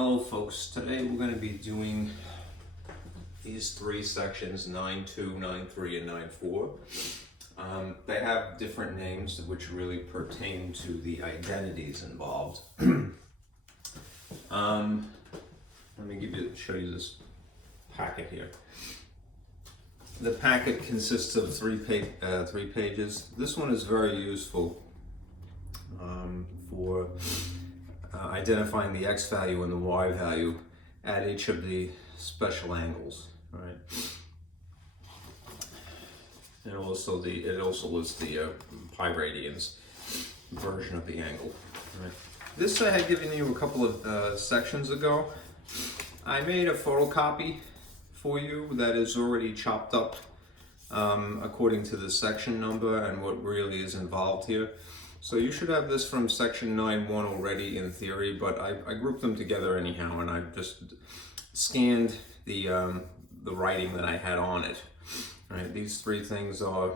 Hello folks, today we're going to be doing these three sections, 9.2, 9.3, and 9.4. They have different names which really pertain to the identities involved. Let me show you this packet here. The packet consists of three pages. This one is very useful for identifying the x value and the y value at each of the special angles, right? And also it also lists the pi radians version of the angle, right? This I had given you a couple of sections ago. I made a photocopy for you that is already chopped up according to the section number and what really is involved here. So you should have this from section 9.1 already in theory, but I grouped them together anyhow, and I just scanned the writing that I had on it. Right, these three things are,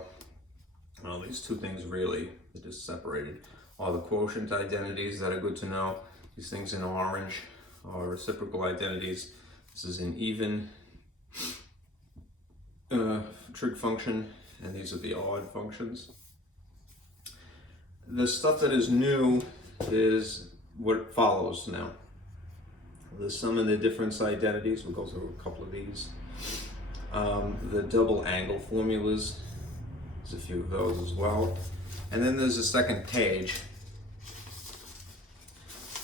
well, these two things really, they're just separated, are the quotient identities that are good to know. These things in orange are reciprocal identities. This is an even trig function, and these are the odd functions. The stuff that is new is what follows now. The sum and the difference identities, we'll go through a couple of these. The double angle formulas, there's a few of those as well. And then there's a second page.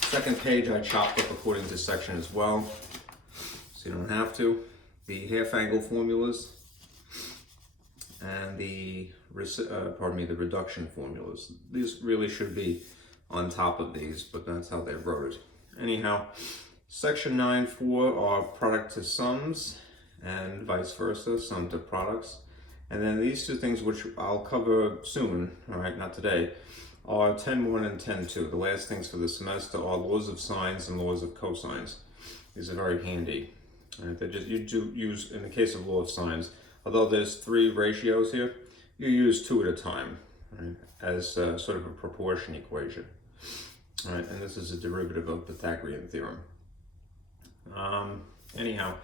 Second page I chopped up according to section as well, so you don't have to. The half angle formulas and the reduction formulas. These really should be on top of these, but that's how they wrote it. Anyhow, section 9.4 are product to sums and vice versa, sum to products. And then these two things, which I'll cover soon, all right, not today, are 10.1 and 10.2. The last things for the semester are laws of sines and laws of cosines. These are very handy. Right? You do use, in the case of law of sines, although there's three ratios here, you use two at a time, right, as sort of a proportion equation. All right, and this is a derivative of Pythagorean theorem. Anyhow,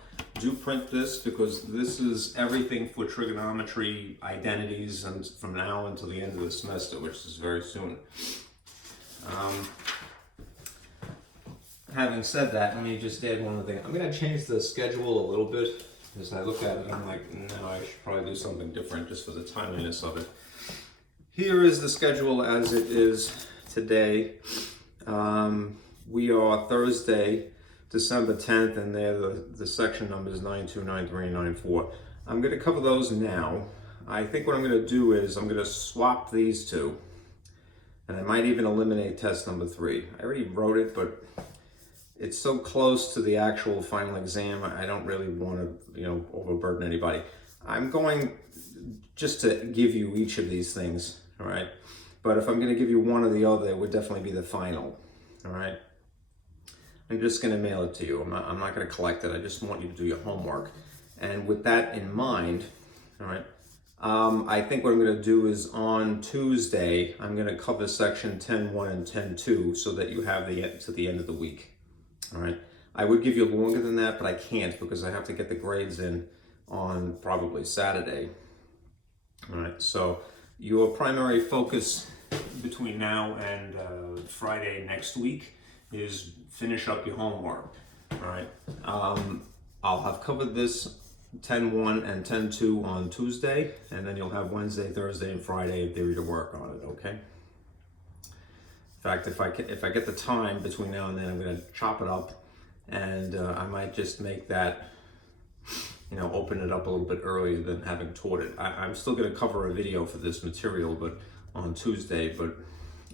do print this because this is everything for trigonometry identities and from now until the end of the semester, which is very soon. Having said that, let me just add one other thing. I'm going to change the schedule a little bit. As I look at it, I'm like, no, I should probably do something different just for the timeliness of it. Here is the schedule as it is today. We are Thursday, December 10th, and there the section numbers 9.2, 9.3, and 9.4. I'm going to cover those now. I think what I'm going to do is I'm going to swap these two, and I might even eliminate test number 3. I already wrote it, but it's so close to the actual final exam, I don't really want to, overburden anybody. I'm going just to give you each of these things, all right? But if I'm going to give you one or the other, it would definitely be the final, all right? I'm just going to mail it to you. I'm not going to collect it. I just want you to do your homework. And with that in mind, all right, I think what I'm going to do is on Tuesday, I'm going to cover section 10.1 and 10.2 so that you have to the end of the week. All right, I would give you longer than that, but I can't because I have to get the grades in on probably Saturday. All right, so your primary focus between now and Friday next week is finish up your homework. All right, I'll have covered this 10.1 and 10.2 on Tuesday, and then you'll have Wednesday, Thursday, and Friday in theory to work on it. Okay. In fact, if I get the time between now and then, I'm going to chop it up, and I might just make that, open it up a little bit earlier than having taught it. I'm still going to cover a video for this material, but on Tuesday, but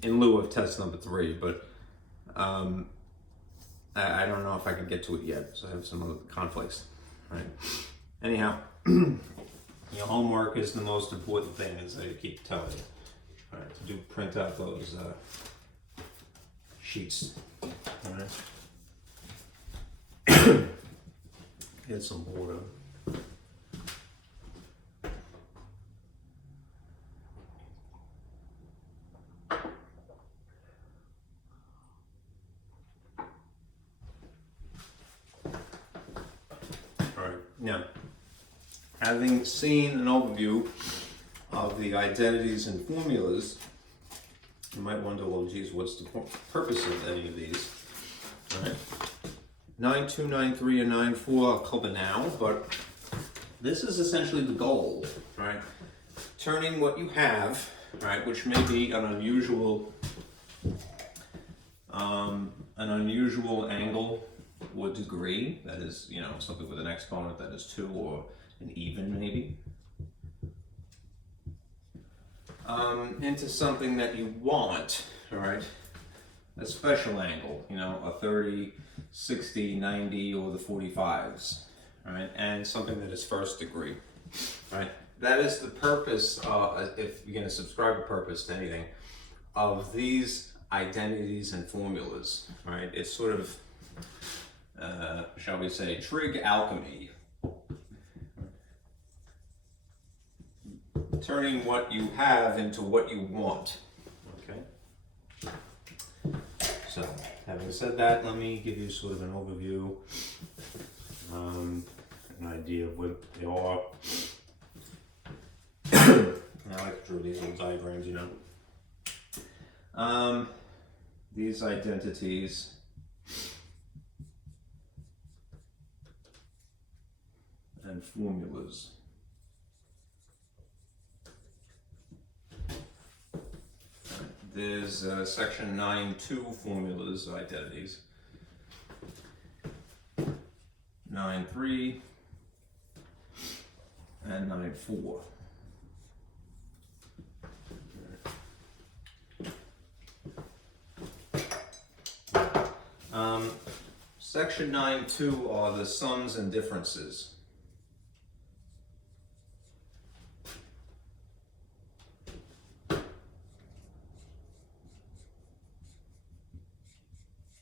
in lieu of test number 3. But I don't know if I can get to it yet, so I have some other conflicts. Right? Anyhow, your homework is the most important thing, as I keep telling you. All right, to print out those sheets. All right. Get some water. Now, having seen an overview of the identities and formulas, you might wonder, well, geez, what's the purpose of any of these? All right. 9293 and 94 I'll cover now, but this is essentially the goal, right? Turning what you have, right, which may be an unusual angle or degree, that is, you know, something with an exponent that is 2 or an even maybe, into something that you want, all right, a special angle, you know, a 30, 60, 90, or the 45s, right, and something that is first degree, right. That is the purpose, if you're going to subscribe a purpose to anything, of these identities and formulas, right? It's sort of, shall we say, trig alchemy. Turning what you have into what you want, okay? So, having said that, let me give you sort of an overview, an idea of what they are. I like to draw these little diagrams, you know. These identities and formulas. There's section 9.2 formulas, identities. 9.3 and 9.4. Section 9.2 are the sums and differences.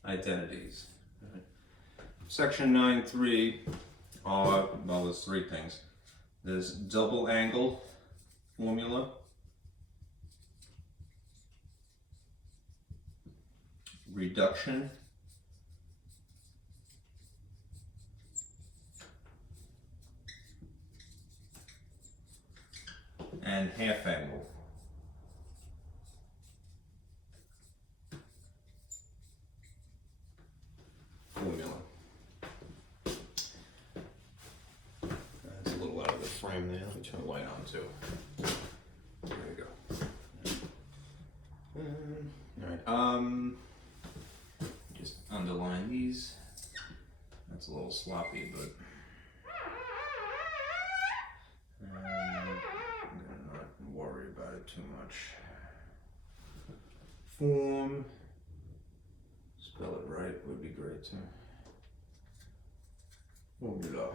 Identities. Right. Section 9.3 are, well, there's 3 things. There's double angle formula, reduction, and half angle. Formula. That's a little out of the frame there. Let me turn the light on too. There we go. Alright, just underline these. That's a little sloppy, but I'm gonna not worry about it too much. Form, spell it right would be great too. Formula.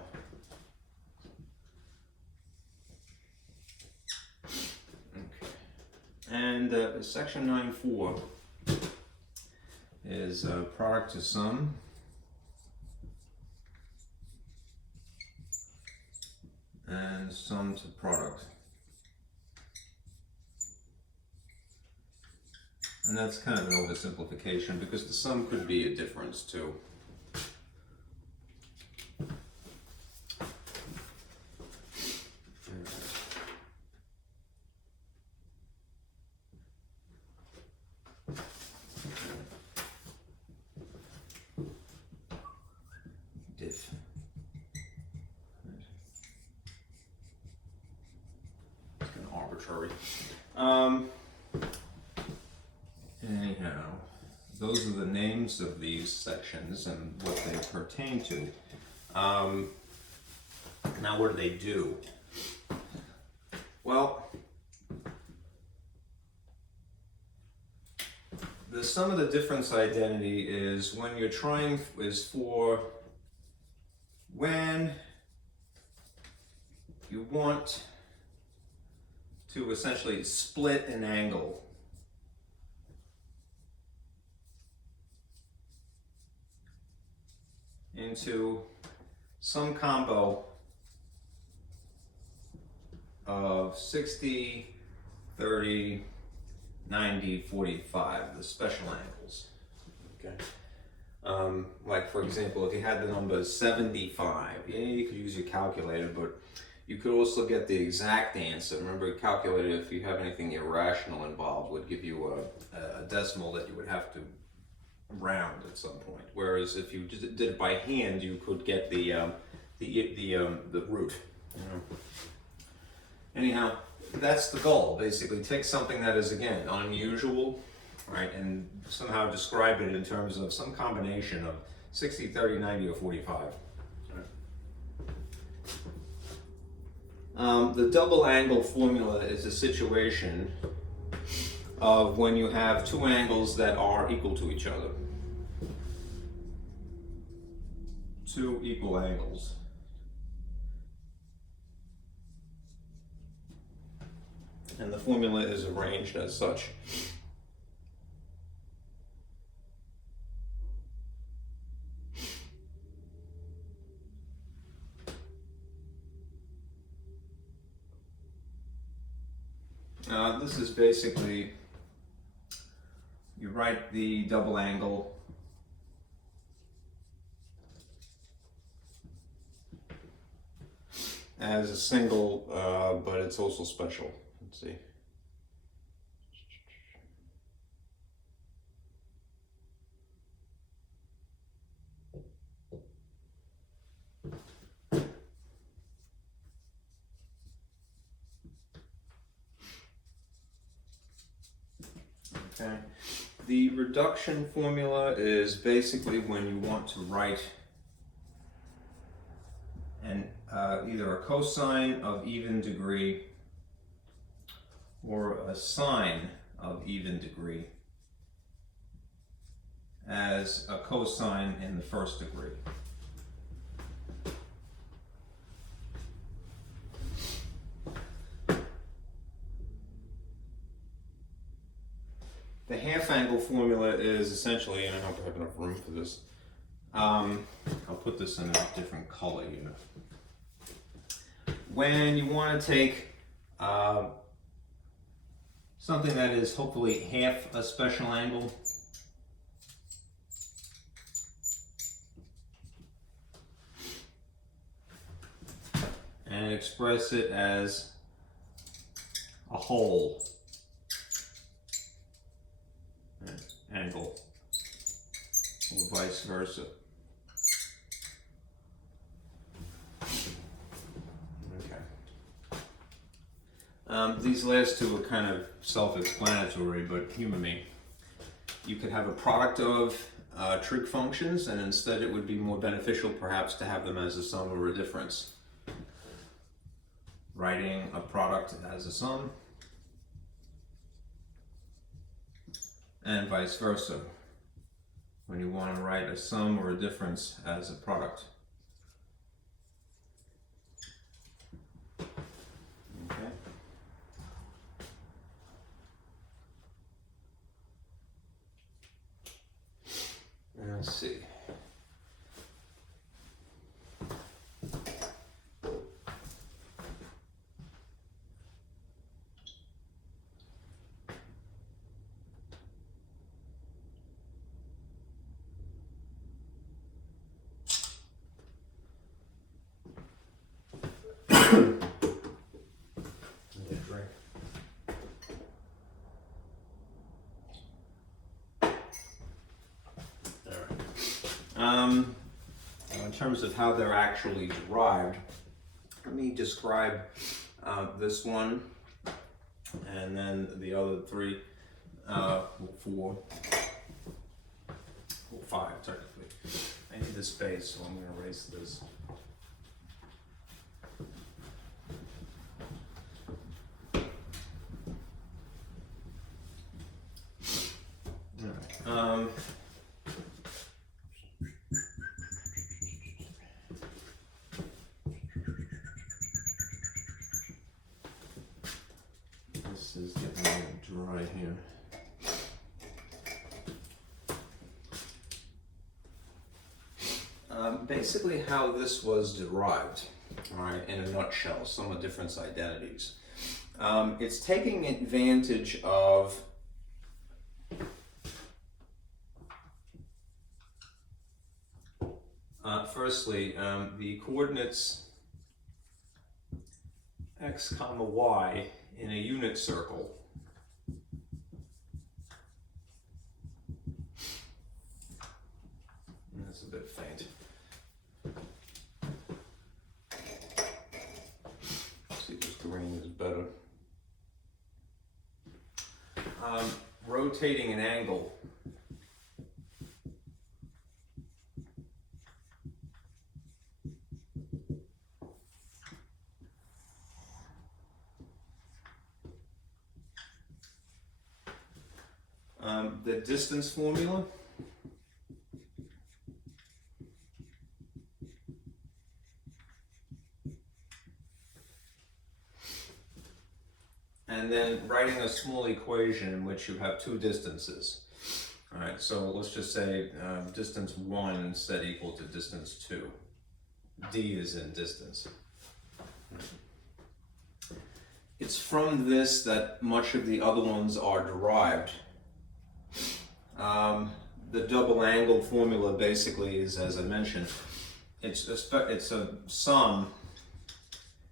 Okay. And section 9.4 is product to sum. And sum to product. And that's kind of an oversimplification because the sum could be a difference too. Diff. It's kind of arbitrary. Anyhow, those are the names of these sections and what they pertain to. Now, what do they do? Well, the sum of the difference identity is when you're trying, is for when you want to essentially split an angle into some combo of 60, 30, 90, 45, the special angles. Okay. Like for example, if you had the number 75, yeah, you could use your calculator, but you could also get the exact answer. Remember, a calculator, if you have anything irrational involved, would give you a decimal that you would have to round at some point. Whereas if you did it by hand, you could get the root. You know? Anyhow, that's the goal. Basically, take something that is again unusual, right, and somehow describe it in terms of some combination of 60, 30, 90, or 45. The double angle formula is a situation of when you have two angles that are equal to each other. Two equal angles. And the formula is arranged as such. This is basically, you write the double angle as a single, but it's also special. Let's see. Okay. The reduction formula is basically when you want to write either a cosine of even degree or a sine of even degree as a cosine in the first degree. The half angle formula is essentially, and I hope I have enough room for this, I'll put this in a different color here. When you want to take something that is hopefully half a special angle, and express it as a whole angle, or vice versa. These last two are kind of self-explanatory, but humor me. You could have a product of trig functions, and instead it would be more beneficial perhaps to have them as a sum or a difference. Writing a product as a sum, and vice versa, when you want to write a sum or a difference as a product. Okay. Let's see. In terms of how they're actually derived, let me describe this one and then the other three, four, five technically. I need the space, so I'm going to erase this. This is getting a little dry here. Basically how this was derived, all right, in a nutshell, sum of difference identities. It's taking advantage of firstly, the coordinates x comma y in a unit circle that's a bit faint. Let's see if this green is better. Rotating an angle the distance formula and then writing a small equation in which you have two distances. All right, so let's just say distance 1 instead equal to distance 2. D is in distance. It's from this that much of the other ones are derived. The double angle formula basically is, as I mentioned, it's a sum.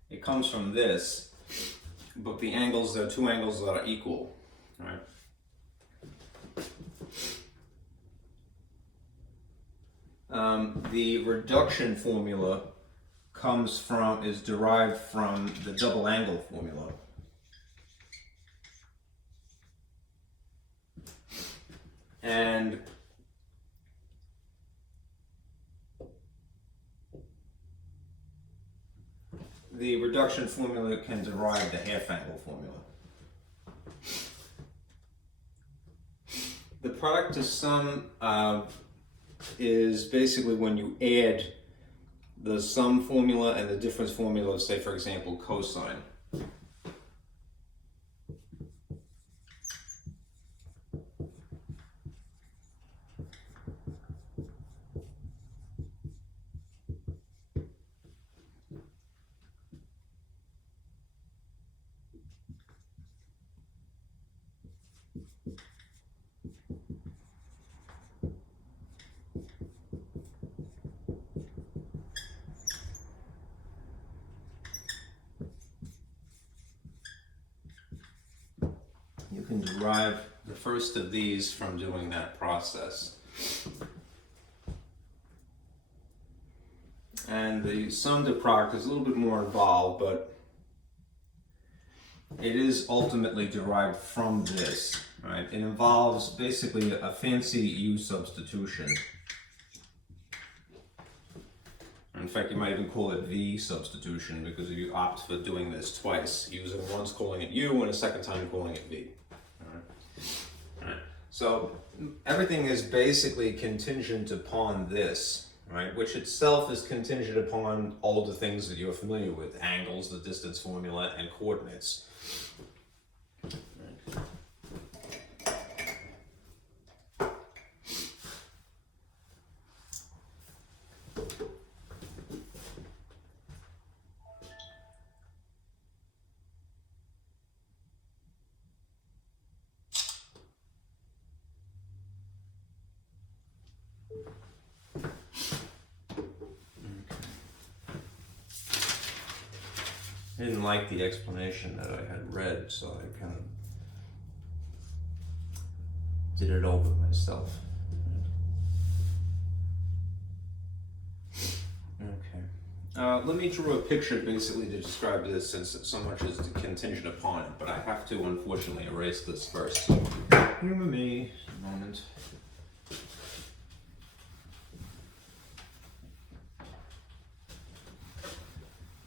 It comes from this, but the angles, there are two angles that are equal, right? The reduction formula is derived from the double angle formula. And the reduction formula can derive the half angle formula. The product to sum is basically when you add the sum formula and the difference formula of, say, for example, cosine. You can derive the first of these from doing that process. And the sum to product is a little bit more involved, but it is ultimately derived from this, right? It involves basically a fancy U substitution. In fact, you might even call it V substitution because you opt for doing this twice, using once calling it U and a second time calling it V. All right. So everything is basically contingent upon this, right? Which itself is contingent upon all the things that you're familiar with: angles, the distance formula, and coordinates. I didn't like the explanation that I had read, so I kind of did it over myself. Okay. Let me draw a picture basically to describe this, since so much is contingent upon it, but I have to unfortunately erase this first. So, humor me a moment.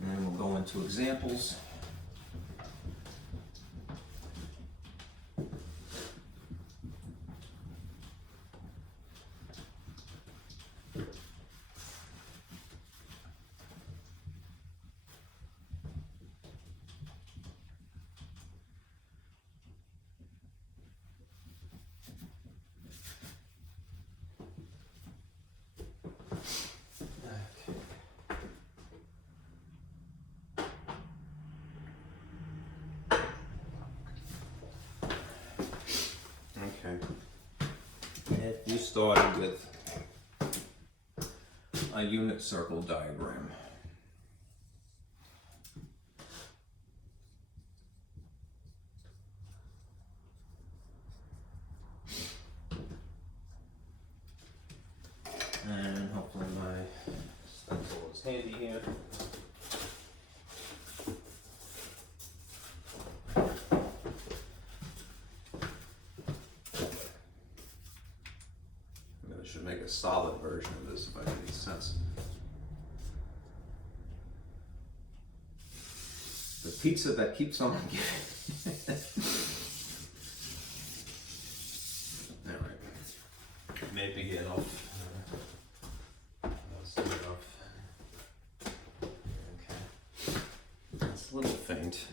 And then we'll go into examples. If you started with a unit circle diagram. And hopefully my stencil is handy here. I should make a solid version of this if I make sense. The pizza that keeps on giving. All right, maybe get off. Okay, it's a little faint.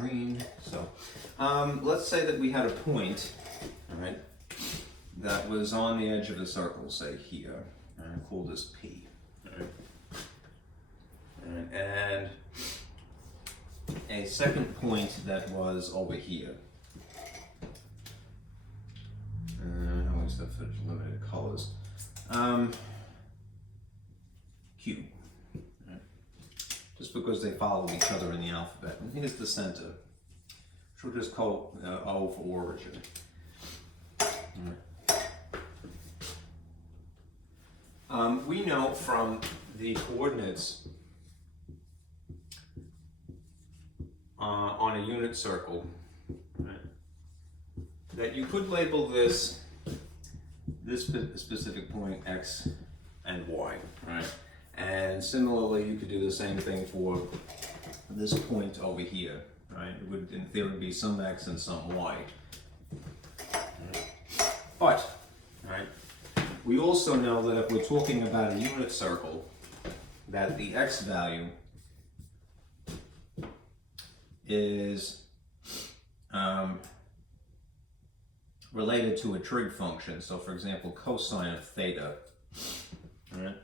Green. So let's say that we had a point, all right, that was on the edge of the circle, say here, and I'll call this P. All right. And a second point that was over here. I always have such limited colors. Q. Just because they follow each other in the alphabet. And here's the center, which we'll just call O for origin. We know from the coordinates on a unit circle, right, that you could label this specific point X and Y, right? And similarly, you could do the same thing for this point over here, right? It would, in theory, be some X and some Y. But, right, we also know that if we're talking about a unit circle, that the X value is related to a trig function. So, for example, cosine of theta, right?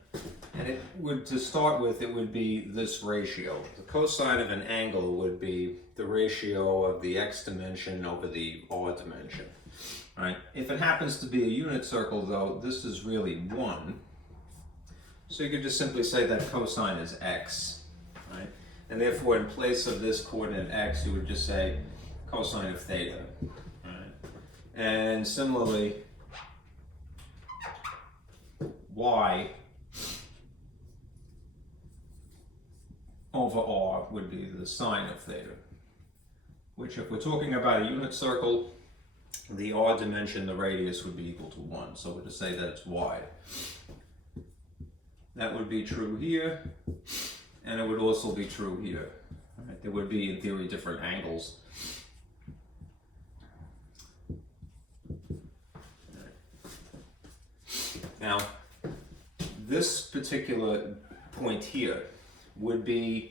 And it would, to start with, it would be this ratio. The cosine of an angle would be the ratio of the x dimension over the r dimension, right? If it happens to be a unit circle, though, this is really 1. So you could just simply say that cosine is x, right? And therefore, in place of this coordinate x, you would just say cosine of theta, right? And similarly, y over r would be the sine of theta, which, if we're talking about a unit circle, the r dimension, the radius, would be equal to 1. So we'll just say that it's y. That would be true here, and it would also be true here. Right? There would be, in theory, different angles. Now, this particular point here would be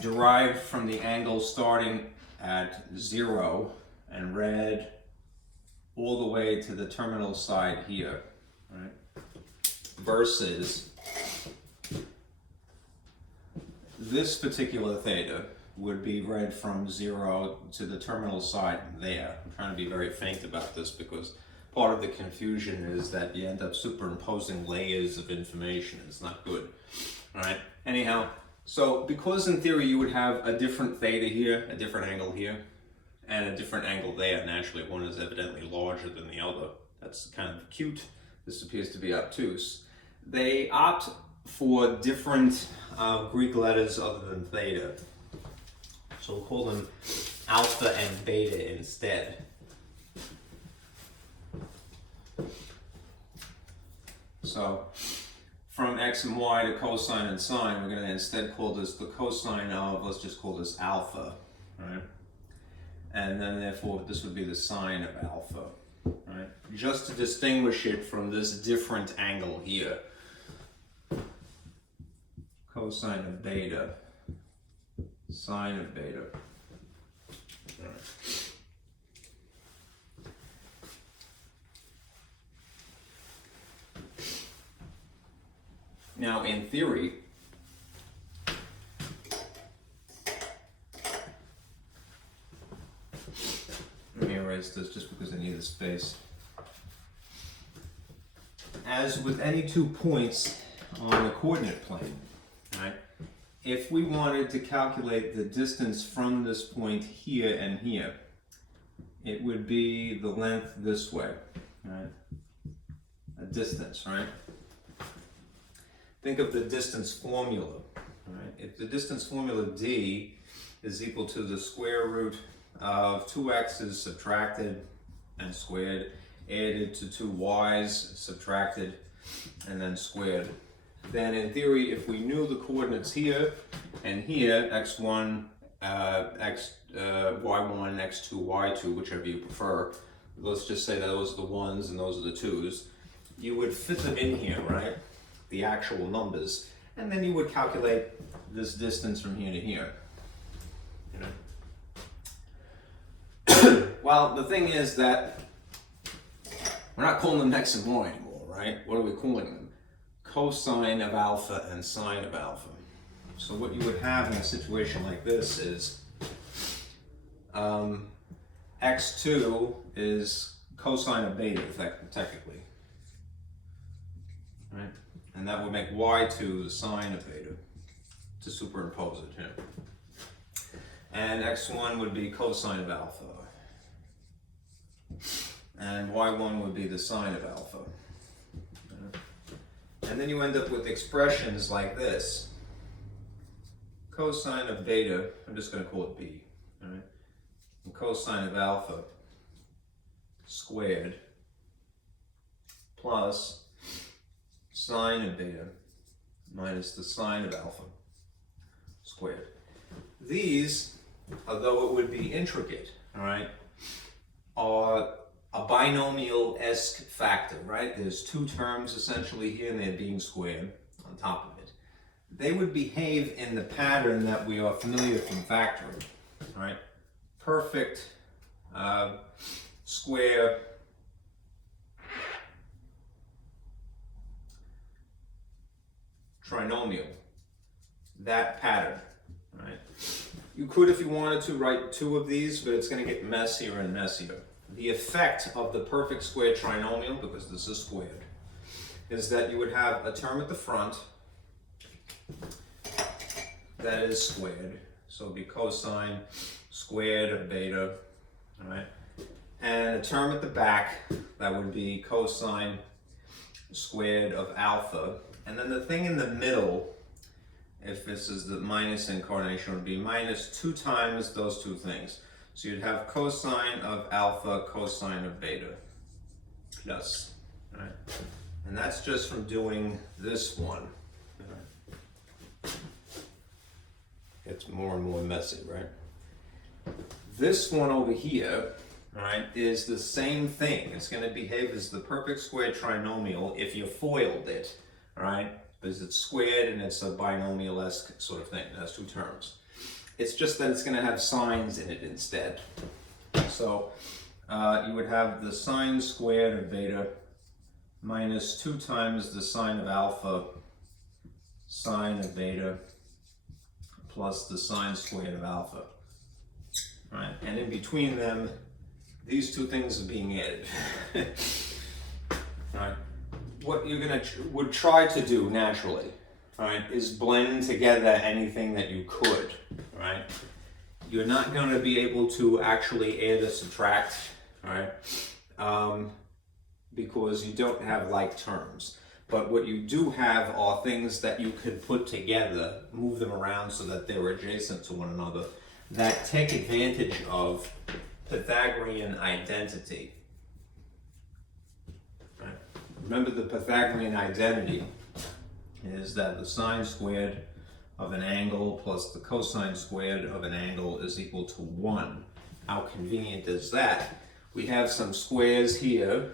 derived from the angle starting at 0 and read all the way to the terminal side here, right? Versus this particular theta would be read from 0 to the terminal side there. I'm trying to be very faint about this because part of the confusion is that you end up superimposing layers of information. It's not good, all right? Anyhow, so because in theory you would have a different theta here, a different angle here, and a different angle there, naturally one is evidently larger than the other. That's kind of cute. This appears to be obtuse. They opt for different Greek letters other than theta. So we'll call them alpha and beta instead. So from x and y to cosine and sine, we're going to instead call this the cosine of, let's just call this alpha, right? And then therefore this would be the sine of alpha, right? Just to distinguish it from this different angle here. Cosine of beta, sine of beta. All right. Now, in theory, Let me erase this just because I need the space. As with any 2 points on the coordinate plane, right? If we wanted to calculate the distance from this point here and here, it would be the length this way, right? A distance, right? Think of the distance formula, right? If the distance formula d is equal to the square root of 2x's subtracted and squared, added to 2y's subtracted and then squared, then in theory, if we knew the coordinates here and here, x1, y1, x2, y2, whichever you prefer, let's just say that those are the 1s and those are the 2s, you would fit them in here, right? The actual numbers, and then you would calculate this distance from here to here. You know? Well, the thing is that we're not calling them x and y anymore, right? What are we calling them? Cosine of alpha and sine of alpha. So what you would have in a situation like this is x2 is cosine of beta, technically, right? And that would make y2 the sine of beta, to superimpose it here. And x1 would be cosine of alpha. And y1 would be the sine of alpha. And then you end up with expressions like this. Cosine of beta, I'm just going to call it b, all right? And cosine of alpha squared plus sine of beta minus the sine of alpha squared. These, although it would be intricate, all right, are a binomial-esque factor, right? There's 2 terms essentially here and they're being squared on top of it. They would behave in the pattern that we are familiar from factoring, all right? Perfect square trinomial, that pattern, right? You could, if you wanted to, write 2 of these, but it's going to get messier and messier. The effect of the perfect square trinomial, because this is squared, is that you would have a term at the front that is squared. So it would be cosine squared of beta, all right? And a term at the back that would be cosine squared of alpha. And then the thing in the middle, if this is the minus incarnation, would be minus 2 times those 2 things. So you'd have cosine of alpha, cosine of beta, plus, right? And that's just from doing this one. It's more and more messy, right? This one over here, right, is the same thing. It's going to behave as the perfect square trinomial if you foiled it, right? Because it's squared and it's a binomial-esque sort of thing. It has 2 terms. It's just that it's going to have signs in it instead. So you would have the sine squared of beta minus 2 times the sine of alpha sine of beta plus the sine squared of alpha. Right? And in between them, these 2 things are being added. Right? What you're would try to do naturally, right, is blend together anything that you could, right? You're not going to be able to actually add or subtract, right? Because you don't have like terms. But what you do have are things that you could put together, move them around so that they're adjacent to one another, that take advantage of Pythagorean identity. Right? Remember, the Pythagorean identity is that the sine squared of an angle plus the cosine squared of an angle is equal to 1. How convenient is that? We have some squares here,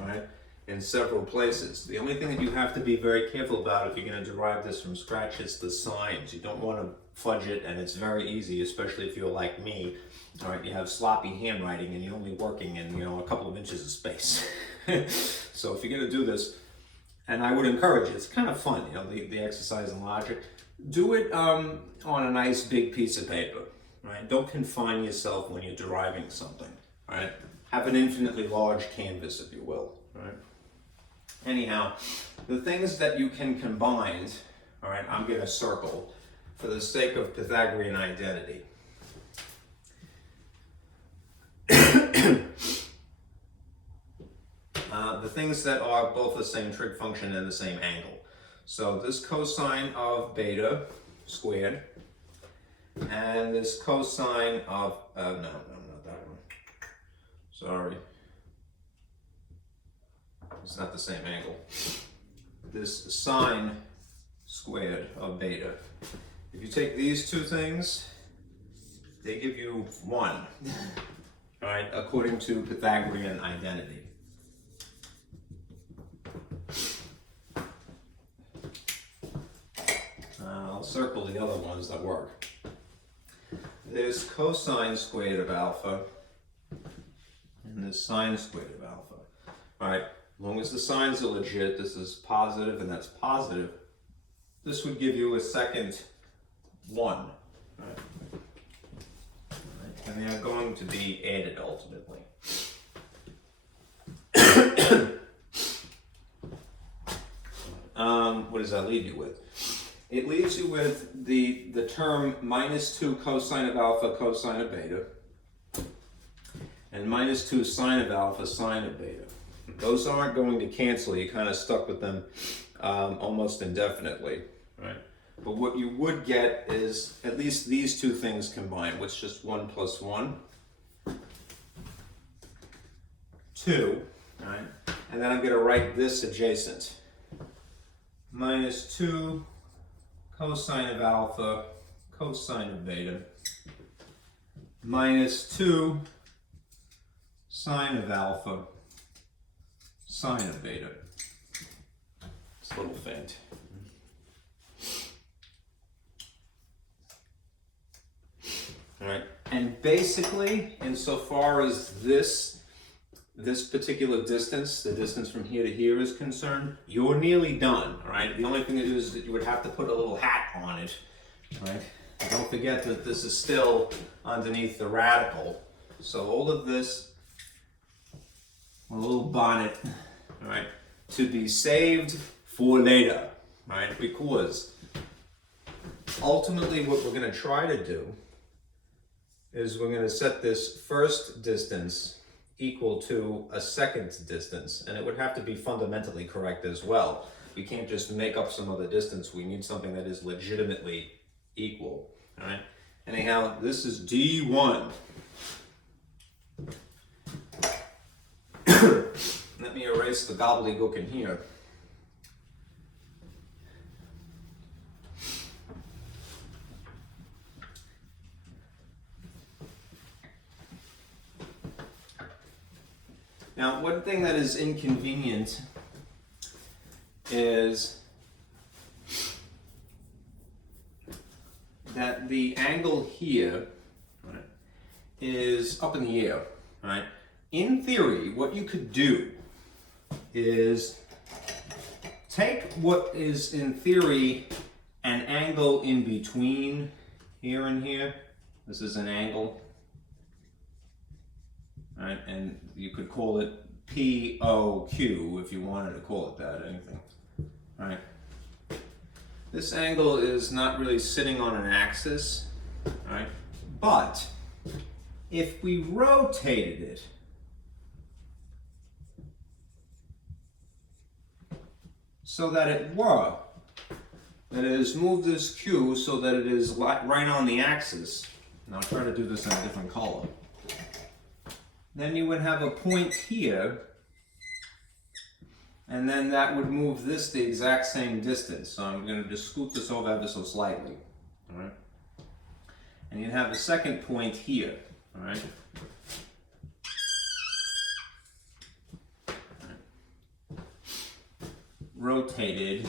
right, in several places. The only thing that you have to be very careful about if you're going to derive this from scratch is the signs. You don't want to fudge it, and it's very easy, especially if you're like me. All right, you have sloppy handwriting and you're only working in, a couple of inches of space. So if you're going to do this, and I would encourage it, it's kind of fun, the exercise in logic. Do it on a nice big piece of paper, right? Don't confine yourself when you're deriving something. right? Have an infinitely large canvas, if you will, right? Anyhow, the things that you can combine, all right, I'm going to circle for the sake of Pythagorean identity. The things that are both the same trig function and the same angle. So this cosine of beta squared, and this cosine of, no, not that one. Sorry. It's not the same angle. This sine squared of beta. If you take these two things, they give you 1, all right, according to Pythagorean identity. I'll circle the other ones that work. There's cosine squared of alpha, and there's sine squared of alpha. All right, as long as the signs are legit, this is positive and that's positive, this would give you a second 1. All right. And they are going to be added ultimately. What does that leave you with? It leaves you with the term minus 2 cosine of alpha cosine of beta, and minus 2 sine of alpha sine of beta. Those aren't going to cancel. You're kind of stuck with them almost indefinitely, right? But what you would get is at least these two things combined, which is just 1 plus 1, 2, right? And then I'm going to write this adjacent. Minus 2 cosine of alpha cosine of beta minus 2 sine of alpha sine of beta. It's a little faint. All right, and basically, insofar as this particular distance, the distance from here to here is concerned, you're nearly done, all right? The only thing to do is that you would have to put a little hat on it, right? Don't forget that this is still underneath the radical. So all of this, a little bonnet, all right, to be saved for later, right? Because ultimately what we're gonna try to do is we're gonna set this first distance equal to a second distance, and it would have to be fundamentally correct as well. We can't just make up some other distance. We need something that is legitimately equal, all right? Anyhow, this is D1. Let me erase the gobbledygook in here. Now, one thing that is inconvenient is that the angle here, right, is up in the air, right? In theory, what you could do is take what is in theory an angle in between here and here. This is an angle. Right, and you could call it POQ if you wanted to call it that, anything. Right. This angle is not really sitting on an axis, right? But if we rotated it, so that it were, that is, move this Q so that it is right on the axis. Now I'll try to do this in a different color. Then you would have a point here, and then that would move this the exact same distance. So I'm going to just scoot this over ever so slightly, all right? And you'd have a second point here, all right? Rotated,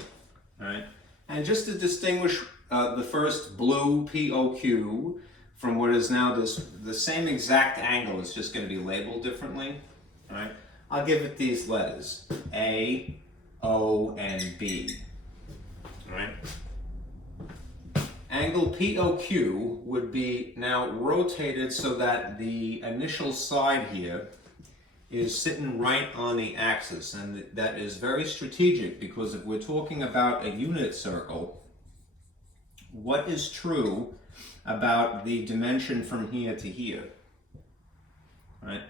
all right? And just to distinguish the first blue POQ from what is now the same exact angle, it's just going to be labeled differently, all right? I'll give it these letters, A, O, and B, all right? angle POQ would be now rotated so that the initial side here is sitting right on the axis, and that is very strategic because if we're talking about a unit circle, what is true about the dimension from here to here? Right?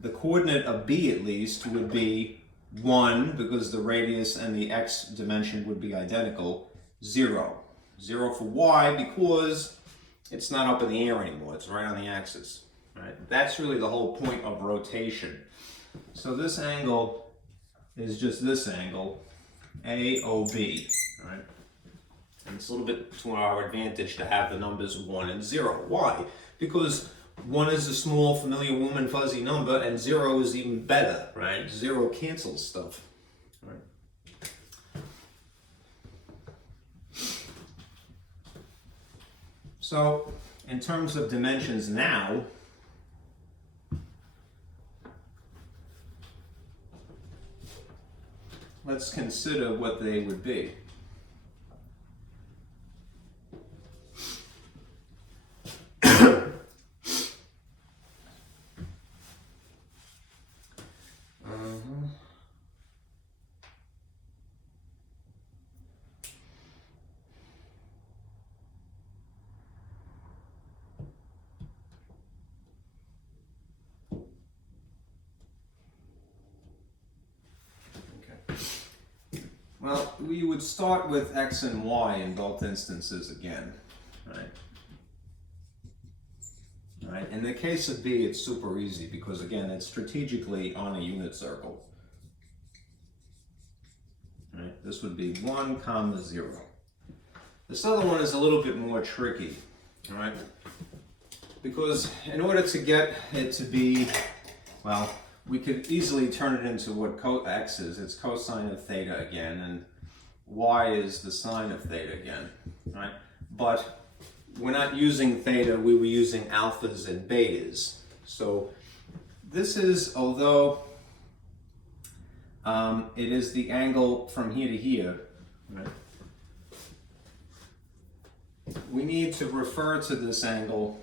The coordinate of B at least would be 1 because the radius and the x dimension would be identical, 0. 0 for y because it's not up in the air anymore, it's right on the axis. Right? That's really the whole point of rotation. So this angle is just this angle, AOB, right? And it's a little bit to our advantage to have the numbers 1 and 0. Why? Because 1 is a small, familiar, warm and fuzzy number, and 0 is even better, right? 0 cancels stuff, right? So, in terms of dimensions now, let's consider what they would be. Well, we would start with x and y in both instances again, right? Right. In the case of B, it's super easy because, again, it's strategically on a unit circle. Right? This would be 1, 0. This other one is a little bit more tricky, all right? Because in order to get it to be, well, we could easily turn it into what x is. It's cosine of theta again, and y is the sine of theta again, right? But we're not using theta, we were using alphas and betas. So this is, although it is the angle from here to here, right? We need to refer to this angle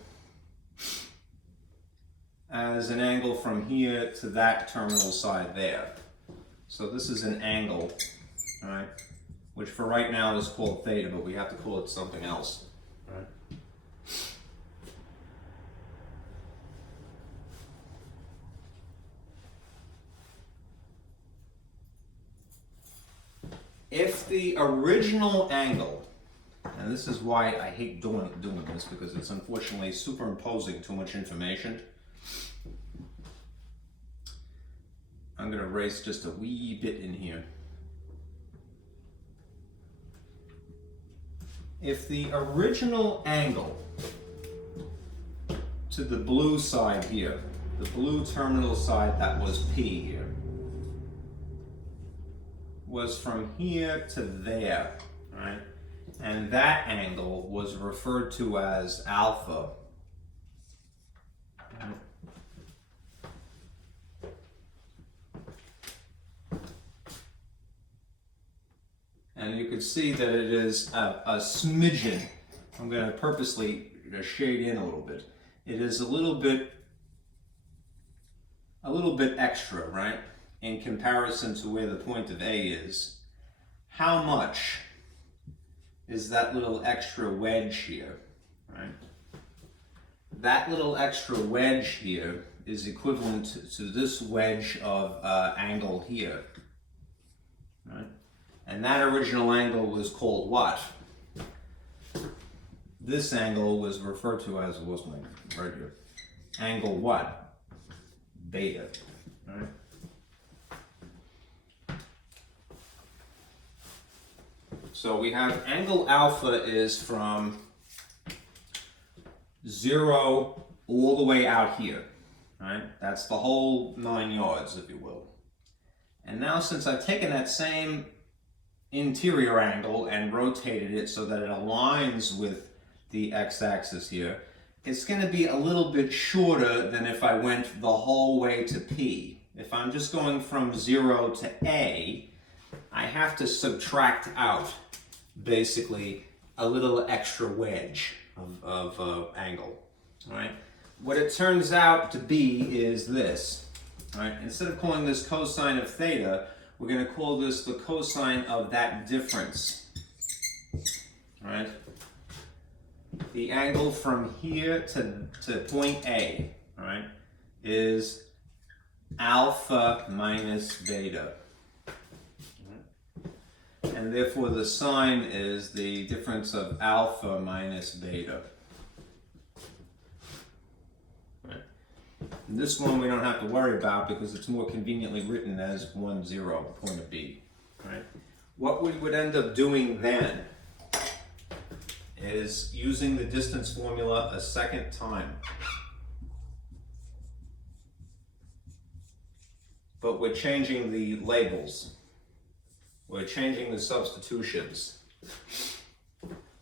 as an angle from here to that terminal side there. So this is an angle, all right, which for right now is called theta, but we have to call it something else, right? If the original angle, and this is why I hate doing this because it's unfortunately superimposing too much information. I'm going to erase just a wee bit in here. If the original angle to the blue side here, the blue terminal side that was P here, was from here to there, right? And that angle was referred to as alpha. And you can see that it is a smidgen. I'm going to purposely shade in a little bit. It is a little bit extra, right? In comparison to where the point of A is. How much is that little extra wedge here, right? That little extra wedge here is equivalent to this wedge of angle here, right? And that original angle was called what? This angle was referred to as, what's my right here? Angle what? Beta, right? So we have angle alpha is from 0 all the way out here, right? That's the whole 9 yards, if you will. And now since I've taken that same interior angle and rotated it so that it aligns with the x-axis here, it's going to be a little bit shorter than if I went the whole way to P. If I'm just going from 0 to A, I have to subtract out basically a little extra wedge of angle. All right. What it turns out to be is this. All right. Instead of calling this cosine of theta, we're going to call this the cosine of that difference. All right. The angle from here to point A, all right, is alpha minus beta. And therefore the sine is the difference of alpha minus beta. Right. And this one we don't have to worry about because it's more conveniently written as 1, 0, point of B. Right. What we would end up doing then is using the distance formula a second time. But we're changing the labels. We're changing the substitutions.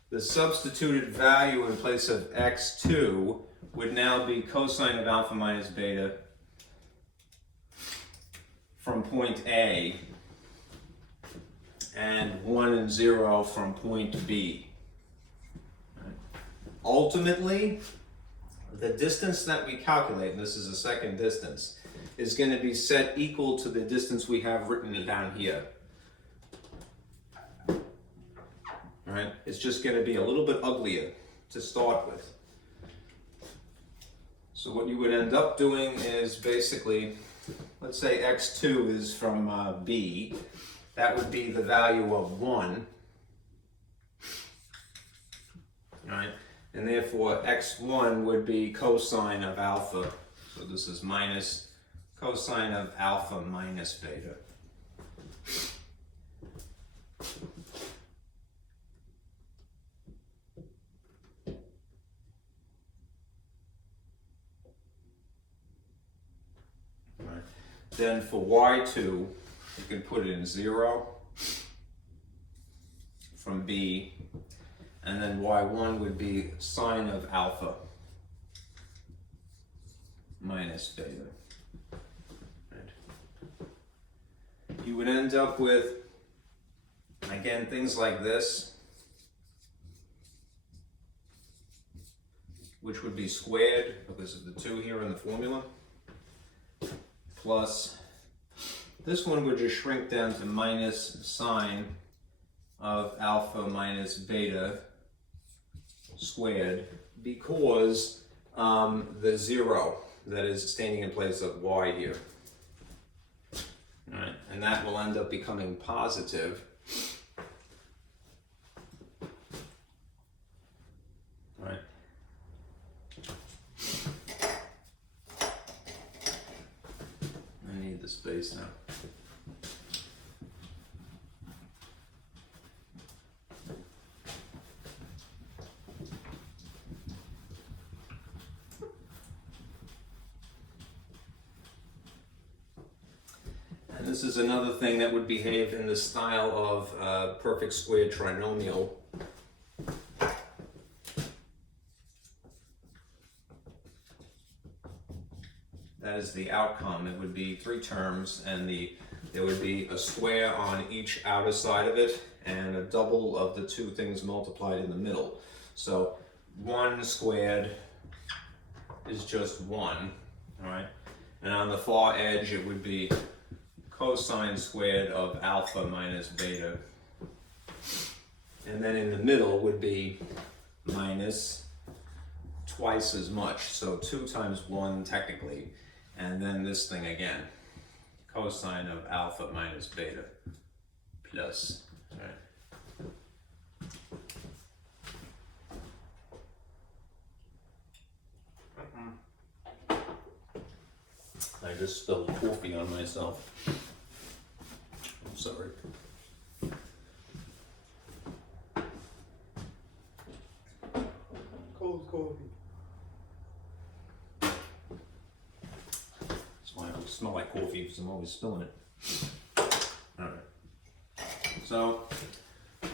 The substituted value in place of x2 would now be cosine of alpha minus beta from point A and 1 and 0 from point B. Ultimately, the distance that we calculate, and this is a second distance, is going to be set equal to the distance we have written down here. All right, it's just going to be a little bit uglier to start with. So what you would end up doing is basically, let's say x2 is from B. That would be the value of 1. All right. And therefore x1 would be cosine of alpha. So this is minus cosine of alpha minus beta. All right. Then for y2, you can put it in 0 from B. And then y1 would be sine of alpha minus beta. Right. You would end up with, again, things like this, which would be squared because of the 2 here in the formula, plus this one would just shrink down to minus sine of alpha minus beta squared because the 0 that is standing in place of y here. All right, and that will end up becoming positive. All right. I need the space now. This is another thing that would behave in the style of perfect squared trinomial. That is the outcome. It would be 3 terms, and there would be a square on each outer side of it, and a double of the 2 things multiplied in the middle. So 1 squared is just 1, all right? And on the far edge, it would be cosine squared of alpha minus beta. And then in the middle would be minus twice as much, so 2 times 1 technically, and then this thing again, cosine of alpha minus beta plus. All right. I just spilled coffee on myself. I'm sorry. Cold coffee. That's why I smell like coffee, because I'm always spilling it. Alright. So,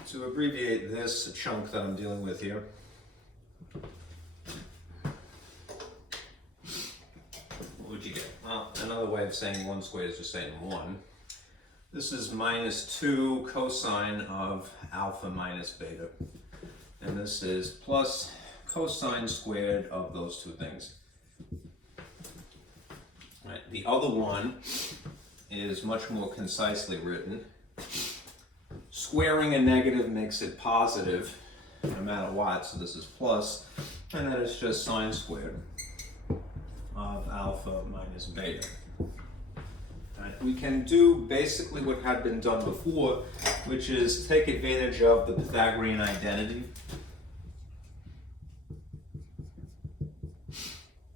to abbreviate this chunk that I'm dealing with here, what would you get? Well, another way of saying 1 squared is just saying 1. This is minus 2 cosine of alpha minus beta. and this is plus cosine squared of those two things. All right, the other one is much more concisely written. Squaring a negative makes it positive, no matter what, so this is plus, and then it's just sine squared of alpha minus beta. Right. We can do basically what had been done before, which is take advantage of the Pythagorean identity.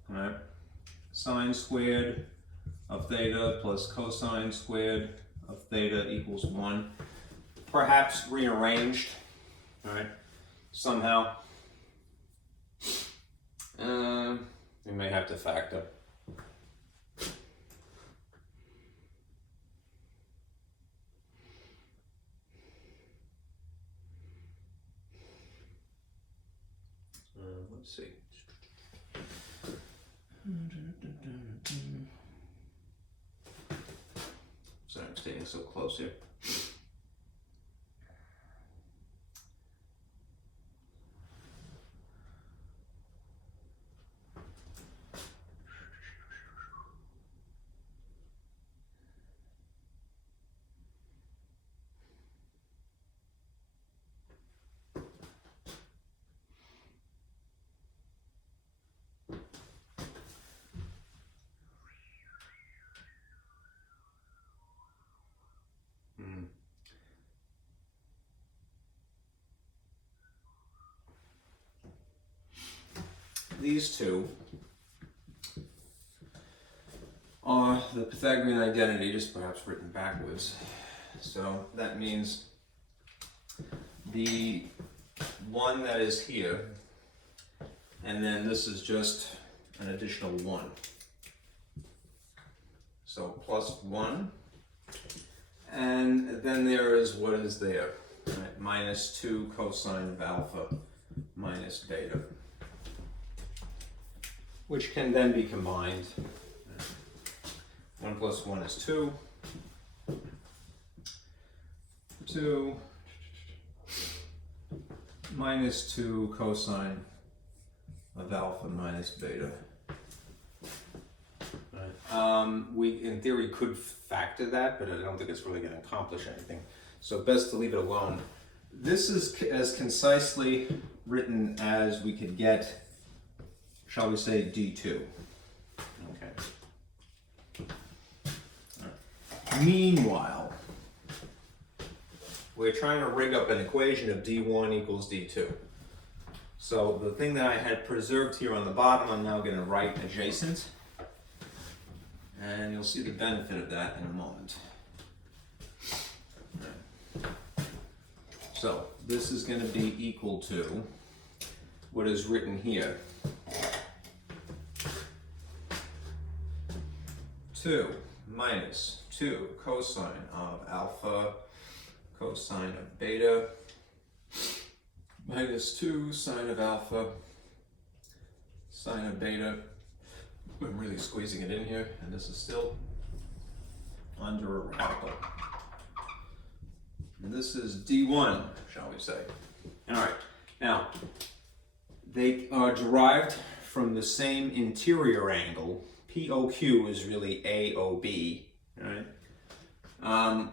Right. Sine squared of theta plus cosine squared of theta equals 1. Perhaps rearranged, all right, somehow. We may have to factor. Let's see. Sorry, I'm staying so close here. These two are the Pythagorean identity, just perhaps written backwards. So that means the one that is here, and then this is just an additional 1. So plus 1, and then there is what is there, right? Minus 2 cosine of alpha minus beta, which can then be combined. 1 plus 1 is 2. 2 minus 2 cosine of alpha minus beta. We, in theory, could factor that, but I don't think it's really going to accomplish anything. So best to leave it alone. This is as concisely written as we could get, shall we say, D2. Okay. Right. Meanwhile, we're trying to rig up an equation of D1 equals D2. So the thing that I had preserved here on the bottom, I'm now going to write adjacent. And you'll see the benefit of that in a moment. Right. So this is going to be equal to what is written here. 2 minus 2 cosine of alpha cosine of beta minus 2 sine of alpha sine of beta. I'm really squeezing it in here, and this is still under a radical. And this is D1, shall we say. All right, now, they are derived from the same interior angle. POQ is really AOB, right?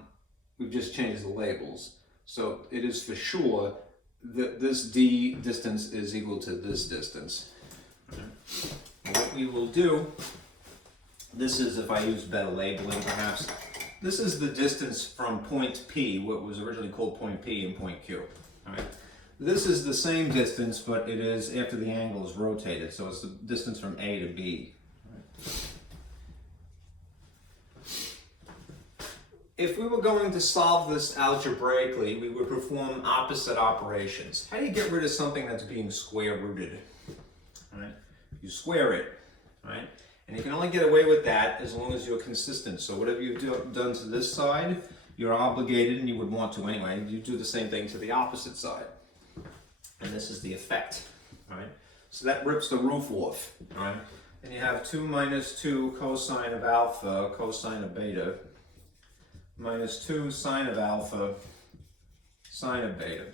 We've just changed the labels. So it is for sure that this D distance is equal to this distance. Right? What we will do, this is, if I use better labeling perhaps, this is the distance from point P, what was originally called point P, and point Q. All right? This is the same distance, but it is after the angle is rotated, so it's the distance from A to B. If we were going to solve this algebraically, we would perform opposite operations. How do you get rid of something that's being square rooted? Right? You square it, right? And you can only get away with that as long as you're consistent. So whatever you've done to this side, you're obligated, and you would want to anyway, you do the same thing to the opposite side. And this is the effect, right? So that rips the roof off, right? And you have 2 minus 2 cosine of alpha cosine of beta minus 2 sine of alpha sine of beta.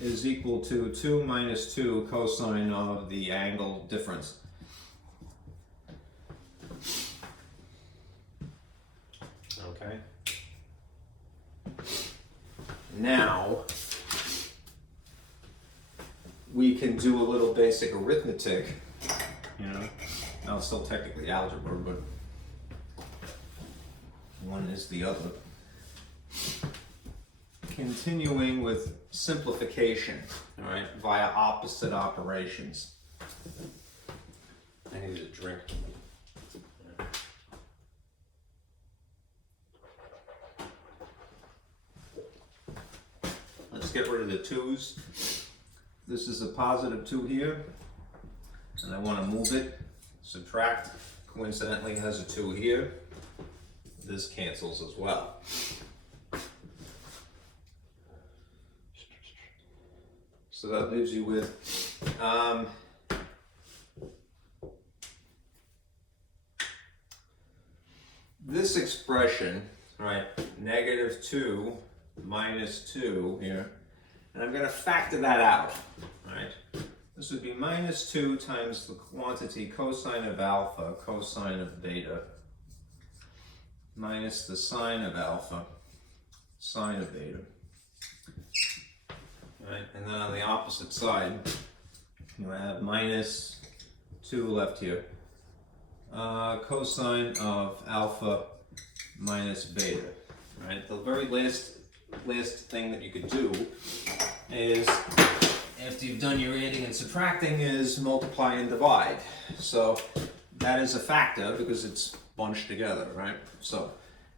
is equal to 2 minus 2 cosine of the angle difference. Okay. Now, we can do a little basic arithmetic, you know. Now it's still technically algebra, but one is the other. Continuing with simplification, all right, via opposite operations. I need a drink. Let's get rid of the 2's. This is a positive 2 here, and I want to move it. Subtract, coincidentally has a 2 here. This cancels as well. So that leaves you with this expression, right? Negative 2 minus 2 here. And I'm going to factor that out, right? This would be minus 2 times the quantity cosine of alpha, cosine of beta, minus the sine of alpha, sine of beta. Right? And then on the opposite side, you have minus 2 left here. Cosine of alpha minus beta. Right? The very last thing that you could do is, after you've done your adding and subtracting, is multiply and divide. So that is a factor because it's bunched together, right? So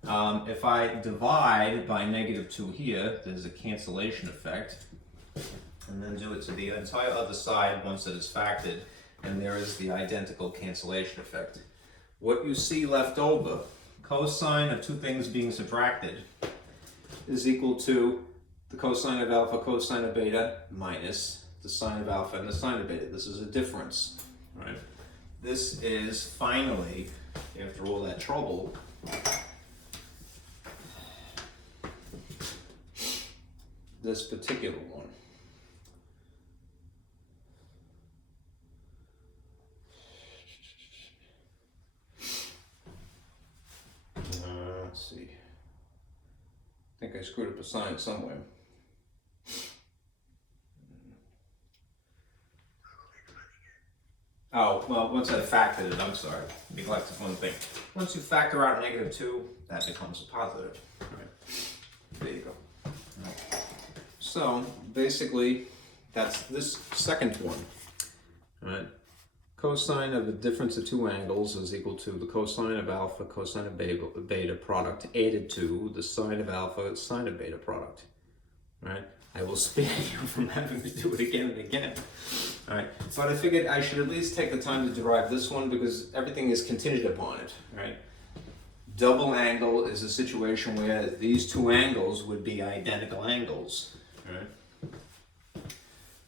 if I divide by negative 2 here, there's a cancellation effect. And then do it to the entire other side once it is factored, and there is the identical cancellation effect. What you see left over, cosine of two things being subtracted, is equal to the cosine of alpha, cosine of beta, minus the sine of alpha and the sine of beta. This is a difference, right? This is finally, after all that trouble, this particular one. Let's see. I think I screwed up a sign somewhere. Oh, well, once I factored it, I'm sorry, neglected one thing. Once you factor out negative 2, that becomes a positive. All right. There you go. All right. So, basically, that's this second one. All right. Cosine of the difference of two angles is equal to the cosine of alpha, cosine of beta product added to the sine of alpha, sine of beta product. Right? I will spare you from having to do it again and again. All right, but I figured I should at least take the time to derive this one because everything is contingent upon it. Right? Double angle is a situation where these two angles would be identical angles. Right?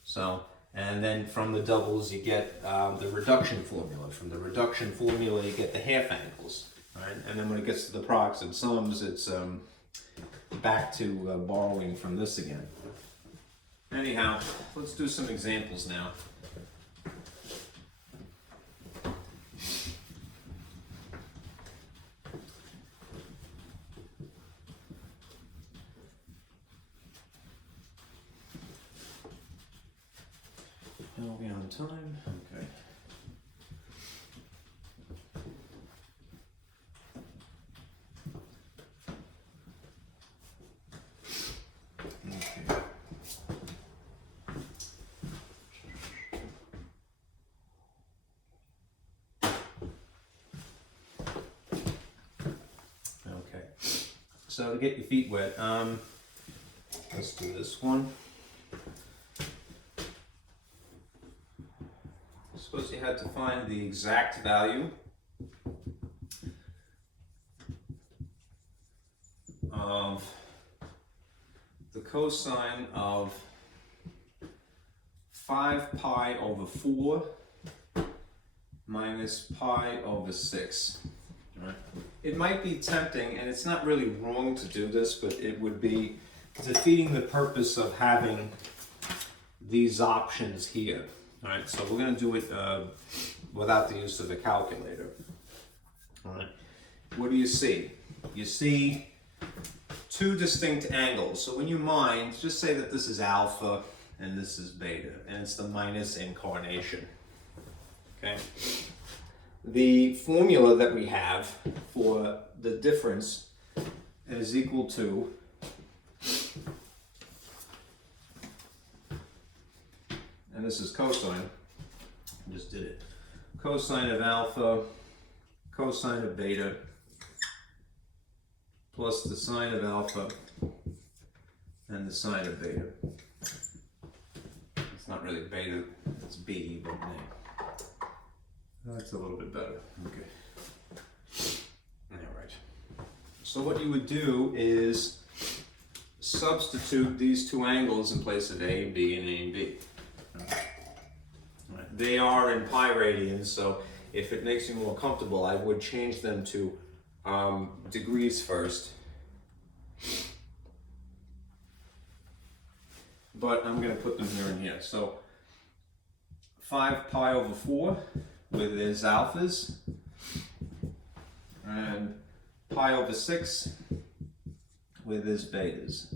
So. And then from the doubles, you get the reduction formula. From the reduction formula, you get the half angles, right? And then when it gets to the products and sums, it's back to borrowing from this again. Anyhow, let's do some examples now. Are we on time? Okay. Okay. Okay. So to get your feet wet, let's do this one. Suppose you had to find the exact value of the cosine of 5 pi over 4 minus pi over 6. Right? It might be tempting, and it's not really wrong to do this, but it would be defeating the purpose of having these options here. All right, so we're going to do it without the use of a calculator. All right, what do you see? You see two distinct angles. So in your mind, just say that this is alpha and this is beta, and it's the minus incarnation. Okay. The formula that we have for the difference is equal to and this is cosine. I just did it. Cosine of alpha, cosine of beta, plus the sine of alpha and the sine of beta. It's not really beta, it's B, but that's a little bit better. Okay. All right. So what you would do is substitute these two angles in place of A and B and A and B. Right. They are in pi radians, so if it makes you more comfortable, I would change them to degrees first. But I'm going to put them here and here. So 5 pi over 4 with its alphas, and pi over 6 with its betas.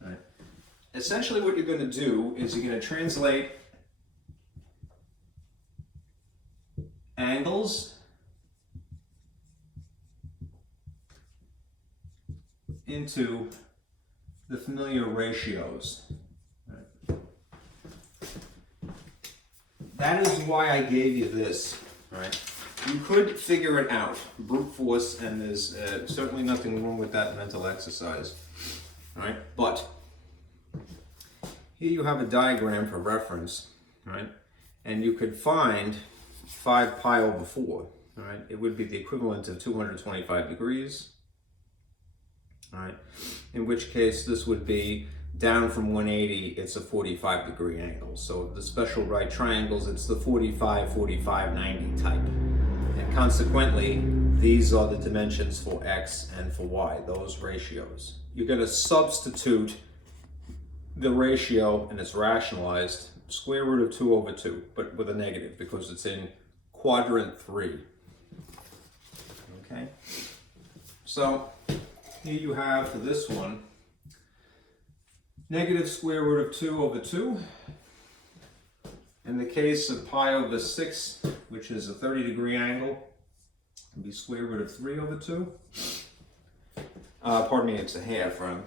Right. Essentially what you're going to do is you're going to translate angles into the familiar ratios. Right. That is why I gave you this. Right. You could figure it out, brute force, and there's certainly nothing wrong with that mental exercise. Right. But here you have a diagram for reference, right? And you could find 5 pi over 4, right? It would be the equivalent of 225 degrees, right? In which case this would be down from 180, it's a 45 degree angle. So the special right triangles, it's the 45, 45, 90 type. And consequently, these are the dimensions for X and for Y, those ratios. You're gonna substitute the ratio, and it's rationalized, square root of 2 over 2, but with a negative because it's in quadrant 3. Okay? So here you have for this one, negative square root of 2 over 2. In the case of pi over 6, which is a 30 degree angle, it would be square root of 3 over 2. Pardon me, it's a half, right?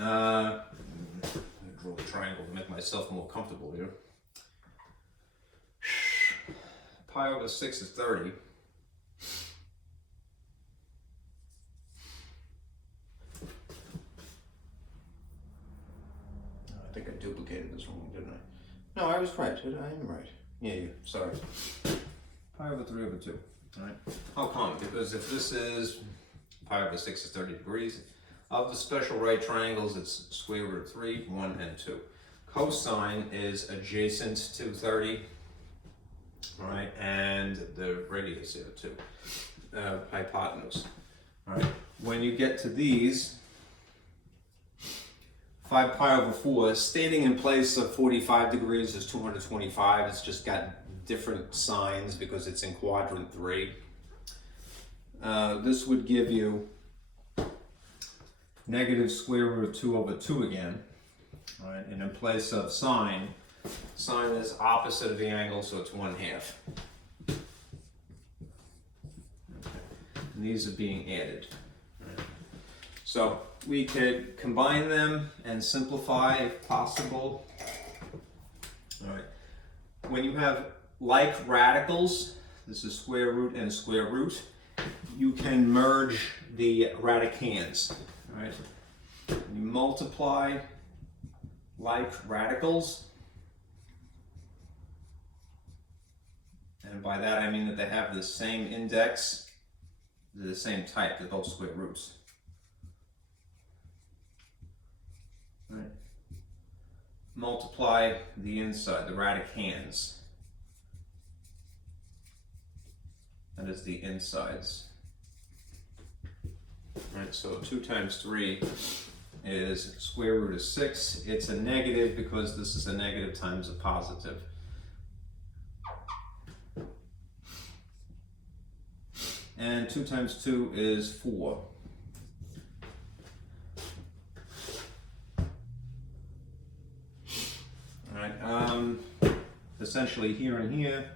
I'm going to draw a triangle to make myself more comfortable here. Pi over 6 is 30. I think I duplicated this wrong, didn't I? No, I was right. I am right. Yeah, sorry. Pi over 3 over 2. All right. How come? Because if this is pi over 6 is 30 degrees, of the special right triangles, it's square root of 3, 1, and 2. Cosine is adjacent to 30, right? And the radius here too, hypotenuse. All right. When you get to these, 5 pi over 4, standing in place of 45 degrees is 225. It's just got different signs because it's in quadrant 3. This would give you negative square root of 2 over 2 again, right? And in place of sine, sine is opposite of the angle, so it's 1/2. Okay. And these are being added. Right. So we could combine them and simplify if possible. All right. When you have like radicals, this is square root and square root, you can merge the radicands. Right. You multiply like radicals, and by that I mean that they have the same index, they're the same type, they're both square roots. Right. Multiply the inside, the radicands. That is the insides. Right, so 2 times 3 is square root of 6. It's a negative because this is a negative times a positive. And 2 times 2 is 4. All right, essentially here and here,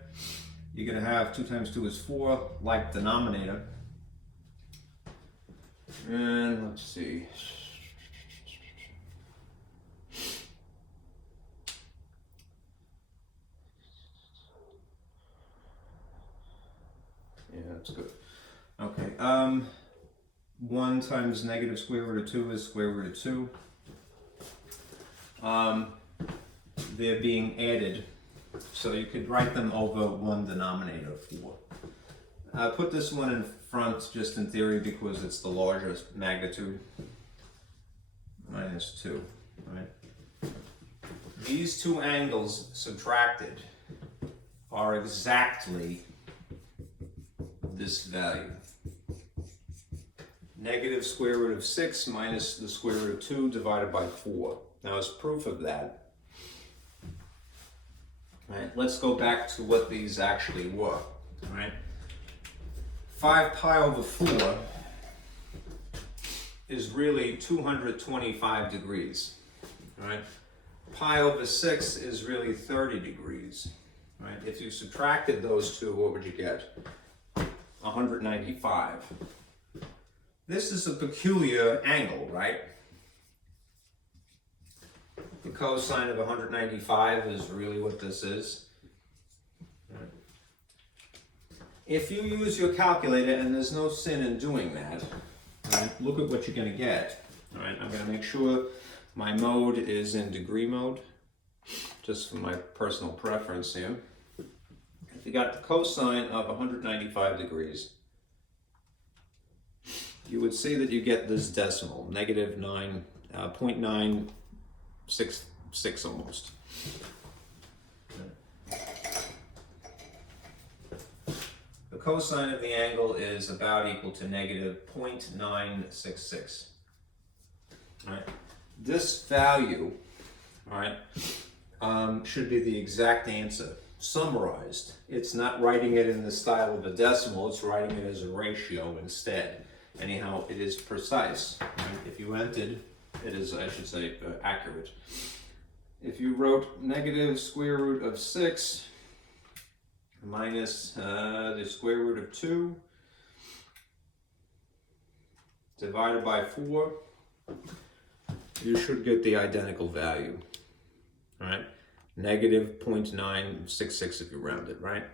you're going to have 2 times 2 is 4, like denominator. And let's see. Yeah, that's good. Okay, 1 times negative square root of 2 is square root of 2. They're being added, so you could write them over one denominator, 4. Put this one in front just in theory because it's the largest magnitude, minus 2, right? These two angles subtracted are exactly this value. Negative square root of 6 minus the square root of 2 divided by 4. Now as proof of that, right, let's go back to what these actually were. All right? 5 pi over 4 is really 225 degrees. All right? Pi over 6 is really 30 degrees. Right? If you subtracted those two, what would you get? 195. This is a peculiar angle, right? The cosine of 195 is really what this is. If you use your calculator, and there's no sin in doing that, right, look at what you're going to get. All right, I'm going to make sure my mode is in degree mode, just for my personal preference here. If you got the cosine of 195 degrees, you would see that you get this decimal, negative 0.966 almost. The cosine of the angle is about equal to negative 0.966. All right. This value, all right, should be the exact answer. Summarized. It's not writing it in the style of a decimal, it's writing it as a ratio instead. Anyhow, it is precise. Right? If you entered, it is, I should say, accurate. If you wrote negative square root of 6 minus the square root of 2 divided by 4, you should get the identical value. All right? Negative 0.966 if you round it, right?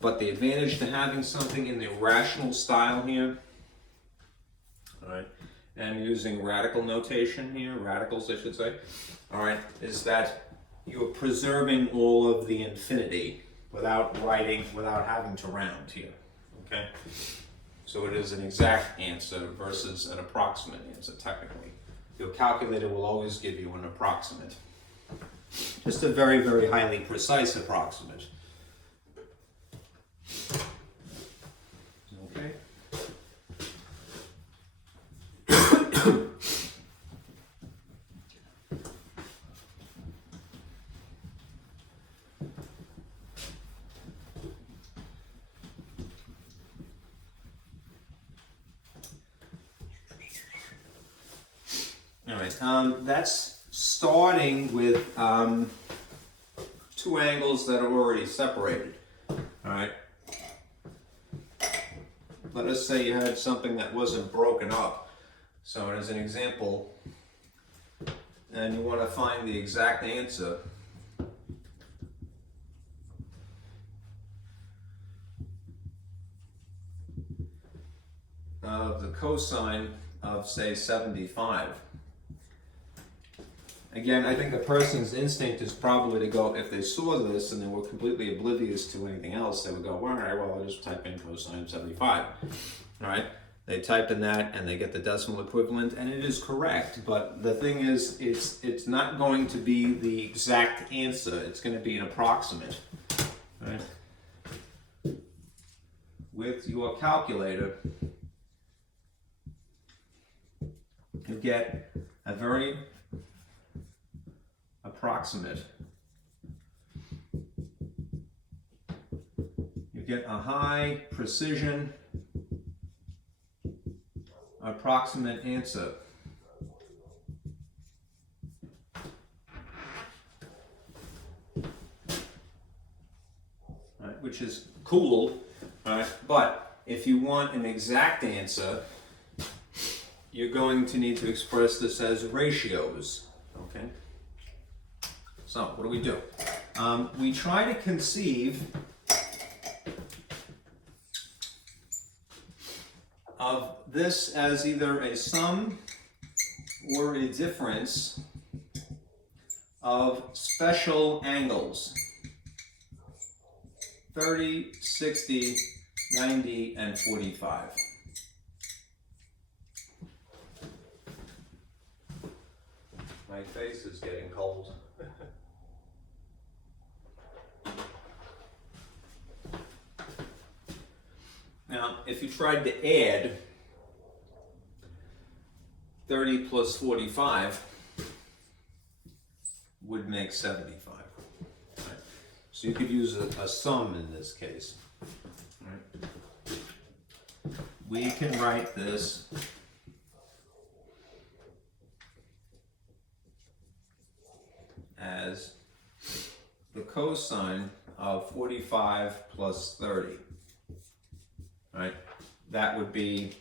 But the advantage to having something in the rational style here, all right, and using radical notation here, radicals I should say, all right, is that you're preserving all of the infinity without having to round here, okay? So it is an exact answer versus an approximate answer technically. Your calculator will always give you an approximate. Just a very, very highly precise approximate. Okay. All right, that's starting with two angles that are already separated. All right. Let us say you had something that wasn't broken up. So as an example, and you want to find the exact answer, of the cosine of, say, 75. Again, I think a person's instinct is probably to go, if they saw this and they were completely oblivious to anything else, they would go, all right, well, I'll just type in cosine of 75. All right? They type in that and they get the decimal equivalent, and it is correct. But the thing is, it's not going to be the exact answer. It's going to be an approximate. All right? With your calculator, you get a very approximate. You get a high precision approximate answer. Right, which is cool, right? But if you want an exact answer, you're going to need to express this as ratios, okay? So what do? We try to conceive of this as either a sum or a difference of special angles. 30, 60, 90, and 45. My face is getting cold. Now, if you tried to add 30 plus 45, would make 75. Right? So you could use a sum in this case. Right? We can write this as the cosine of 45 plus 30. Right? That would be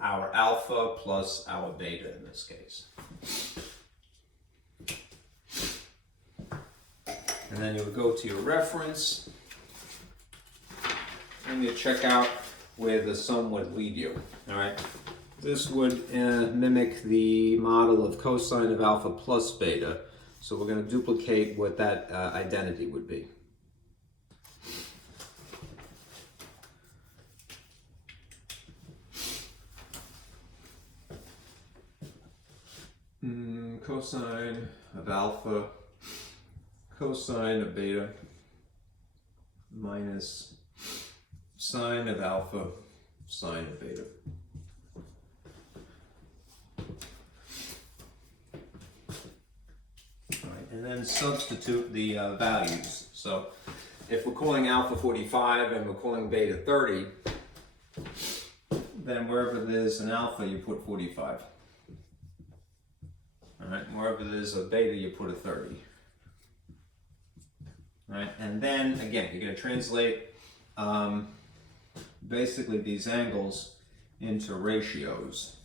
our alpha plus our beta in this case. And then you would go to your reference and you check out where the sum would lead you. All right. This would mimic the model of cosine of alpha plus beta. So we're going to duplicate what that identity would be. Cosine of alpha, cosine of beta, minus sine of alpha, sine of beta. All right, and then substitute the values. So if we're calling alpha 45 and we're calling beta 30, then wherever there's an alpha, you put 45. All right, wherever there's a beta, you put a 30. All right, and then again, you're going to translate basically these angles into ratios.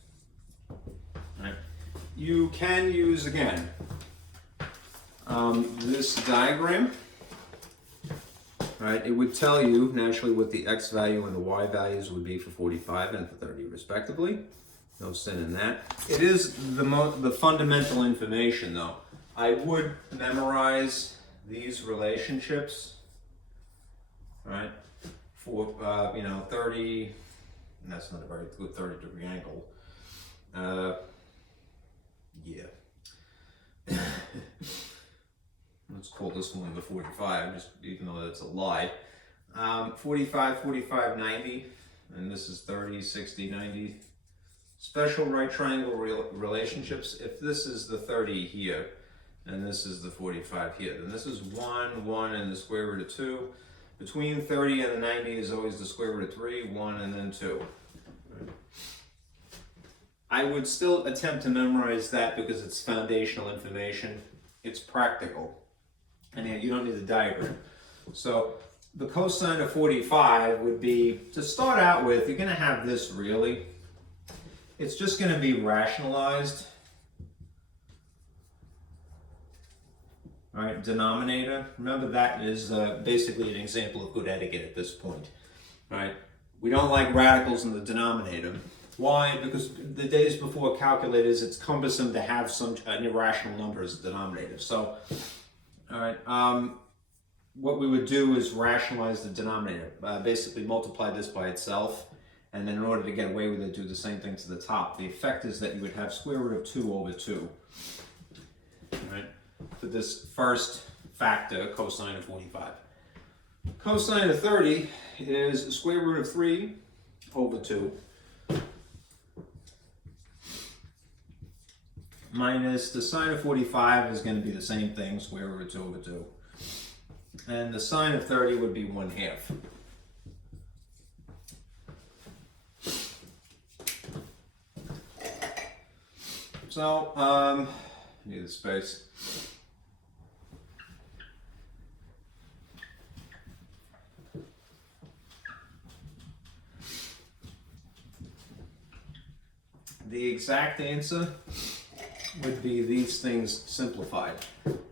All right. You can use again this diagram. Right, it would tell you naturally what the x value and the y values would be for 45 and for 30 respectively. No sin in that. It is the fundamental information though. I would memorize these relationships, right? For 30, and that's not a very good 30-degree angle. Yeah. Let's call this one the 45, just even though that's a lie. 45, 45, 90, and this is 30, 60, 90. Special right triangle relationships. If this is the 30 here, and this is the 45 here, then this is 1, 1, and the square root of 2. Between 30 and the 90 is always the square root of 3, 1, and then 2. I would still attempt to memorize that because it's foundational information. It's practical. And you don't need the diagram. So the cosine of 45 would be, to start out with, you're going to have this really. It's just going to be rationalized. All right, denominator. Remember that is basically an example of good etiquette at this point. All right, we don't like radicals in the denominator. Why? Because the days before calculators, it's cumbersome to have an irrational number as a denominator. So, all right, what we would do is rationalize the denominator. Basically multiply this by itself. And then in order to get away with it, do the same thing to the top. The effect is that you would have square root of 2 over 2. All right? For this first factor, cosine of 45. Cosine of 30 is square root of 3 over 2. minus the sine of 45 is going to be the same thing, square root of 2 over 2. And the sine of 30 would be 1/2. So, need the space. The exact answer would be these things simplified.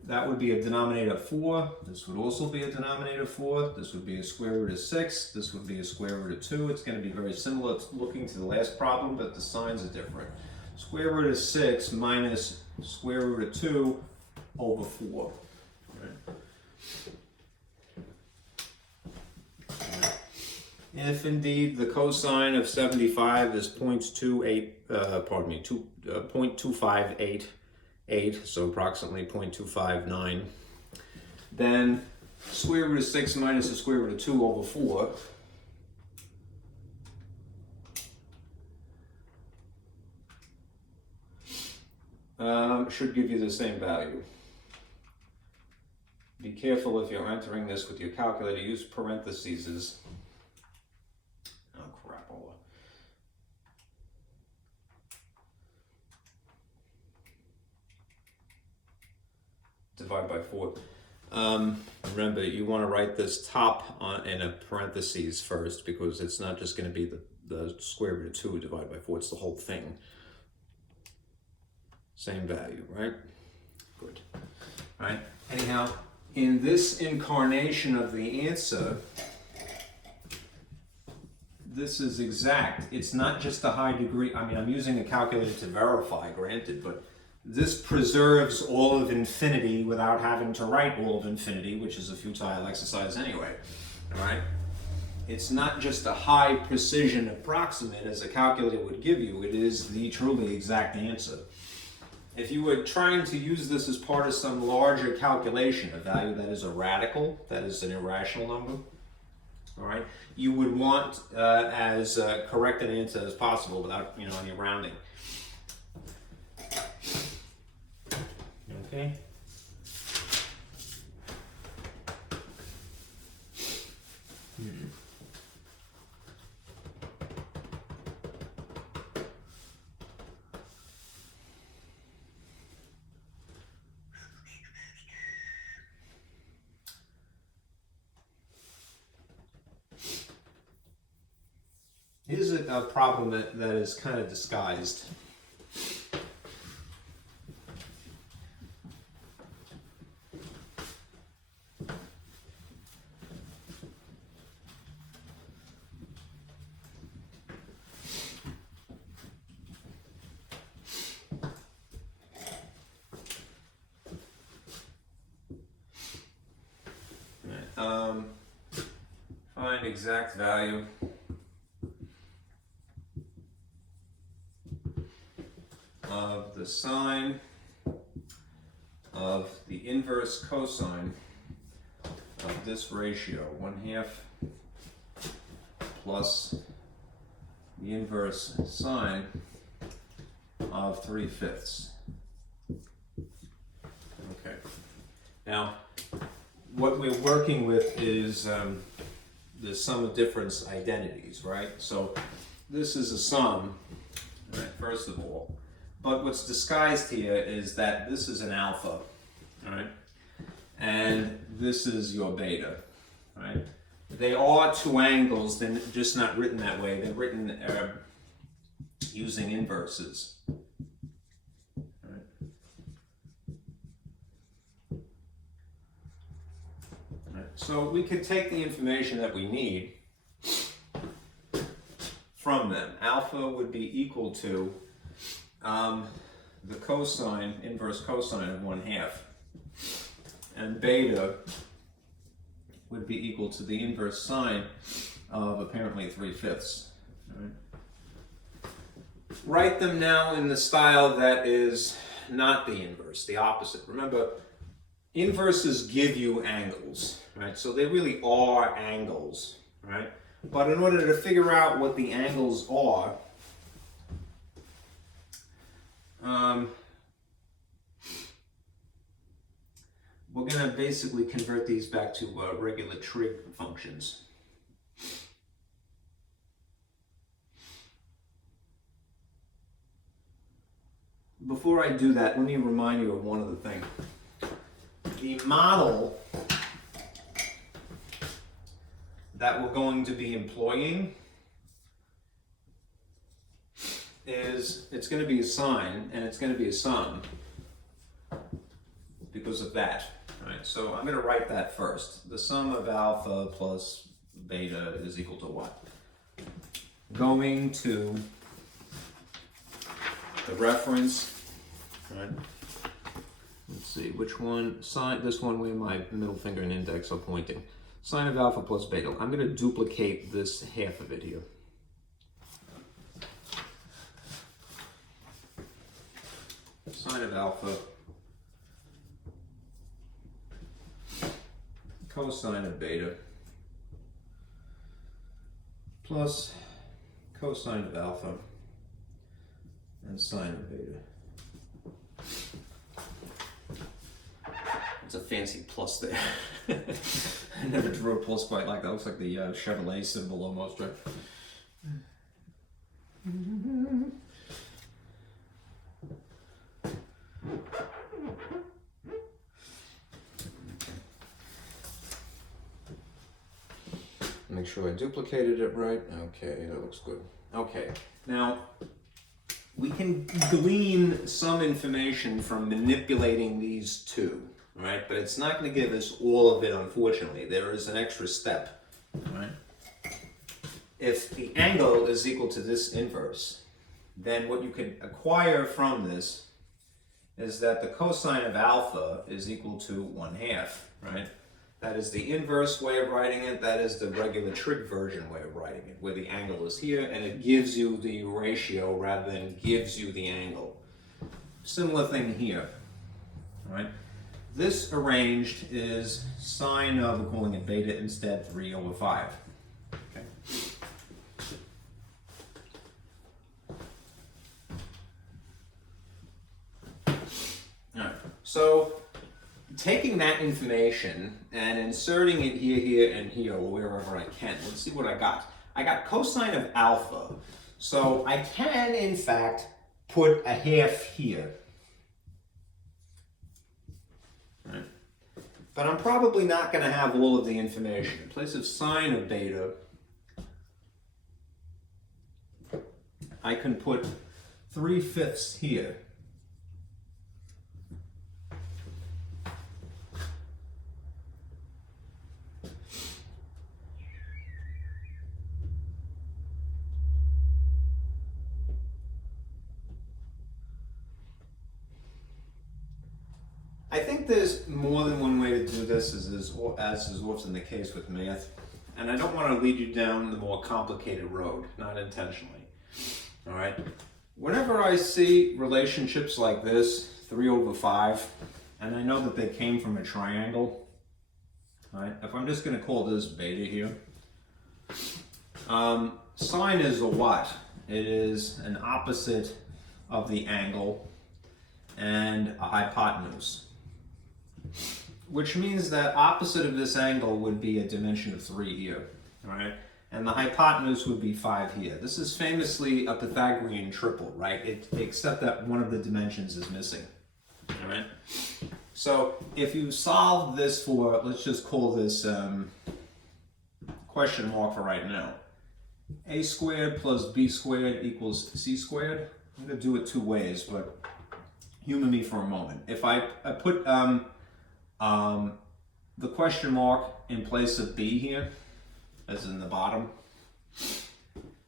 That would be a denominator of 4. This would also be a denominator of 4. This would be a square root of 6. This would be a square root of 2. It's going to be very similar to looking to the last problem, but the signs are different. Square root of 6 minus square root of 2 over 4. Right. If indeed the cosine of 75 is 0.2588, so approximately 0.259, then square root of 6 minus the square root of 2 over 4 should give you the same value. Be careful if you're entering this with your calculator. Use parentheses. Oh, crapola. Divide by 4. Remember, you want to write this top in a parentheses first, because it's not just going to be the square root of 2 divided by 4. It's the whole thing. Same value, right? Good. Right? Anyhow, in this incarnation of the answer, this is exact. It's not just a high degree. I mean, I'm using a calculator to verify, granted, but this preserves all of infinity without having to write all of infinity, which is a futile exercise anyway. All right? It's not just a high precision approximate as a calculator would give you. It is the truly exact answer. If you were trying to use this as part of some larger calculation, a value that is a radical, that is an irrational number, all right, you would want as correct an answer as possible without, any rounding. Okay. Here's a problem that is kind of disguised. Find exact value of the sine of the inverse cosine of this ratio, 1/2 plus the inverse sine of 3/5. Okay. Now, what we're working with is the sum of difference identities, right? So this is a sum, right, first of all. But what's disguised here is that this is an alpha, all right? And this is your beta, right? They are two angles, they're just not written that way. They're written using inverses. Right? Right. So we could take the information that we need from them. Alpha would be equal to the cosine, inverse cosine of 1/2. And beta would be equal to the inverse sine of apparently 3/5. Right? Write them now in the style that is not the inverse, the opposite. Remember, inverses give you angles, right? So they really are angles, right? But in order to figure out what the angles are, we're going to basically convert these back to regular trig functions. Before I do that, let me remind you of one other thing. The model that we're going to be employing it's going to be a sine, and it's going to be a sum because of that. Right? So I'm going to write that first. The sum of alpha plus beta is equal to what? Going to the reference, right? Let's see, which one? Sine, this one where my middle finger and index are pointing. Sine of alpha plus beta. I'm going to duplicate this half of it here. Sine of alpha, cosine of beta, plus cosine of alpha, and sine of beta. It's a fancy plus there. I never drew a plus quite like that. Looks like the Chevrolet symbol almost, right? Make sure I duplicated it right. Okay, that looks good. Okay, now we can glean some information from manipulating these two, right? But it's not going to give us all of it, unfortunately. There is an extra step, right? If the angle is equal to this inverse, then what you can acquire from this is that the cosine of alpha is equal to 1/2, right? That is the inverse way of writing it. That is the regular trig version way of writing it, where the angle is here and it gives you the ratio rather than gives you the angle. Similar thing here, all right? This arranged is sine of, we're calling it beta instead, 3/5. Okay. All right, so taking that information and inserting it here, and here, or wherever I can. Let's see what I got. I got cosine of alpha. So I can, in fact, put a half here. Right? But I'm probably not going to have all of the information. In place of sine of beta, I can put 3/5 here. I think there's more than one way to do this, as is often the case with math, and I don't want to lead you down the more complicated road, not intentionally. All right? Whenever I see relationships like this, 3/5, and I know that they came from a triangle, all right? If I'm just going to call this beta here, sine is a what? It is an opposite of the angle and a hypotenuse, which means that opposite of this angle would be a dimension of 3 here, all right? And the hypotenuse would be 5 here. This is famously a Pythagorean triple, right? Except that one of the dimensions is missing, all right? So if you solve this for, let's just call this question mark for right now. A squared plus b squared equals c squared. I'm going to do it two ways, but humor me for a moment. If I put the question mark in place of b here, as in the bottom,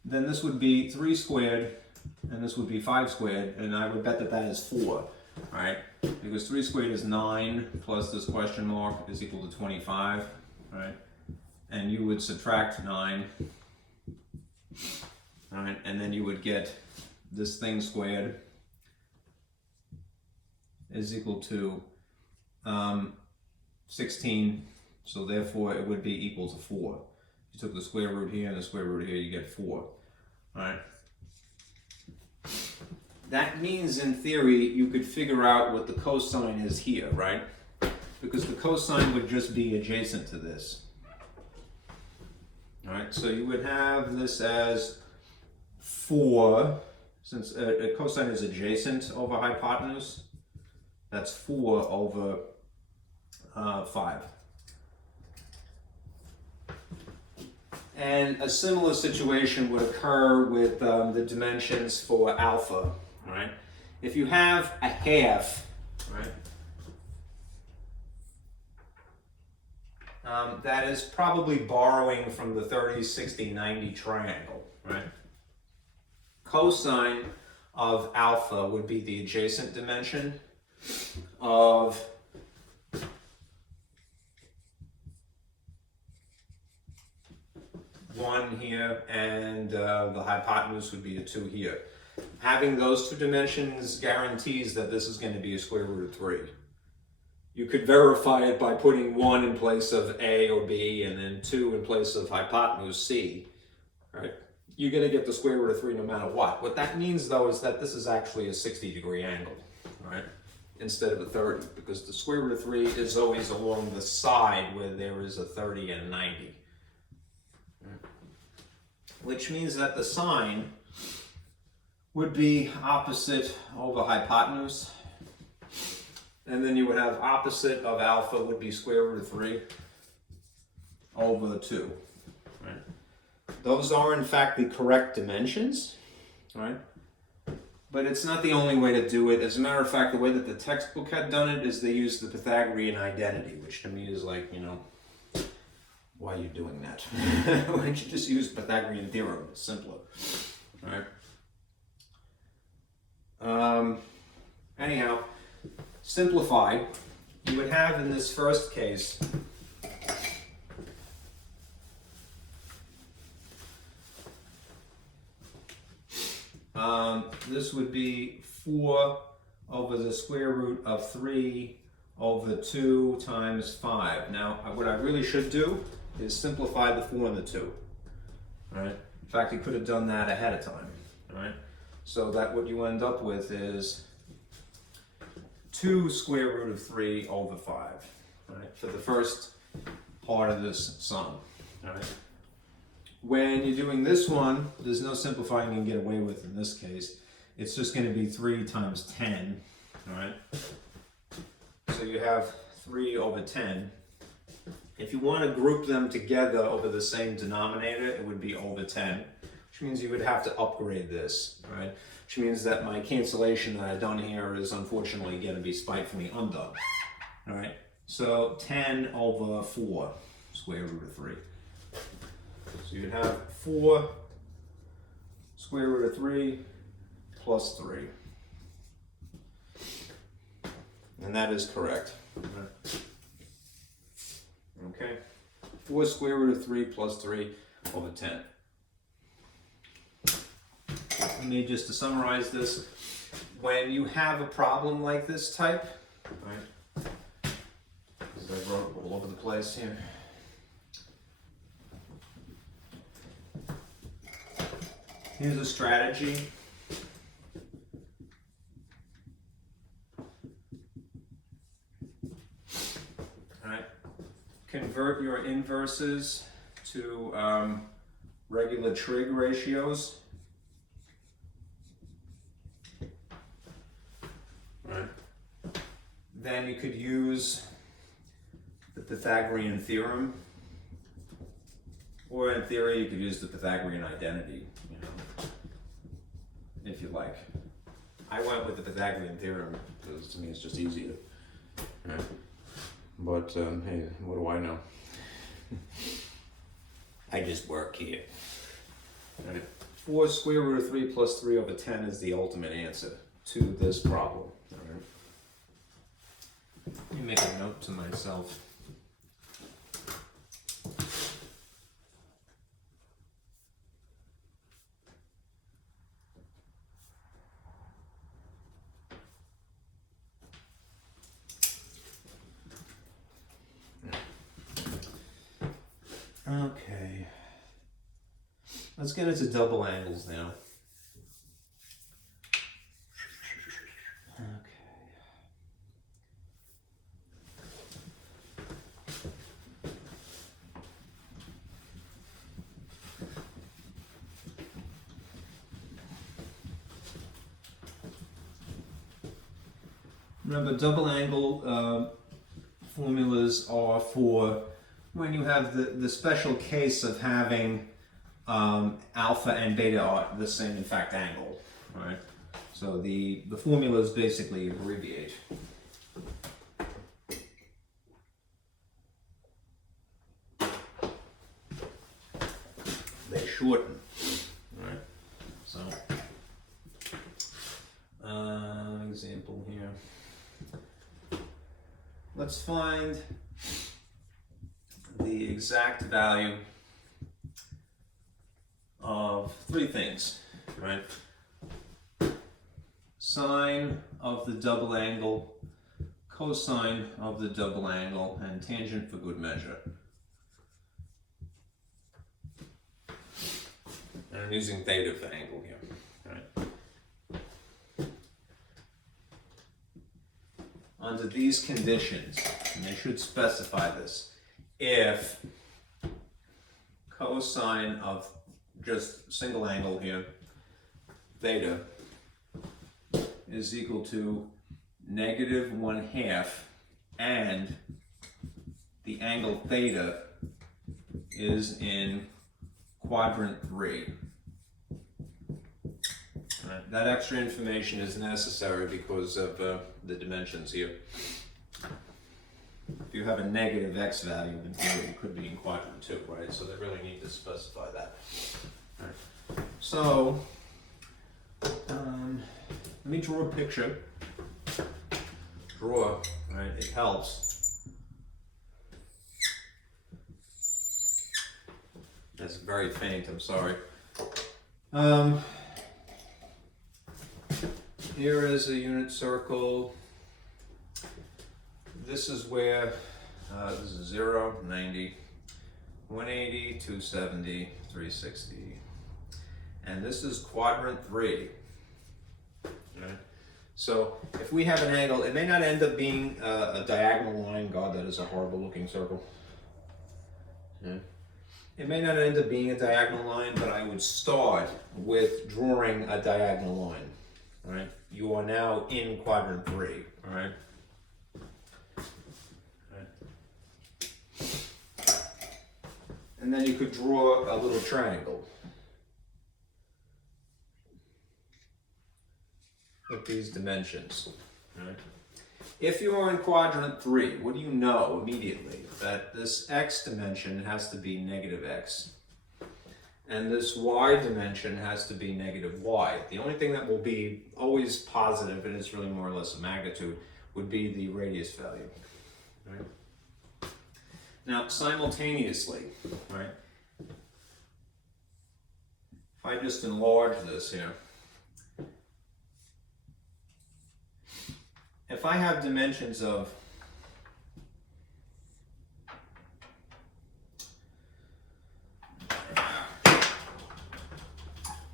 then this would be 3 squared, and this would be 5 squared, and I would bet that that is 4, right? Because 3 squared is 9, plus this question mark is equal to 25, right? And you would subtract 9, right? And then you would get this thing squared is equal to 16, so therefore it would be equal to 4. If you took the square root here and the square root here, you get 4. Alright? That means, in theory, you could figure out what the cosine is here, right? because the cosine would just be adjacent to this. All right, so you would have this as 4, since a cosine is adjacent over hypotenuse, that's 4 over 5. And a similar situation would occur with the dimensions for alpha, right? If you have a half, right, that is probably borrowing from the 30, 60, 90 triangle, right? Cosine of alpha would be the adjacent dimension of one here, and the hypotenuse would be a 2 here. Having those two dimensions guarantees that this is going to be a square root of 3. You could verify it by putting 1 in place of A or B, and then 2 in place of hypotenuse C. Right? You're going to get the square root of 3 no matter what. What that means, though, is that this is actually a 60-degree angle, right? Instead of a 30, because the square root of 3 is always along the side where there is a 30 and a 90. Which means that the sine would be opposite over hypotenuse. And then you would have opposite of alpha would be square root of 3 over 2. Right? Those are in fact the correct dimensions, right? But it's not the only way to do it. As a matter of fact, the way that the textbook had done it is they used the Pythagorean identity, which to me is like, you know, why are you doing that? Why don't you just use Pythagorean theorem? It's simpler, right? Anyhow, simplified, you would have in this first case this would be 4 over the square root of 3 over 2 times 5. Now, what I really should do is simplify the 4 and the 2. Right? In fact, you could have done that ahead of time. Right? So that what you end up with is 2 square root of 3 over 5. Right? For the first part of this sum. Right? When you're doing this one, there's no simplifying you can get away with in this case. It's just going to be 3 times 10. All right? So you have 3 over 10. If you want to group them together over the same denominator, it would be over 10, which means you would have to upgrade this, right? Which means that my cancellation that I've done here is unfortunately going to be spitefully undone. All right? So 10 over 4, square root of 3. So you'd have 4 square root of 3 plus 3. And that is correct. Okay? 4 square root of 3 plus 3 over 10. Let me just to summarize this. When you have a problem like this type, right? Because I wrote all over the place here. Here's a strategy. All right. Convert your inverses to regular trig ratios. All right. Then you could use the Pythagorean theorem, or in theory you could use the Pythagorean identity, you know, if you like. I went with the Pythagorean theorem because to me it's just easier. Right? But hey, what do I know? I just work here. Right. 4 square root of 3 plus 3 over 10 is the ultimate answer to this problem. All right. Let me make a note to myself. Okay, let's get into double angles now. Okay. Remember, double angle formulas are for when you have the special case of having alpha and beta are the same, in fact, angle, right? So the formulas basically abbreviate. They shorten, right? So, example here. Let's find the exact value of three things, right? Sine of the double angle, cosine of the double angle, and tangent for good measure. And I'm using theta for angle here, right? Under these conditions, and they should specify this, if cosine of just single angle here, theta, is equal to -1/2, and the angle theta is in quadrant 3. Right. That extra information is necessary because of the dimensions here. If you have a negative x value, in theory, it could be in quadrant 2, right? So they really need to specify that. Right. So, let me draw a picture. Right? It helps. That's very faint, I'm sorry. Here is a unit circle. This is where, this is 0, 90, 180, 270, 360. And this is quadrant 3. Right? So if we have an angle, it may not end up being a diagonal line. God, that is a horrible looking circle. Yeah. It may not end up being a diagonal line, but I would start with drawing a diagonal line. Right? You are now in quadrant 3. All right? And then you could draw a little triangle with these dimensions. Right? If you are in quadrant 3, what do you know immediately? That this x dimension has to be -x. And this y dimension has to be -y. The only thing that will be always positive, and it's really more or less a magnitude, would be the radius value. Right? Now, simultaneously, right? If I just enlarge this here, if I have dimensions of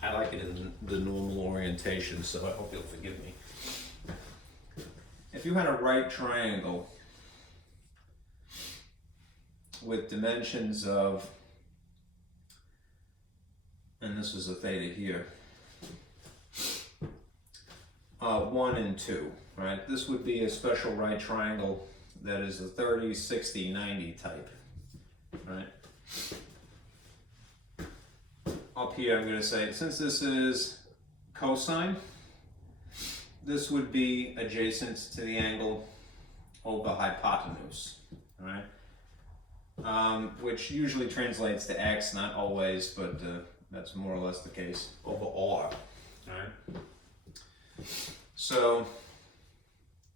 I like it in the normal orientation, so I hope you'll forgive me. If you had a right triangle with dimensions of, and this is a theta here, 1 and 2, right? This would be a special right triangle that is a 30, 60, 90 type, right? Up here I'm going to say, since this is cosine, this would be adjacent to the angle over hypotenuse, right? Which usually translates to x, not always, but that's more or less the case, over r, right? So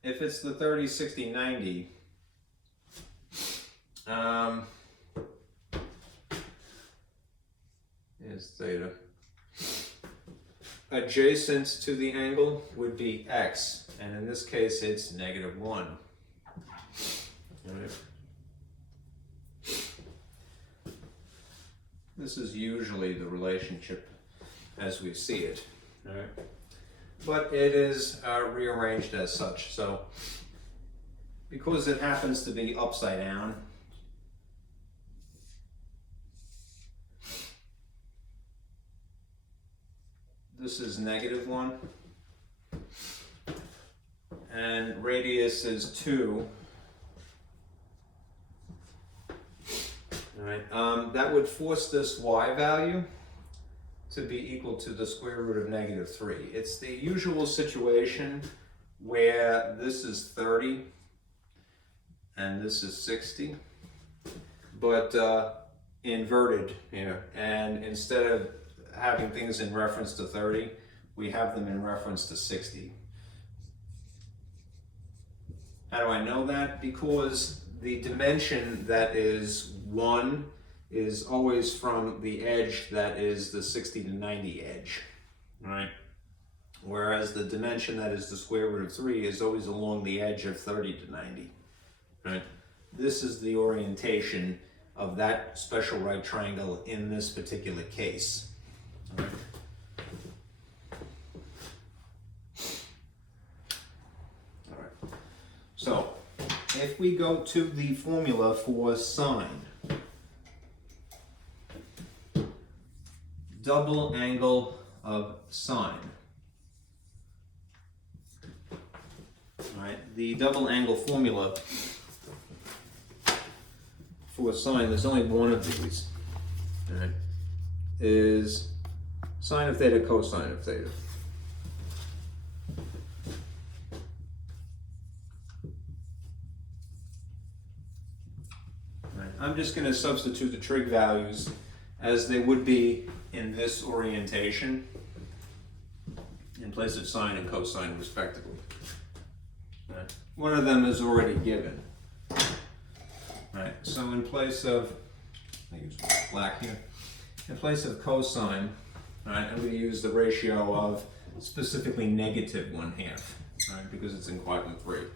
if it's the 30, 60, 90, is theta. Adjacent to the angle would be x, and in this case it's -1. Right. This is usually the relationship as we see it. Right. But it is rearranged as such. So because it happens to be upside down, this is -1, and radius is 2. All right, that would force this y value to be equal to the square root of -3. It's the usual situation where this is 30 and this is 60, but inverted here. And instead of having things in reference to 30, we have them in reference to 60. How do I know that? Because the dimension that is 1 is always from the edge that is the 60 to 90 edge, right? Whereas the dimension that is the square root of 3 is always along the edge of 30 to 90, right? This is the orientation of that special right triangle in this particular case. All right. All right. So if we go to the formula for sine, double angle of sine. All right, the double angle formula for sine, there's only one of these, all right, is sine of theta cosine of theta. All right, I'm just going to substitute the trig values as they would be in this orientation in place of sine and cosine respectively. Right. One of them is already given. Right. So in place of, I think it's black here, in place of cosine, right, I'm going to use the ratio of specifically -1/2, right, because it's in quadrant 3.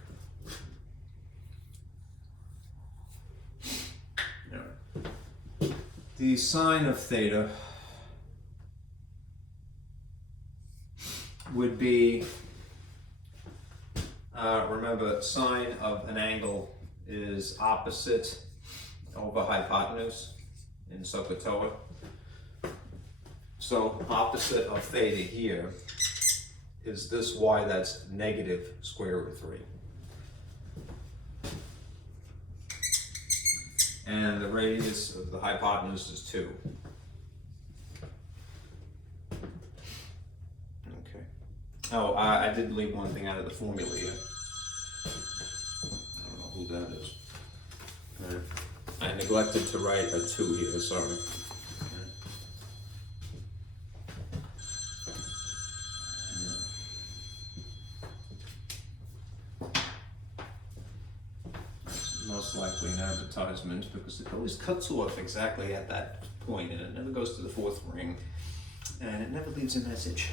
Right. The sine of theta would be, remember, sine of an angle is opposite over hypotenuse in SOHCAHTOA. So opposite of theta here is this y that's negative square root of 3. And the radius of the hypotenuse is 2. Okay. Oh, I did leave one thing out of the formula here. I don't know who that is. I neglected to write a 2 here, sorry. Most likely an advertisement, because it always cuts off exactly at that point and it never goes to the 4th ring and it never leaves a message.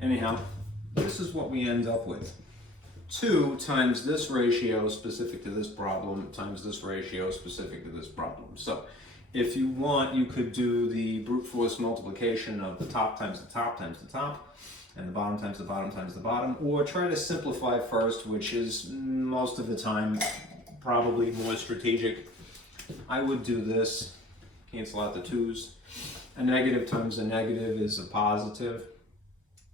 Anyhow, this is what we end up with. 2 times this ratio specific to this problem times this ratio specific to this problem. So if you want, you could do the brute force multiplication of the top times the top times the top, and the bottom times the bottom times the bottom, or try to simplify first, which is most of the time probably more strategic. I would do this, cancel out the 2's. A negative times a negative is a positive.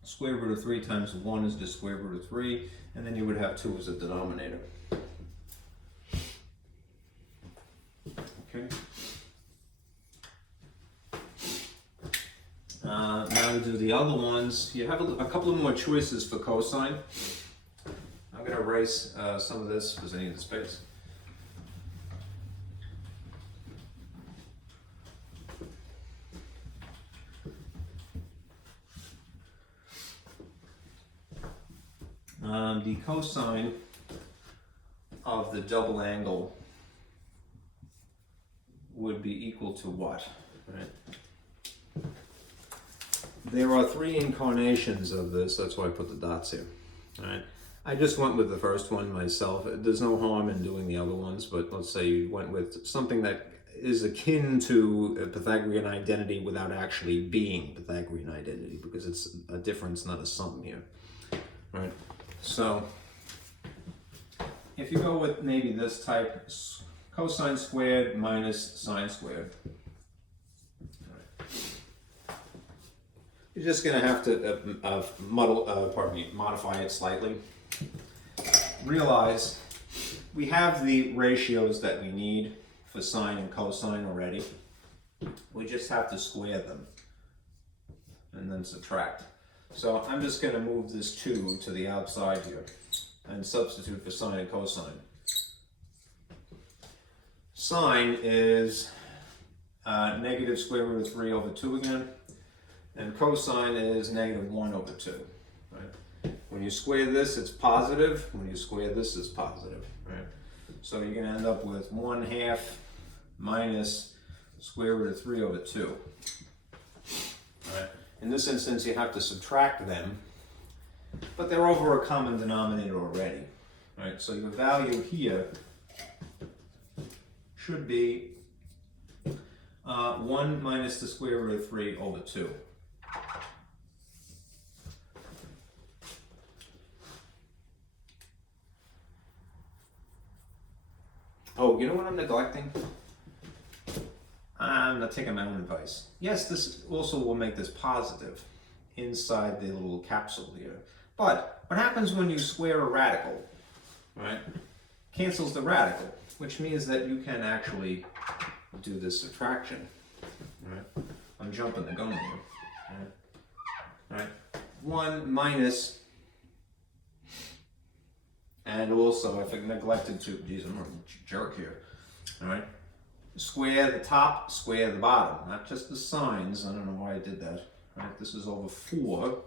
Square root of 3 times 1 is just square root of 3, and then you would have 2 as a denominator. Okay. Now to do the other ones, you have a couple of more choices for cosine. I'm going to erase some of this because I need the space. The cosine of the double angle would be equal to what? Right? There are 3 incarnations of this, that's why I put the dots here. All right. I just went with the first one myself. There's no harm in doing the other ones, but let's say you went with something that is akin to a Pythagorean identity without actually being Pythagorean identity, because it's a difference, not a sum here. All right. So if you go with maybe this type, cosine squared minus sine squared. You're just going to have to modify it slightly. Realize we have the ratios that we need for sine and cosine already. We just have to square them and then subtract. So I'm just going to move this 2 to the outside here and substitute for sine and cosine. Sine is negative square root of 3 over 2 again, and cosine is negative 1 over 2. Right? When you square this, it's positive. When you square this, it's positive. Right? So you're going to end up with 1/2 minus square root of 3 over 2. Right? In this instance, you have to subtract them, but they're over a common denominator already. Right? So your value here should be 1 minus the square root of 3 over 2. Oh, you know what I'm neglecting? I'm not taking my own advice. Yes, this also will make this positive inside the little capsule here. But what happens when you square a radical, right? Cancels the radical, which means that you can actually do this subtraction. Right? I'm jumping the gun here. Right? 1 minus, and also if I neglected to, geez, I'm a jerk here. All right? Square the top, square the bottom, not just the signs. I don't know why I did that. All right? This is over 4.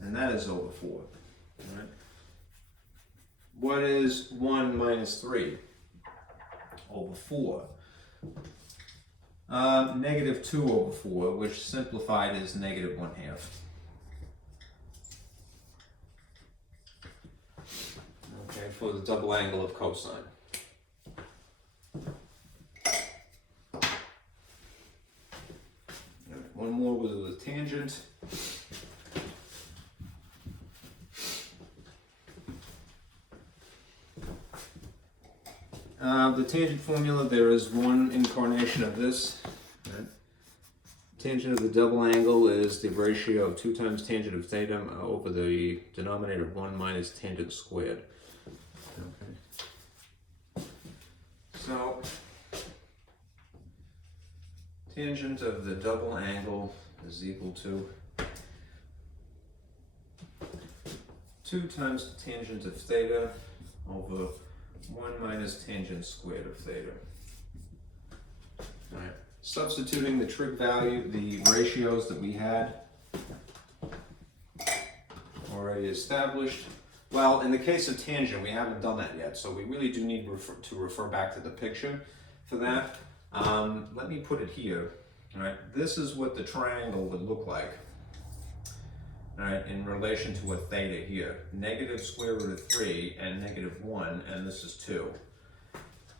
And that is over 4. All right? What is 1 minus 3 over 4? Negative 2 over 4, which simplified is negative 1/2. Okay, for the double angle of cosine. One more with the tangent. The tangent formula, there is one incarnation of this. Right? Tangent of the double angle is the ratio of 2 times tangent of theta over the denominator of 1 minus tangent squared. Okay. So, tangent of the double angle is equal to 2 times the tangent of theta over 1 minus tangent squared of theta. All right. Substituting the trig value, the ratios that we had already established. Well, in the case of tangent, we haven't done that yet, so we really do need to refer back to the picture for that. Let me put it here. All right. This is what the triangle would look like. All right, in relation to a theta here, negative square root of 3 and negative 1, and this is 2.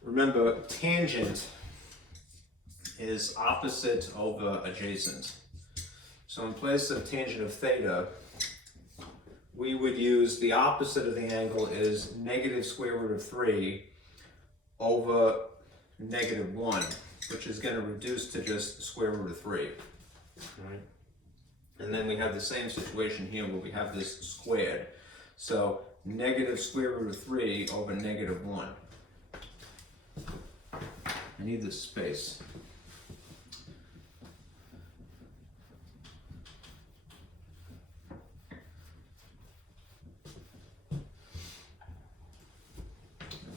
Remember, tangent is opposite over adjacent. So in place of tangent of theta, we would use the opposite of the angle is negative square root of 3 over negative 1, which is going to reduce to just square root of 3. All right. And then we have the same situation here where we have this squared. So negative square root of 3 over negative 1. I need this space.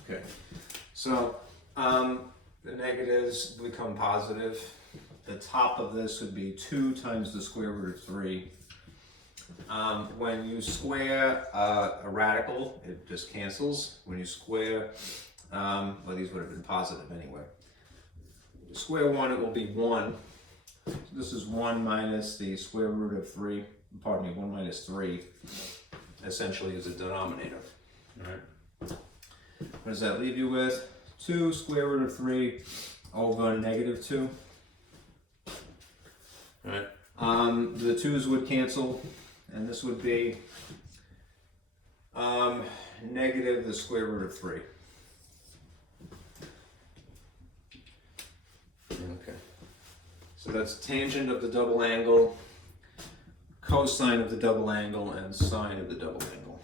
Okay, so the negatives become positive. The top of this would be 2 times the square root of 3. When you square a radical, it just cancels. When you square, well, these would have been positive anyway. Square 1, it will be 1. So this is 1 minus the square root of 3, pardon me, 1 minus 3, essentially is a denominator. All right. What does that leave you with? 2 square root of 3 over negative 2. Right. The 2's would cancel, and this would be negative the square root of 3. So that's tangent of the double angle, cosine of the double angle, and sine of the double angle.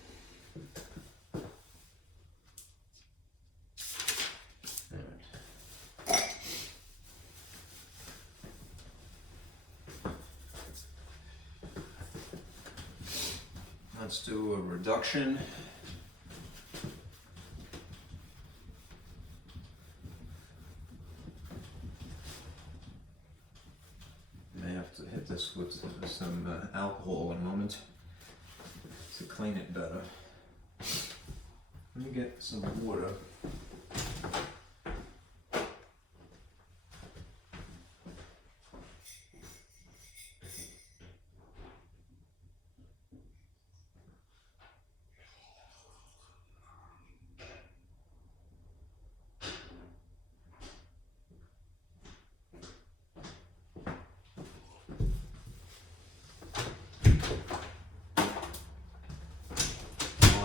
Let's do a reduction. May have to hit this with some alcohol in a moment to clean it better. Let me get some water.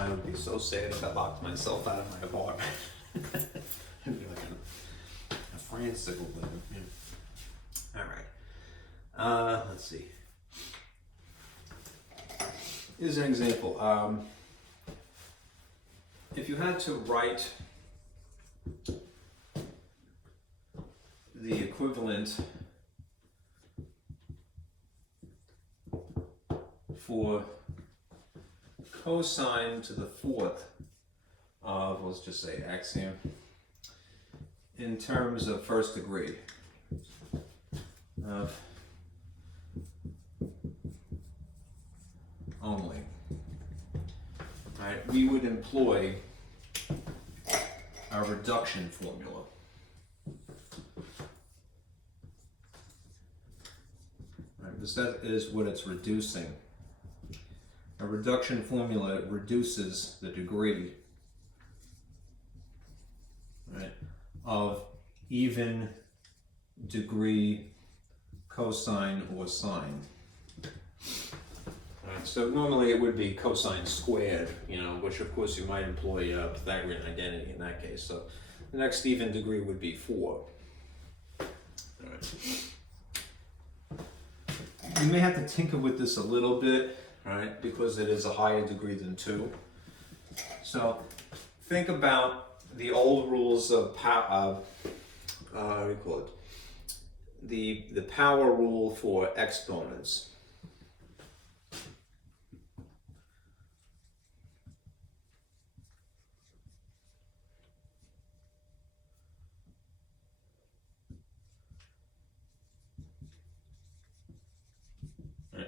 I would be so sad if I locked myself out of my apartment. It'd be like a frantic living. Yeah. All right. Let's see. Here's an example. If you had to write the equivalent for cosine to the fourth of, let's just say x here, in terms of first degree of only, right, we would employ a reduction formula. Right, because that is what it's reducing. A reduction formula reduces the degree, right, of even degree cosine or sine. Right, so normally it would be cosine squared, which of course you might employ Pythagorean identity in that case. So the next even degree would be 4. All right. You may have to tinker with this a little bit, right, because it is a higher degree than 2. So think about the old rules of what do you call it? The power rule for exponents.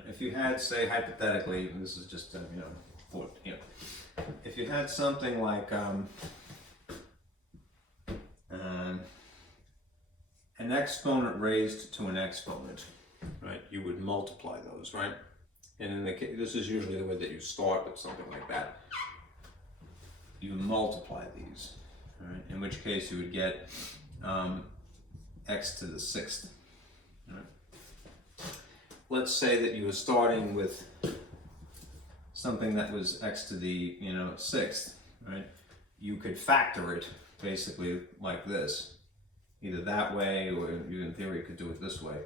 If you had, say, hypothetically, and this is just, if you had something like an exponent raised to an exponent, right? You would multiply those, right? And in the case, this is usually the way that you start with something like that. You multiply these, right? In which case you would get x to the 6th, right? Let's say that you were starting with something that was x to the 6th, right? You could factor it basically like this, either that way, or you in theory could do it this way.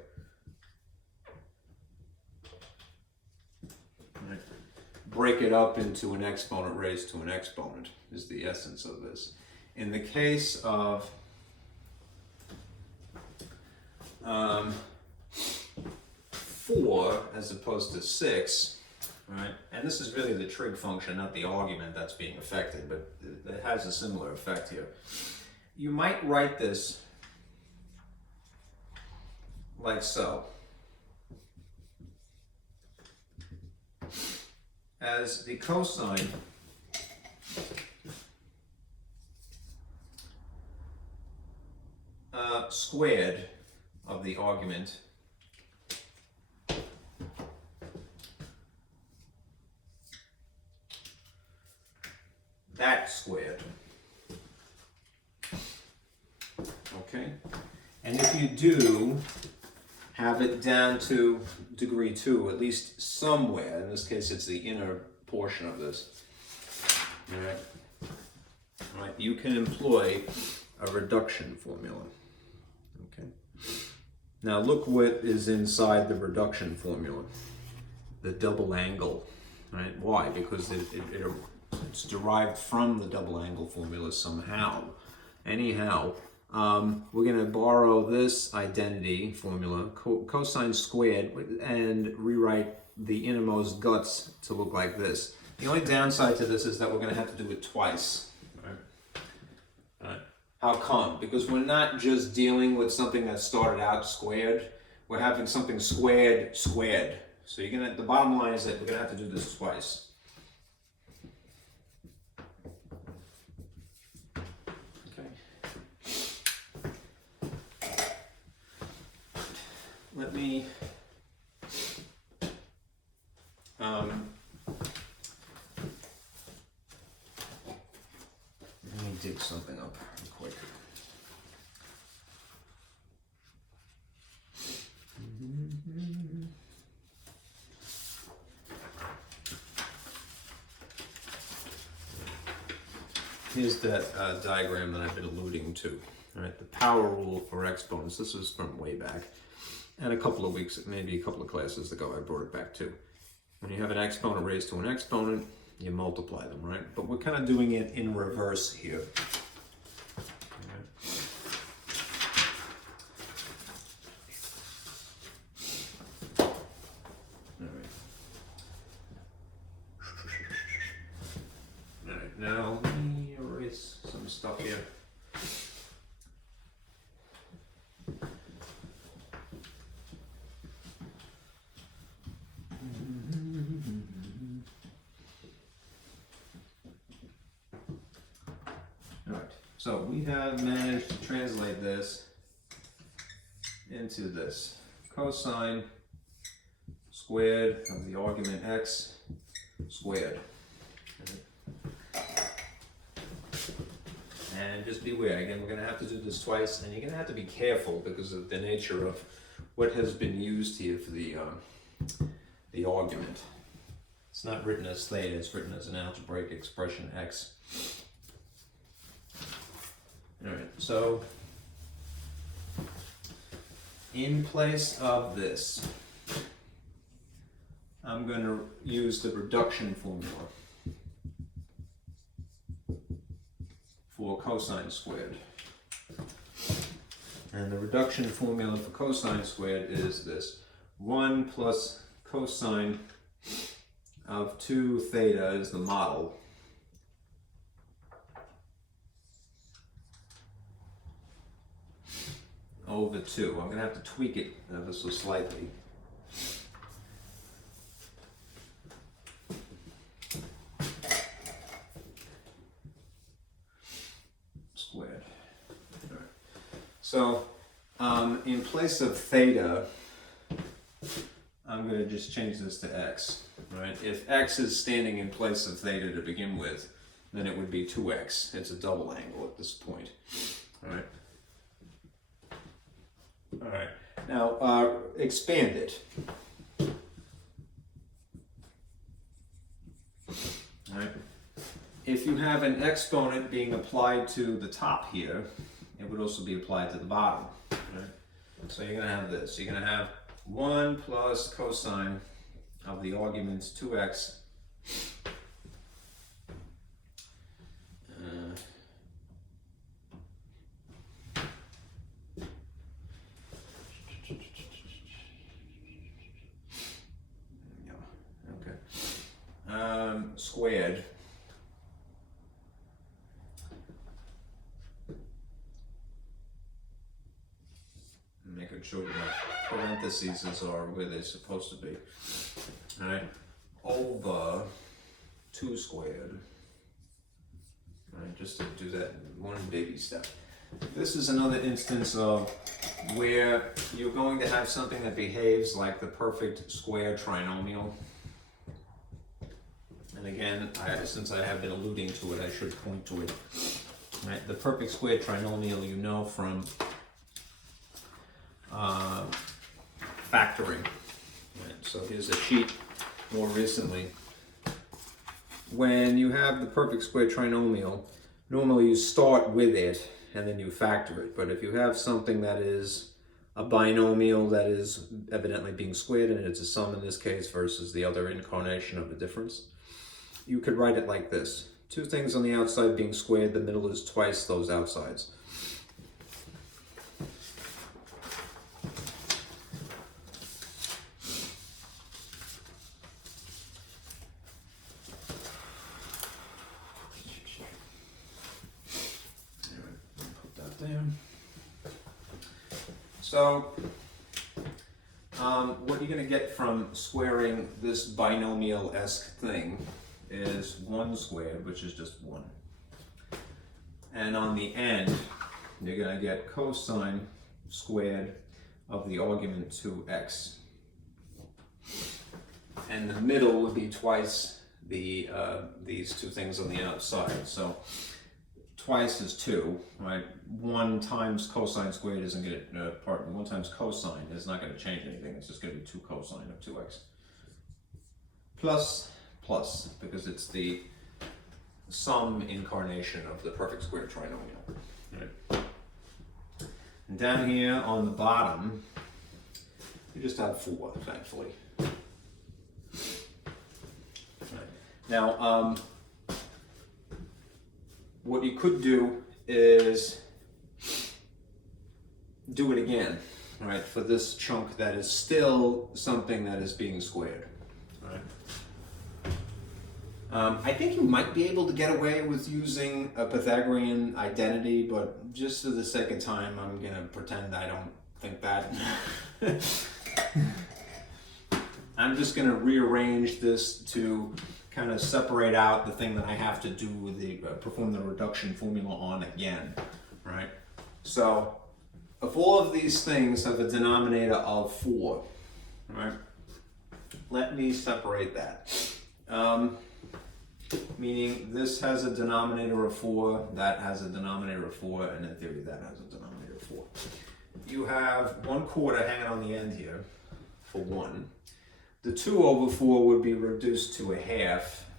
Right? Break it up into an exponent raised to an exponent is the essence of this. In the case of 4 as opposed to 6, right? And this is really the trig function, not the argument that's being affected, but it has a similar effect here. You might write this like so. As the cosine squared of the argument that squared. Okay? And if you do have it down to degree 2, at least somewhere, in this case it's the inner portion of this, all right? All right, you can employ a reduction formula. Okay? Now look what is inside the reduction formula. The double angle, right? Why? Because it's derived from the double angle formula somehow. Anyhow, we're going to borrow this identity formula, cosine squared, and rewrite the innermost guts to look like this. The only downside to this is that we're going to have to do it twice. Right? How come? Because we're not just dealing with something that started out squared. We're having something squared. So the bottom line is that we're going to have to do this twice. Okay. Let me dig something up real quick. Here's that diagram that I've been alluding to. All right, the power rule for exponents. This is from way back. And a couple of weeks, maybe a couple of classes ago, I brought it back too. When you have an exponent raised to an exponent, you multiply them, right? But we're kind of doing it in reverse here. Now, let me erase some stuff here. All right, so we have managed to translate this into this. Cosine squared of the argument x squared. And just beware, again, we're going to have to do this twice, and you're going to have to be careful because of the nature of what has been used here for the argument. It's not written as theta, it's written as an algebraic expression x. All right, so in place of this, I'm going to use the reduction formula for cosine squared. And the reduction formula for cosine squared is this. 1 plus cosine of 2 theta is the model. Over 2. I'm going to have to tweak it ever so slightly. Squared. All right. So in place of theta, I'm going to just change this to x. Right? If x is standing in place of theta to begin with, then it would be 2x. It's a double angle at this point. All right. All right. Now expand it. All right. If you have an exponent being applied to the top here, it would also be applied to the bottom. Right? So you're going to have this. You're going to have 1 plus cosine of the arguments 2x squared making sure that parentheses are where they're supposed to be. All right, over 2 squared. All right, just to do that one baby step. This is another instance of where you're going to have something that behaves like the perfect square trinomial. And again, since I have been alluding to it, I should point to it. All right, the perfect square trinomial you know from factoring. Right, so here's a sheet more recently. When you have the perfect square trinomial, normally you start with it and then you factor it. But if you have something that is a binomial that is evidently being squared, and it's a sum in this case versus the other incarnation of the difference. You could write it like this. Two things on the outside being squared, the middle is twice those outsides. Put that there. So, what you're going to get from squaring this binomial-esque thing is 1 squared, which is just 1. And on the end, you're going to get cosine squared of the argument 2x. And the middle would be twice the these two things on the outside. So twice is 2, right? 1 times cosine squared isn't going to, 1 times cosine is not going to change anything. It's just going to be 2 cosine of 2x. Plus, because it's the sum incarnation of the perfect square trinomial. Right? And down here on the bottom, you just have 4, thankfully. Right. Now, what you could do is do it again, right, for this chunk that is still something that is being squared. Right? I think you might be able to get away with using a Pythagorean identity, but just for the sake of time, I'm going to pretend I don't think that. I'm just going to rearrange this to kind of separate out the thing that I have to do with the perform the reduction formula on again, right? So, if all of these things have a denominator of 4, right? Let me separate that. Meaning this has a denominator of 4, that has a denominator of 4, and in theory that has a denominator of 4. You have 1/4 hanging on the end here for 1. The 2 over 4 would be reduced to a half,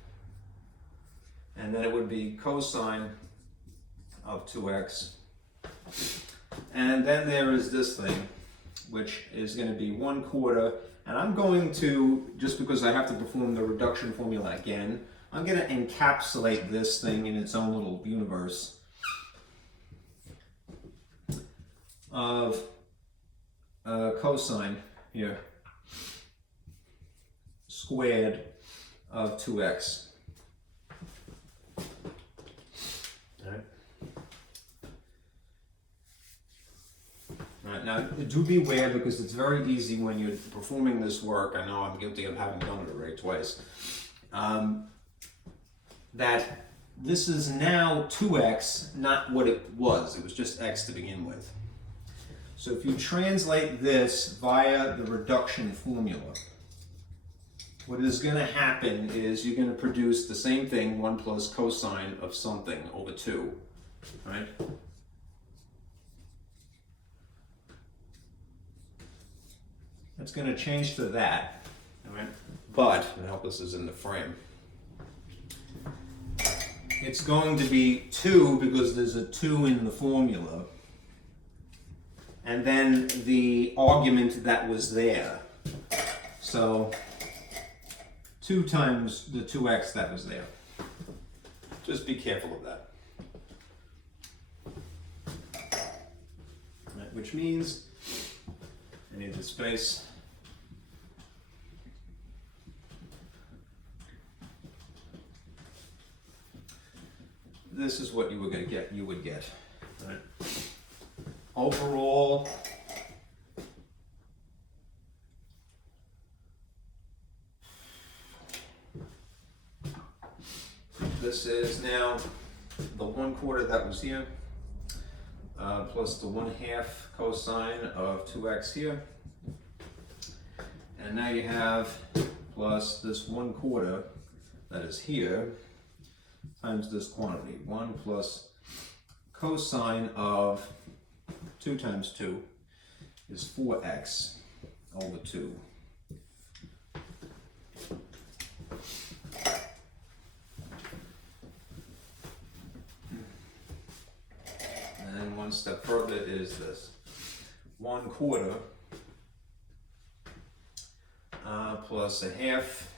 and then it would be cosine of 2x. And then there is this thing, which is going to be 1/4, and I'm going to, just because I have to perform the reduction formula again, I'm going to encapsulate this thing in its own little universe of cosine here squared of 2x. All right, now do beware, because it's very easy when you're performing this work, I know I'm guilty of having done it already twice, that this is now 2x, not what it was just x to begin with. So if you translate this via the reduction formula, what is going to happen is you're going to produce the same thing, 1 plus cosine of something over 2, right? That's going to change to that, all right? But, and I hope this is in the frame, it's going to be 2 because there's a 2 in the formula, and then the argument that was there. So 2 times the 2x that was there. Just be careful of that. Right, which means I need the space. This is what you were going to get. You would get. Right? Overall, this is now the 1/4 that was here, plus the 1/2 cosine of 2x here. And now you have plus this 1/4 that is here, times this quantity. 1 plus cosine of 2 times 2 is 4x over 2. And then one step further is this. 1/4 plus a half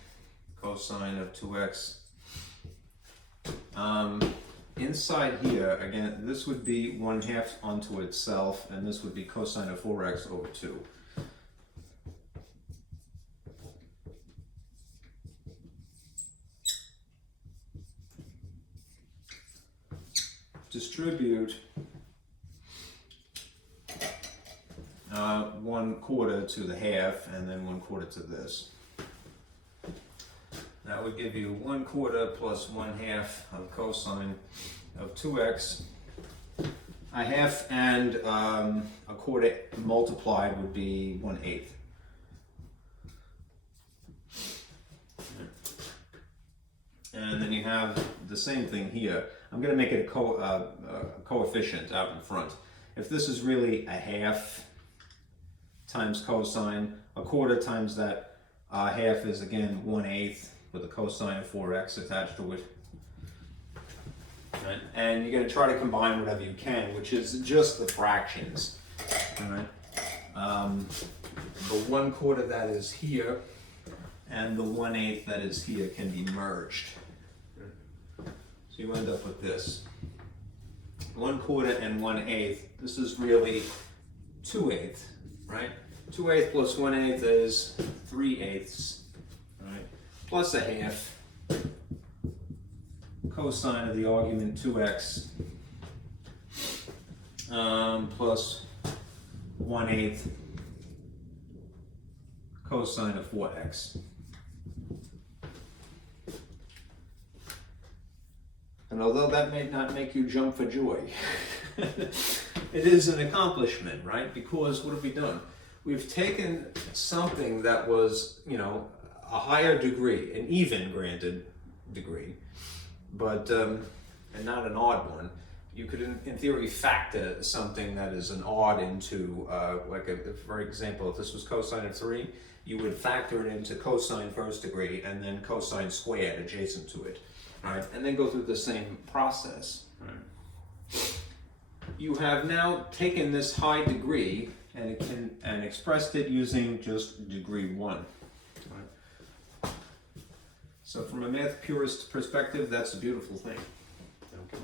cosine of 2x. Inside here, again, this would be 1/2 onto itself, and this would be cosine of 4x over 2. Distribute 1/4 to the half, and then 1/4 to this. That would give you 1/4 plus 1/2 of cosine of 2x. A half and a quarter multiplied would be 1/8. And then you have the same thing here. I'm going to make it a coefficient out in front. If this is really a half times cosine, a quarter times that half is again 1/8 with a cosine of 4x attached to it. Right. And you're going to try to combine whatever you can, which is just the fractions. All right. The 1/4 that is here and the 1/8 that is here can be merged. So you end up with this. 1/4 and 1/8. This is really 2/8, right? 2/8 plus 1/8 is 3/8, right? Plus a half. Cosine of the argument 2x plus 1/8 cosine of 4x. And although that may not make you jump for joy, it is an accomplishment, right? Because what have we done? We've taken something that was, a higher degree, an even granted degree, but and not an odd one. You could, in theory, factor something that is an odd into, for example, if this was cosine of 3, you would factor it into cosine first degree and then cosine squared adjacent to it, right? And then go through the same process. Right? You have now taken this high degree and expressed it using just degree 1. Right? So from a math purist perspective, that's a beautiful thing. Okay.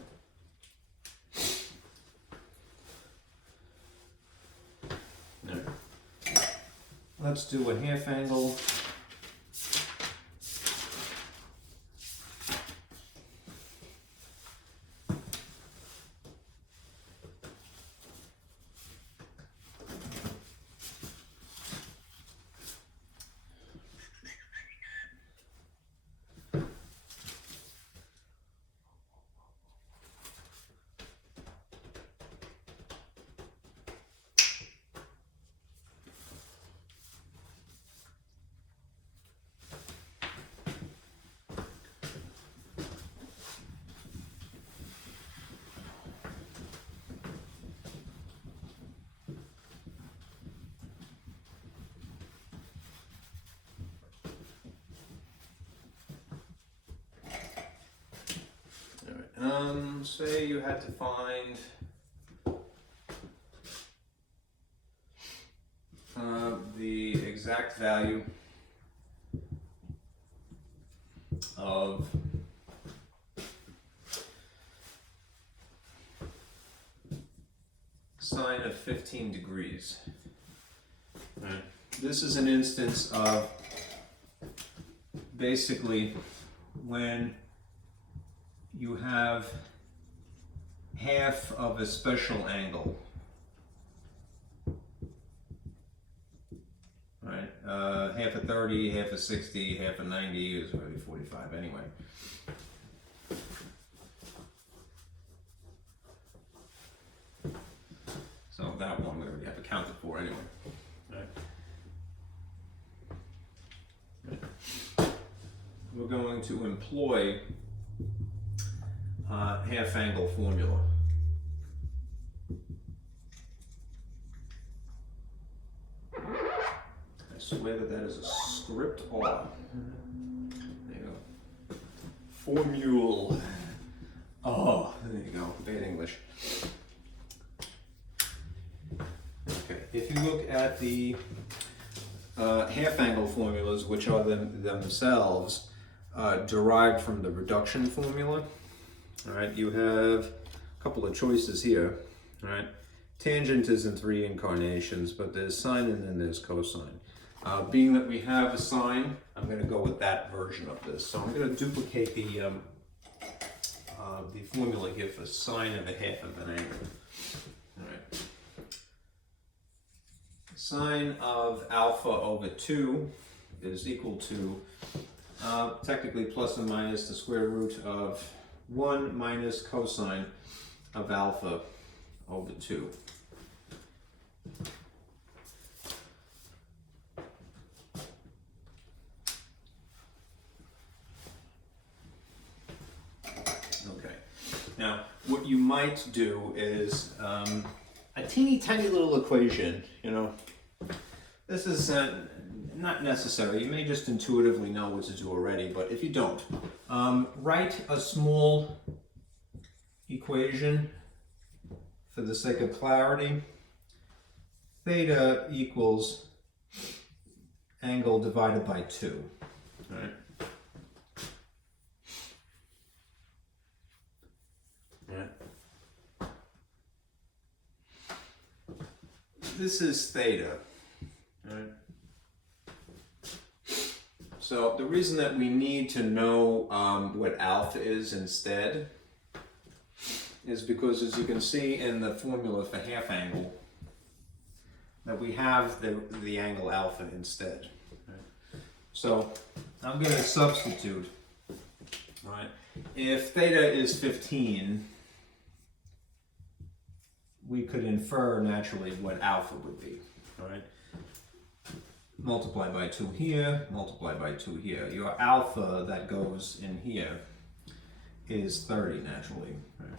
Now, let's do a half angle. Say you had to find the exact value of sine of 15 degrees. Right. This is an instance of basically when you have half of a special angle, right? Half a 30, half a 60, half a 90 is maybe 45 anyway. So that one we already have accounted for anyway. Right. Right. We're going to employ half angle formula. I swear that is a script R. There you go. Formule. Oh, there you go. Bad English. Okay. if you look at the half angle formulas, which are themselves derived from the reduction formula, all right, you have a couple of choices here, all right? Tangent is in 3 incarnations, but there's sine and then there's cosine. Being that we have a sine, I'm going to go with that version of this. So I'm going to duplicate the formula here for sine of a half of an angle. All right. Sine of alpha over 2 is equal to technically plus or minus the square root of 1 minus cosine of alpha over 2. Okay. Now, what you might do is a teeny tiny little equation, you know. This is not necessary. You may just intuitively know what to do already, but if you don't, write a small equation for the sake of clarity. Theta equals angle divided by 2. All right. Yeah. This is theta. All right. So the reason that we need to know what alpha is instead is because, as you can see in the formula for half angle, that we have the angle alpha instead. Right? So I'm going to substitute. Right? If theta is 15, we could infer naturally what alpha would be. All right? Multiply by 2 here, multiply by 2 here. Your alpha that goes in here is 30 naturally. Right?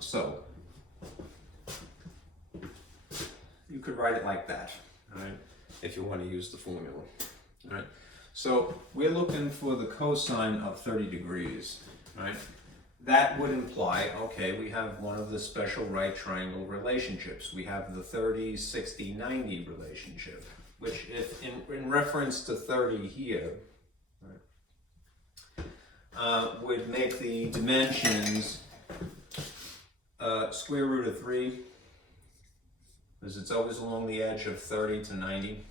So you could write it like that, all right, if you want to use the formula. All right. So we're looking for the cosine of 30 degrees, right? That would imply, okay, we have one of the special right triangle relationships. We have the 30, 60, 90 relationship, which if in reference to 30 here, right, would make the dimensions square root of 3, because it's always along the edge of 30 to 90,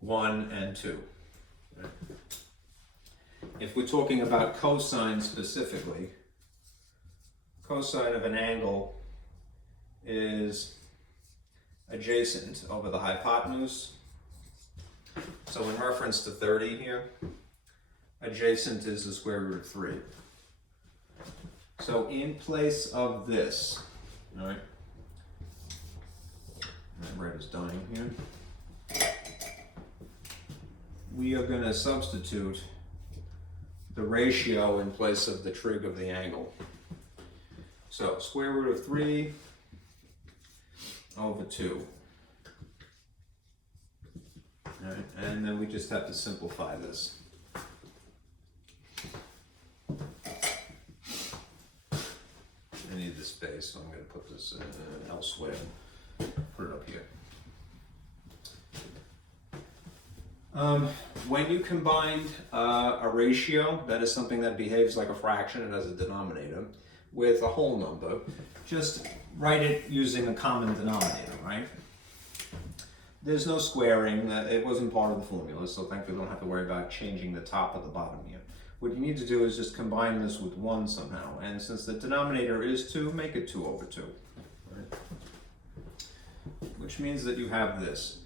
1 and 2. Right? If we're talking about cosine specifically, cosine of an angle is adjacent over the hypotenuse. So in reference to 30 here, adjacent is the square root of 3. So in place of this, all right, my red is dying here, we are going to substitute the ratio in place of the trig of the angle. So square root of 3 over 2. All right, and then we just have to simplify this. I need the space, so I'm going to put this elsewhere. Put it up here. When you combine a ratio, that is something that behaves like a fraction and has a denominator, with a whole number, just write it using a common denominator, right? There's no squaring, it wasn't part of the formula, so thankfully we don't have to worry about changing the top or the bottom here. What you need to do is just combine this with 1 somehow, and since the denominator is 2, make it 2 over 2. Right? Which means that you have this.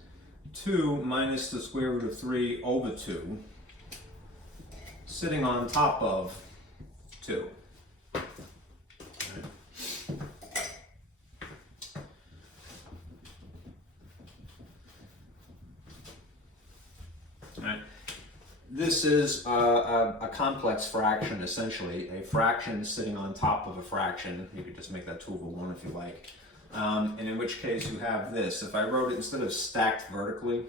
2 minus the square root of 3 over 2 sitting on top of 2. Right? Right. This is a complex fraction, essentially. A fraction sitting on top of a fraction. You could just make that 2 over 1 if you like. And in which case you have this. If I wrote it instead of stacked vertically,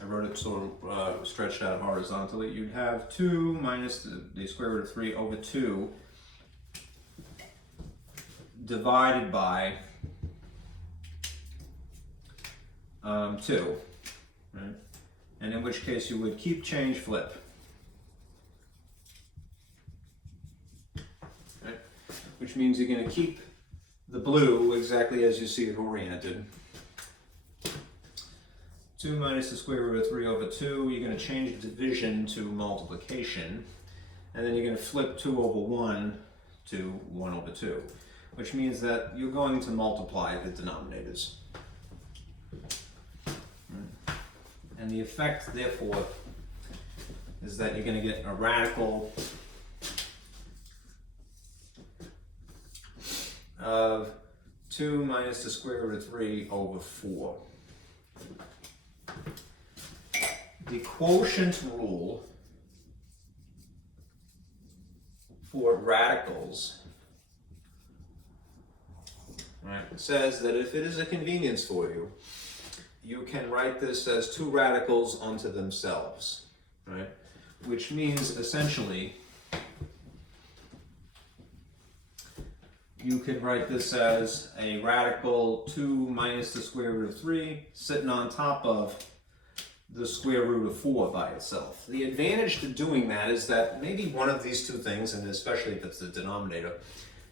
I wrote it sort of stretched out horizontally. You'd have 2 minus the square root of 3 over 2 divided by 2, right? And in which case you would keep, change, flip. Right? Which means you're going to keep the blue exactly as you see it oriented. 2 minus the square root of 3 over 2, you're going to change division to multiplication, and then you're going to flip 2 over 1 to 1 over 2, which means that you're going to multiply the denominators. And the effect, therefore, is that you're going to get a radical of 2 minus the square root of 3 over 4. The quotient rule for radicals, right, says that if it is a convenience for you, you can write this as 2 radicals onto themselves, right? Which means essentially you could write this as a radical 2 minus the square root of 3 sitting on top of the square root of 4 by itself. The advantage to doing that is that maybe one of these two things, and especially if it's the denominator,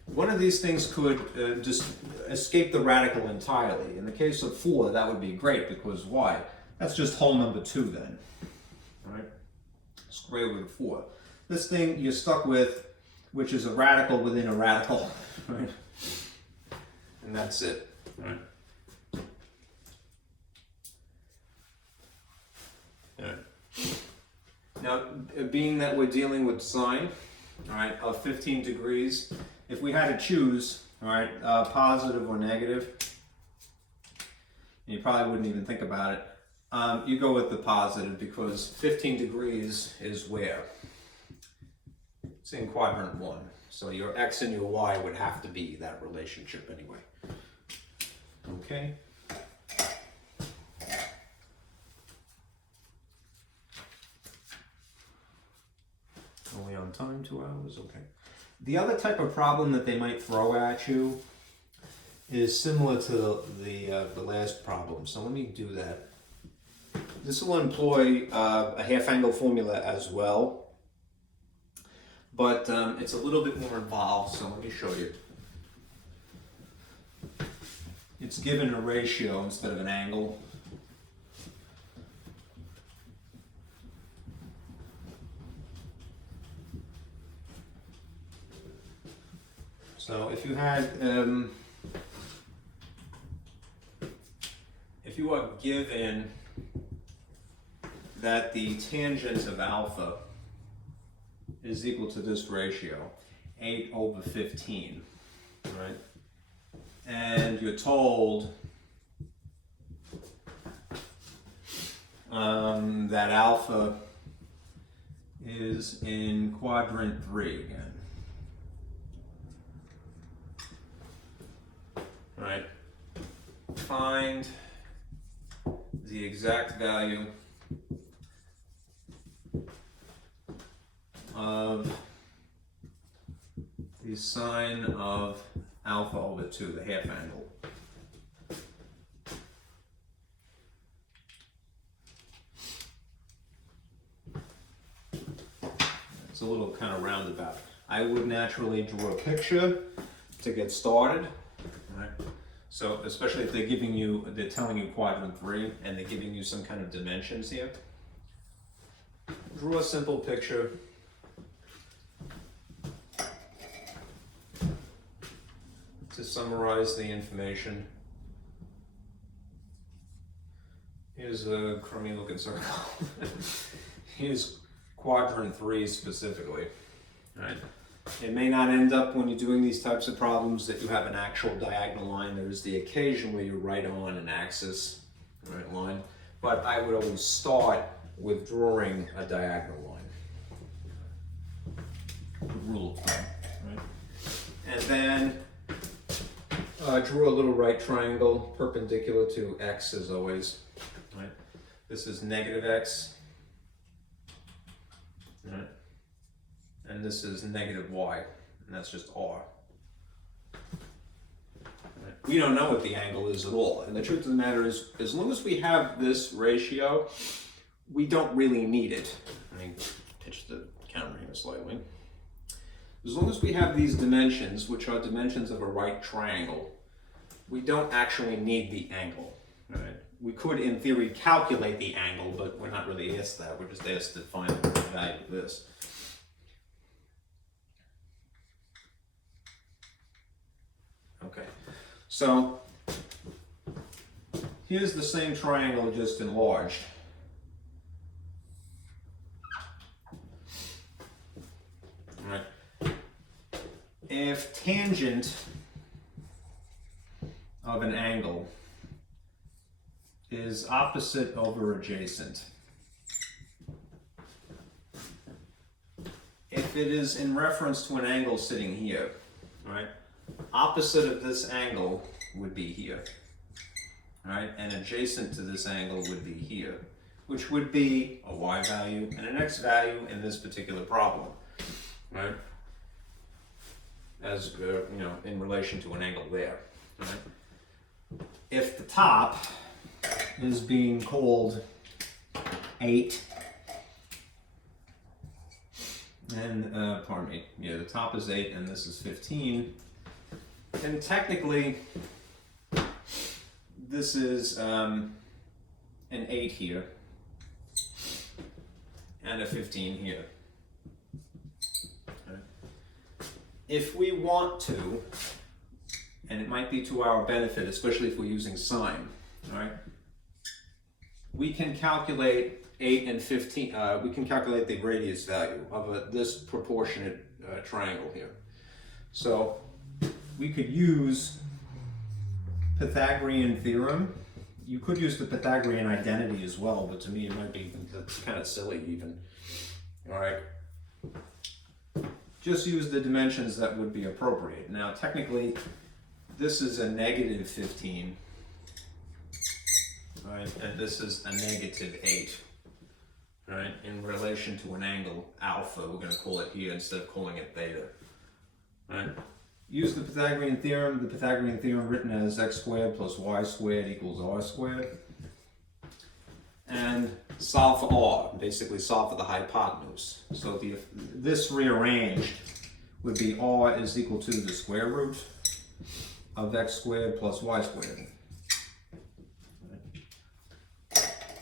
one of these things could just escape the radical entirely. In the case of 4, that would be great, because why? That's just whole number 2 then, right? Square root of 4. This thing you're stuck with, which is a radical within a radical, right? And that's it, right? Now, being that we're dealing with sine, all right, of 15 degrees, if we had to choose, all right, positive or negative, and you probably wouldn't even think about it, you go with the positive, because 15 degrees is where? It's in quadrant 1. So your x and your y would have to be that relationship anyway. Okay? Only on time, 2 hours, okay. The other type of problem that they might throw at you is similar to the last problem. So let me do that. This will employ a half-angle formula as well, but it's a little bit more involved, so let me show you. It's given a ratio instead of an angle. So if you had, if you are given that the tangent of alpha is equal to this ratio, 8 over 15, right? And you're told that alpha is in quadrant 3 again. Right, find the exact value of the sine of alpha over 2, the half angle. It's a little kind of roundabout. I would naturally draw a picture to get started. Right. So especially if they're telling you quadrant 3 and they're giving you some kind of dimensions here, draw a simple picture. To summarize the information, here's a crummy looking circle. Here's quadrant 3 specifically, right? It may not end up, when you're doing these types of problems, that you have an actual diagonal line. There is the occasion where you write on an axis, right, line, but I would always start with drawing a diagonal line. The rule of thumb, right? And then draw a little right triangle perpendicular to x as always, right? This is negative x. Right. And this is negative y, and that's just r. Right. We don't know what the angle is at all, and the truth of the matter is, as long as we have this ratio, we don't really need it. Let me pitch the camera here slightly. As long as we have these dimensions, which are dimensions of a right triangle, we don't actually need the angle. Right? We could, in theory, calculate the angle, but we're not really asked that. We're just asked to find the value of this. Okay, so here's the same triangle just enlarged. All right. If tangent of an angle is opposite over adjacent, if it is in reference to an angle sitting here, right? Opposite of this angle would be here, right? And adjacent to this angle would be here, which would be a y value and an x value in this particular problem, right? As you know, in relation to an angle there, right? If the top is being called 8, and pardon me, yeah, the top is 8 and this is 15. And technically, this is an 8 here, and a 15 here. Okay. If we want to, and it might be to our benefit, especially if we're using sine, all right, we can calculate 8 and 15, we can calculate the radius value of this proportionate triangle here. So we could use Pythagorean theorem. You could use the Pythagorean identity as well, but to me it might be kind of silly even. All right. Just use the dimensions that would be appropriate. Now technically this is a negative 15, right? And this is a negative 8, right? In relation to an angle alpha, we're going to call it here instead of calling it theta, right? Use the Pythagorean theorem written as x squared plus y squared equals r squared. And solve for r, basically solve for the hypotenuse. So this rearranged would be r is equal to the square root of x squared plus y squared.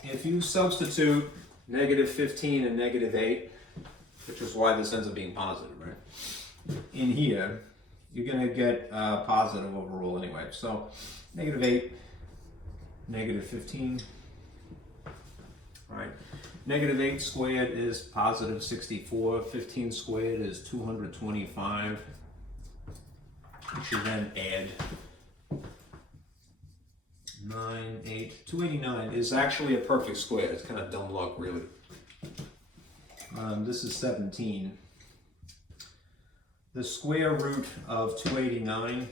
If you substitute negative 15 and negative 8, which is why this ends up being positive, right? In here, you're going to get positive overall anyway. So negative 8, negative 15. All right. Negative 8 squared is positive 64. 15 squared is 225. You should then add 9, 8, 289 is actually a perfect square. It's kind of dumb luck, really. This is 17. The square root of 289,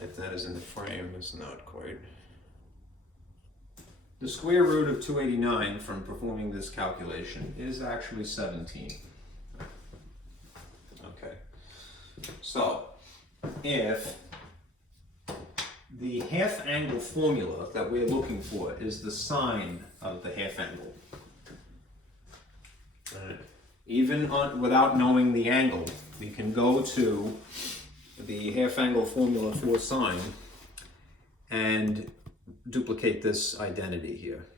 if that is in the frame, it's not quite. The square root of 289 from performing this calculation is actually 17. Okay. So, if the half angle formula that we're looking for is the sine of the half angle, even without knowing the angle, we can go to the half angle formula for sine and duplicate this identity here.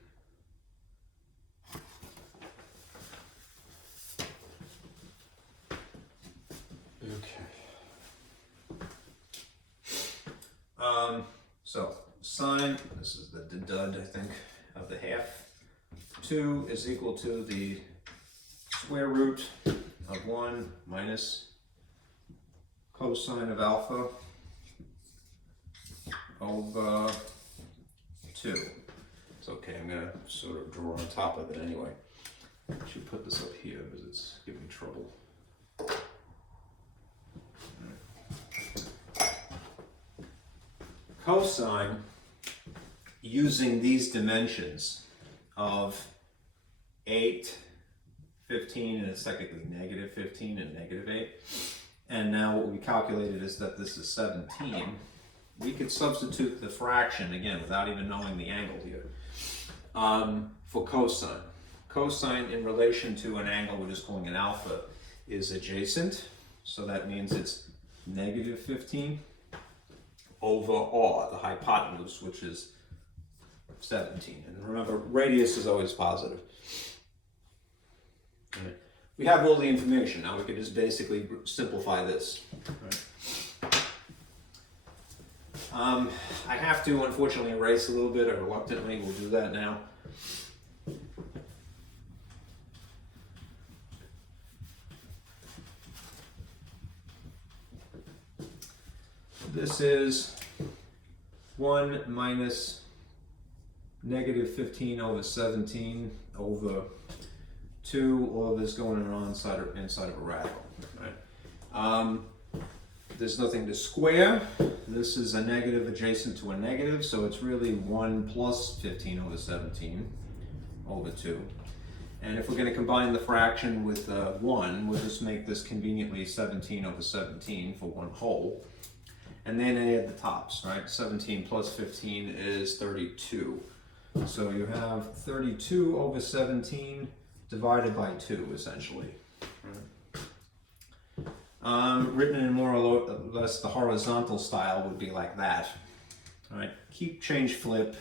Okay. So sine, this is the dud, I think, of the half. 2 is equal to the square root of 1 minus cosine of alpha over 2. It's okay, I'm going to sort of draw on top of it anyway. I should put this up here because it's giving me trouble. Cosine using these dimensions of 8, 15, and it's technically negative 15 and negative 8. And now what we calculated is that this is 17. We could substitute the fraction, again, without even knowing the angle here, for cosine. Cosine in relation to an angle we're just calling an alpha is adjacent. So that means it's negative 15 over r, the hypotenuse, which is 17. And remember, radius is always positive. Right. We have all the information. Now we can just basically simplify this. Right. I have to, unfortunately, erase a little bit, or reluctantly. We'll do that now. This is 1 minus negative 15 over 17 over 2, all of this going on inside of a radical. Right? There's nothing to square. This is a negative adjacent to a negative, so it's really 1 plus 15 over 17 over 2. And if we're going to combine the fraction with 1, we'll just make this conveniently 17 over 17 for one whole. And then add the tops, right? 17 plus 15 is 32. So you have 32 over 17 divided by 2, essentially. Written in more or less the horizontal style would be like that. All right, keep, change, flip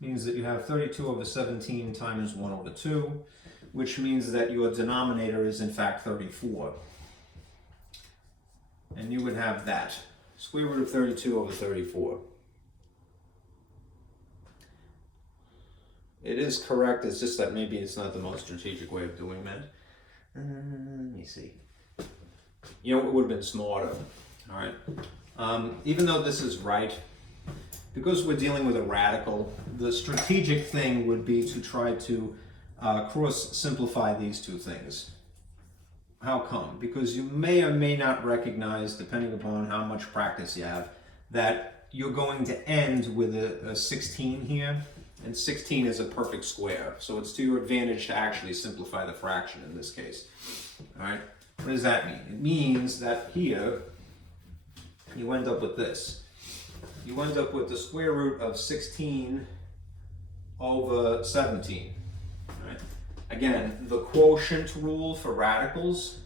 means that you have 32 over 17 times 1 over 2, which means that your denominator is in fact 34. And you would have that. Square root of 32 over 34. It is correct, it's just that maybe it's not the most strategic way of doing that. Let me see. You know, it would have been smarter, all right? Even though this is right, because we're dealing with a radical, the strategic thing would be to try to cross-simplify these two things. How come? Because you may or may not recognize, depending upon how much practice you have, that you're going to end with a 16 here, and 16 is a perfect square. So it's to your advantage to actually simplify the fraction in this case. All right? What does that mean? It means that here, you end up with this. You end up with the square root of 16 over 17. All right? Again, the quotient rule for radicals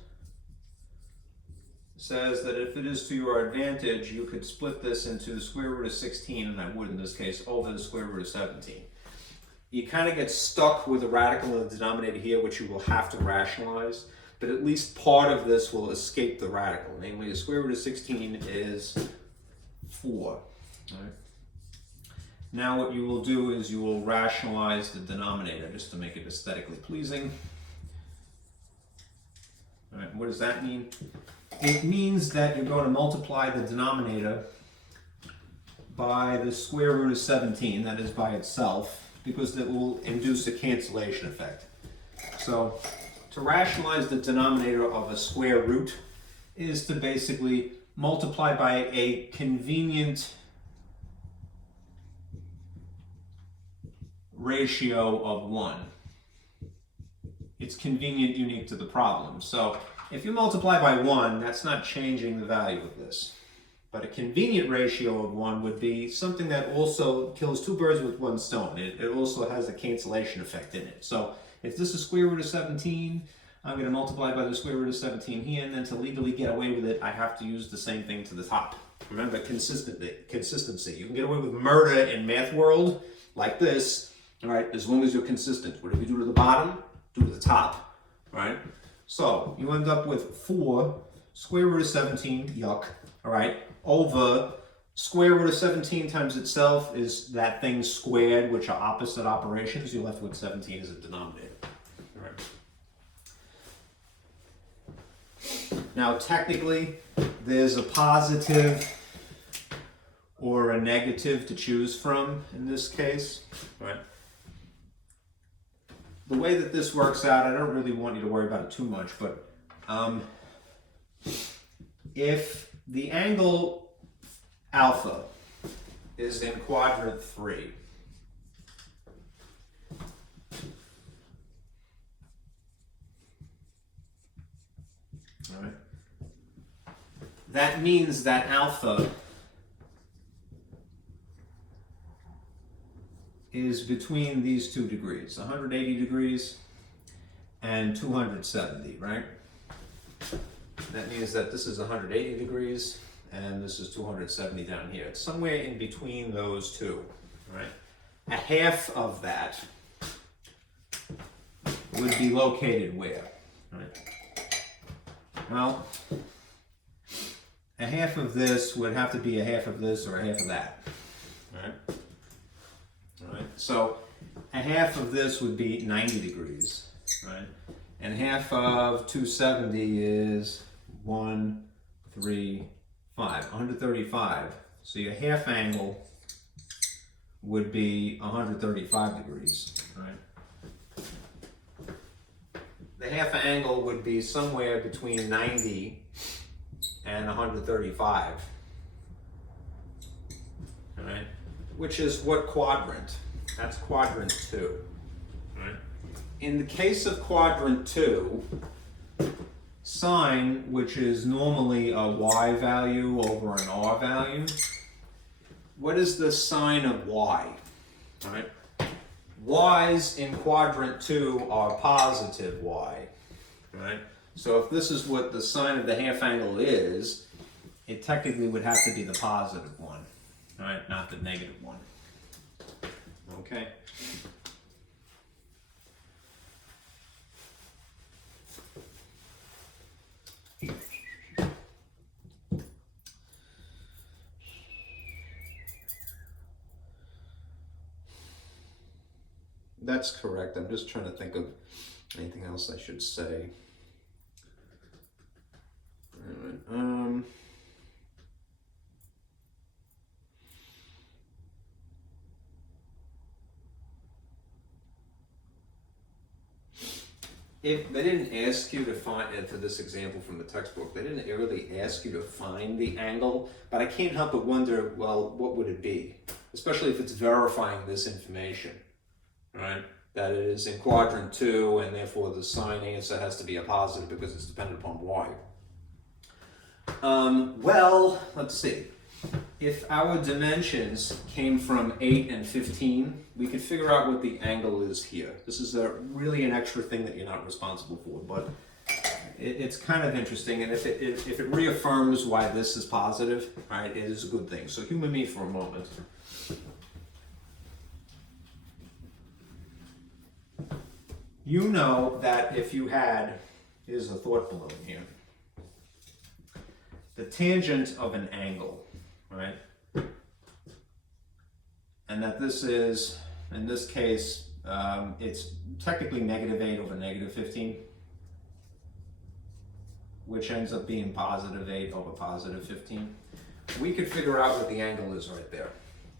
says that if it is to your advantage, you could split this into the square root of 16, and I would in this case, over the square root of 17. You kind of get stuck with a radical in the denominator here, which you will have to rationalize, but at least part of this will escape the radical. Namely, the square root of 16 is 4. All right. Now what you will do is you will rationalize the denominator just to make it aesthetically pleasing. All right, what does that mean? It means that you're going to multiply the denominator by the square root of 17, that is by itself, because it will induce a cancellation effect. So to rationalize the denominator of a square root is to basically multiply by a convenient ratio of 1. It's convenient, unique to the problem. So if you multiply by 1, that's not changing the value of this. But a convenient ratio of 1 would be something that also kills two birds with one stone. It also has a cancellation effect in it. So if this is square root of 17, I'm going to multiply by the square root of 17 here, and then to legally get away with it, I have to use the same thing to the top. Remember, consistency. You can get away with murder in math world like this, all right, as long as you're consistent. Whatever you do to the bottom, do to the top, right? So you end up with 4 square root of 17, yuck, all right, over square root of 17 times itself is that thing squared, which are opposite operations. You're left with 17 as a denominator, all right? Now, technically, there's a positive or a negative to choose from in this case, right? The way that this works out, I don't really want you to worry about it too much, but if the angle alpha is in quadrant 3, All right. That means that alpha is between these two degrees, 180 degrees and 270, right? That means that this is 180 degrees and this is 270 down here. It's somewhere in between those two, right? A half of that would be located where, right? Well, a half of this would have to be a half of this or a half of that, right? All right, so a half of this would be 90 degrees, right? And half of 270 is 135. So your half angle would be 135 degrees, right? The half angle would be somewhere between 90 and 135, all right? Which is what quadrant? That's quadrant 2, right? In the case of quadrant 2, sine, which is normally a y value over an r value, what is the sine of y, all right? Y's in quadrant 2 are positive y, right? So if this is what the sine of the half angle is, it technically would have to be the positive one, right? Not the negative one. Okay. That's correct. I'm just trying to think of anything else I should say. All right. If they didn't ask you to find, for this example from the textbook, they didn't really ask you to find the angle, but I can't help but wonder, well, what would it be? Especially if it's verifying this information, right? That it is in quadrant 2, and therefore the sine answer has to be a positive because it's dependent upon y. Well, let's see. If our dimensions came from 8 and 15, we could figure out what the angle is here. This is really an extra thing that you're not responsible for, but it's kind of interesting. And if it reaffirms why this is positive, right, it is a good thing. So humor me for a moment. You know that if you had, here's a thought balloon here, the tangent of an angle, right? And that this is, in this case, it's technically -8 over -15, which ends up being +8 over +15. We could figure out what the angle is right there,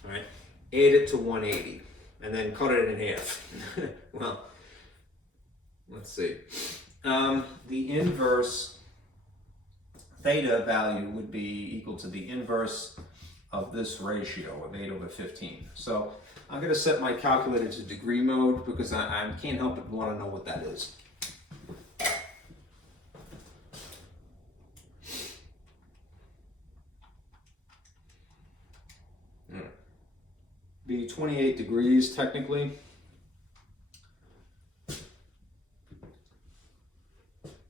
right? Add it to 180, and then cut it in half. Well, let's see. The inverse theta value would be equal to the inverse of this ratio of 8 over 15. So I'm going to set my calculator to degree mode because I can't help but want to know what that is. Be 28 degrees technically. Let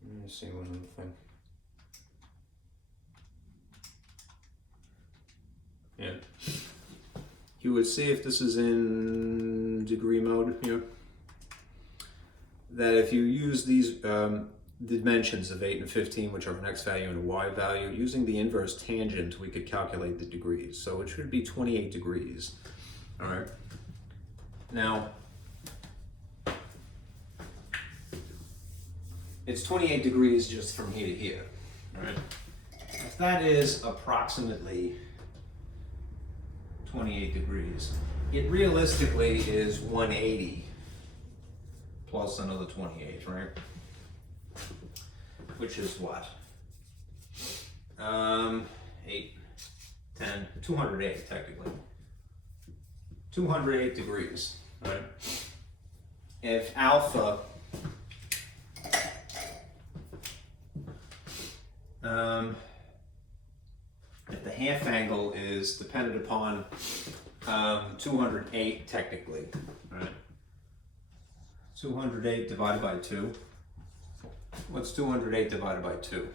me see one other thing. Yeah. You would see if this is in degree mode here, that if you use these dimensions of 8 and 15, which are an x value and a y value, using the inverse tangent, we could calculate the degrees. So it should be 28 degrees. All right. Now, it's 28 degrees just from here to here. All right. If that is approximately 28 degrees, it realistically is 180 plus another 28, right? Which is what? 8, 10, 208 technically. 208 degrees, right? If alpha if the half angle is dependent upon 208 technically, right? 208 divided by 2. What's 208 divided by 2?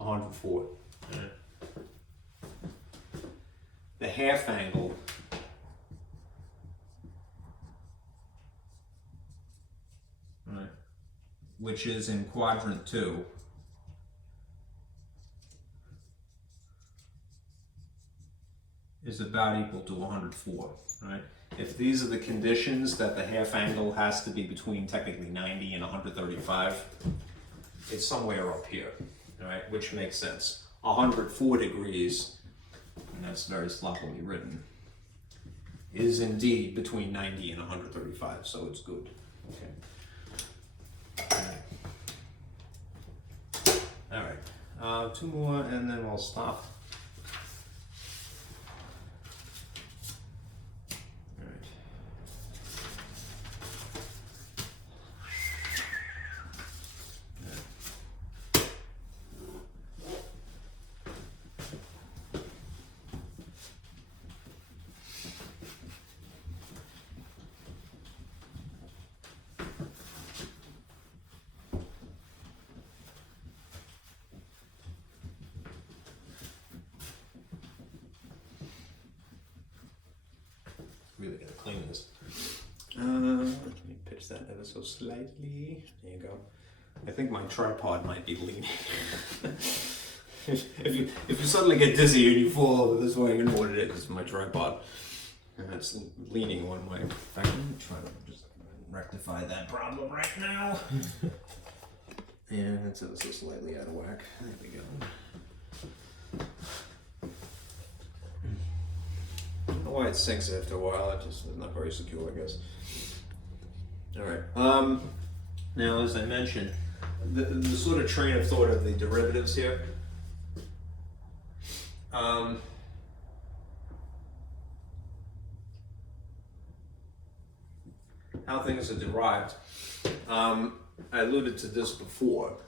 $104. Right. The half angle which is in quadrant 2, is about equal to 104, right? If these are the conditions that the half angle has to be between technically 90 and 135, it's somewhere up here, all right? Which makes sense. 104 degrees, and that's very sloppily written, is indeed between 90 and 135, so it's good. Okay. All right, 2 more and then we'll stop. All right. Really gotta clean this. Let me pitch that ever so slightly. There you go. I think my tripod might be leaning. if you suddenly get dizzy and you fall over this way, you know what it is. It's my tripod. And it's leaning one way. In fact, let me try to just rectify that problem right now. And it's ever so slightly out of whack. There we go. I don't know why it sinks after a while. It just is not very secure, I guess. All right. Now, as I mentioned, the sort of train of thought of the derivatives here. How things are derived. I alluded to this before.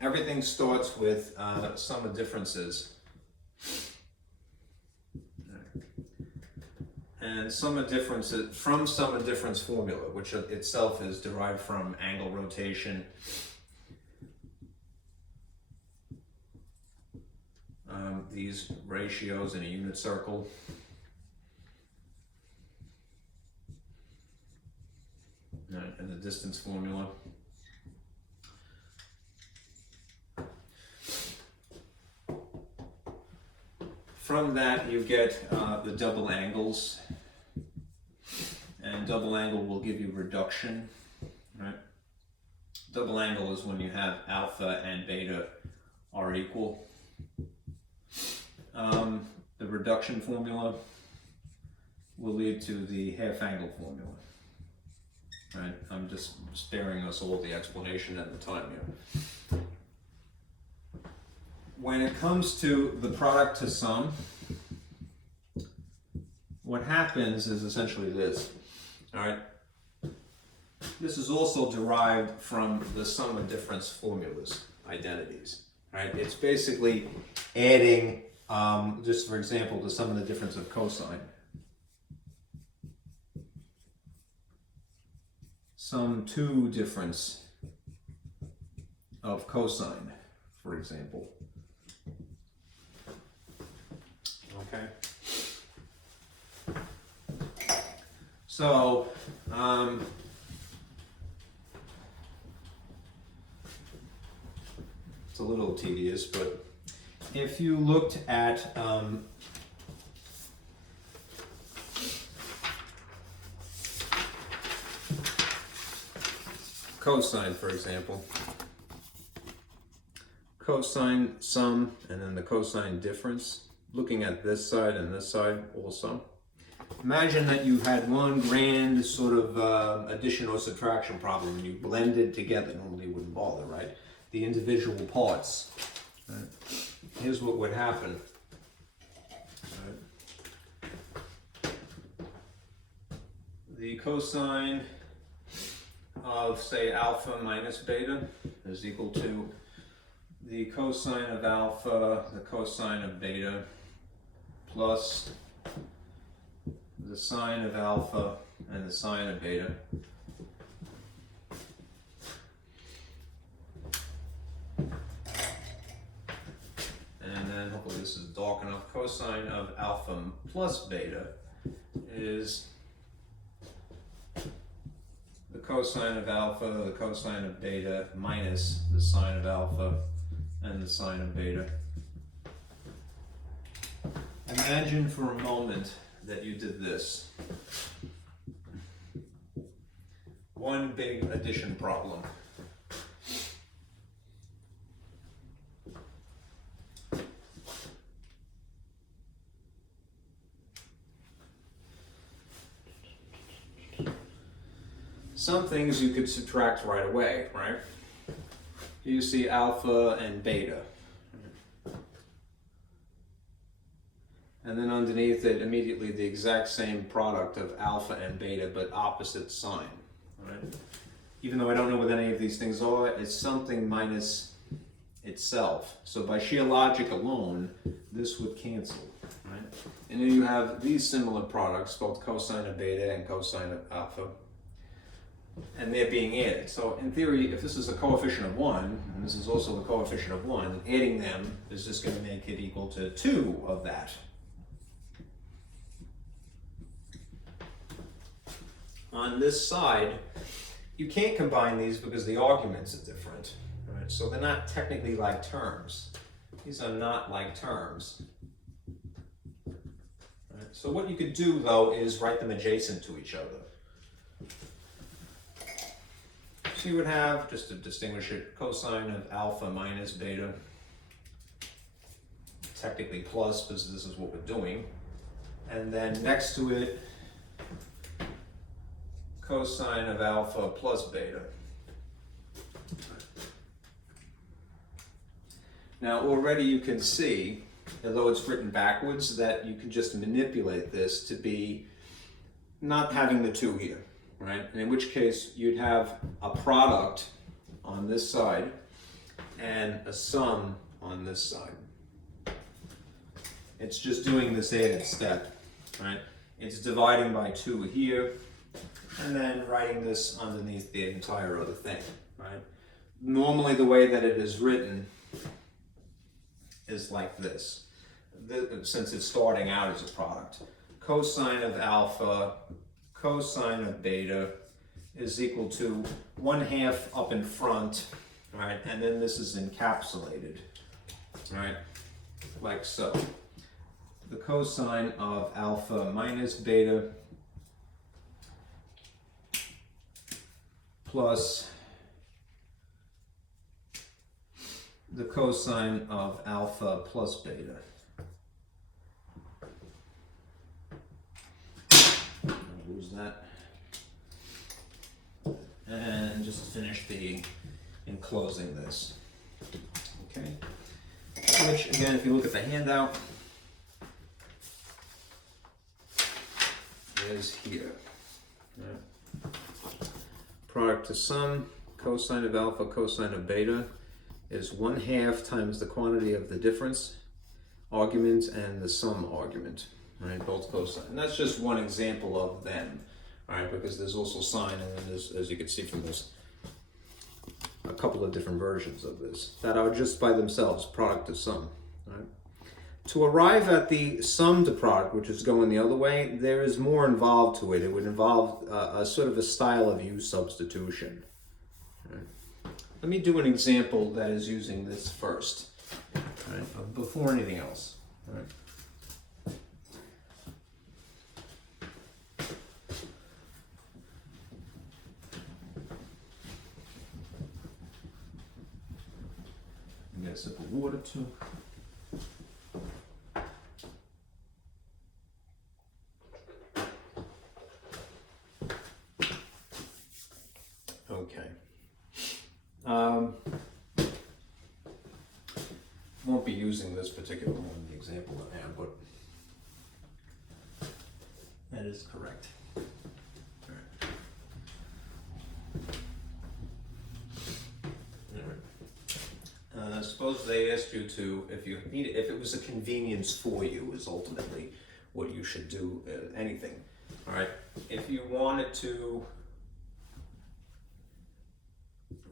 Everything starts with sum of differences. And sum of differences from sum of difference formula, which itself is derived from angle rotation, these ratios in a unit circle, and the distance formula. From that you get the double angles, and double angle will give you reduction, right? Double angle is when you have alpha and beta are equal. The reduction formula will lead to the half angle formula, right? I'm just sparing us all the explanation at the time here. When it comes to the product to sum, what happens is essentially this, all right? This is also derived from the sum of difference formulas, identities, right? It's basically adding, just for example, the sum of the difference of cosine. Sum 2 difference of cosine, for example. Okay. So, it's a little tedious, but if you looked at cosine, for example, cosine sum and then the cosine difference, looking at this side and this side also. Imagine that you had one grand sort of addition or subtraction problem and you blended together. Normally you wouldn't bother, right? The individual parts. Right? Here's what would happen. Right? The cosine of, say, alpha minus beta is equal to the cosine of alpha, the cosine of beta, plus the sine of alpha and the sine of beta. And then hopefully this is dark enough. Cosine of alpha plus beta is the cosine of alpha, the cosine of beta, minus the sine of alpha and the sine of beta. Imagine for a moment that you did this. One big addition problem. Some things you could subtract right away, right? You see alpha and beta. And then underneath it, immediately the exact same product of alpha and beta, but opposite sign, right? Even though I don't know what any of these things are, it's something minus itself. So by sheer logic alone, this would cancel, right? And then you have these similar products, both cosine of beta and cosine of alpha, and they're being added. So in theory, if this is a coefficient of 1, and this is also a coefficient of 1, adding them is just going to make it equal to 2 of that. On this side, you can't combine these because the arguments are different, right? So they're not technically like terms. These are not like terms. Right? So what you could do, though, is write them adjacent to each other. So you would have, just to distinguish it, cosine of alpha minus beta, technically plus because this is what we're doing, and then next to it, cosine of alpha plus beta. Now already you can see, although it's written backwards, that you can just manipulate this to be not having the 2 here. Right? And in which case you'd have a product on this side and a sum on this side. It's just doing this added step, right? It's dividing by 2 here and then writing this underneath the entire other thing, right? Normally the way that it is written is like this, since it's starting out as a product. Cosine of alpha cosine of beta is equal to 1/2 up in front, right? And then this is encapsulated, right? Like so. The cosine of alpha minus beta plus the cosine of alpha plus beta. Lose that. And just finish the enclosing this. Okay. Which again, if you look at the handout, is here. Right. Product to sum, cosine of alpha, cosine of beta is 1/2 times the quantity of the difference argument and the sum argument. Right, both cosine. And that's just one example of them, right? Because there's also sine, and then there's, as you can see from this, a couple of different versions of this that are just by themselves product of sum. Right? To arrive at the sum to product, which is going the other way, there is more involved to it. It would involve a sort of a style of use substitution. Right? Let me do an example that is using this first, right? Before anything else. Right? Get a sip of water too. Okay. Won't be using this particular one in the example that I have, but that is correct. All right. suppose they asked you to, if it was a convenience for you, is ultimately what you should do, anything. All right, if you wanted to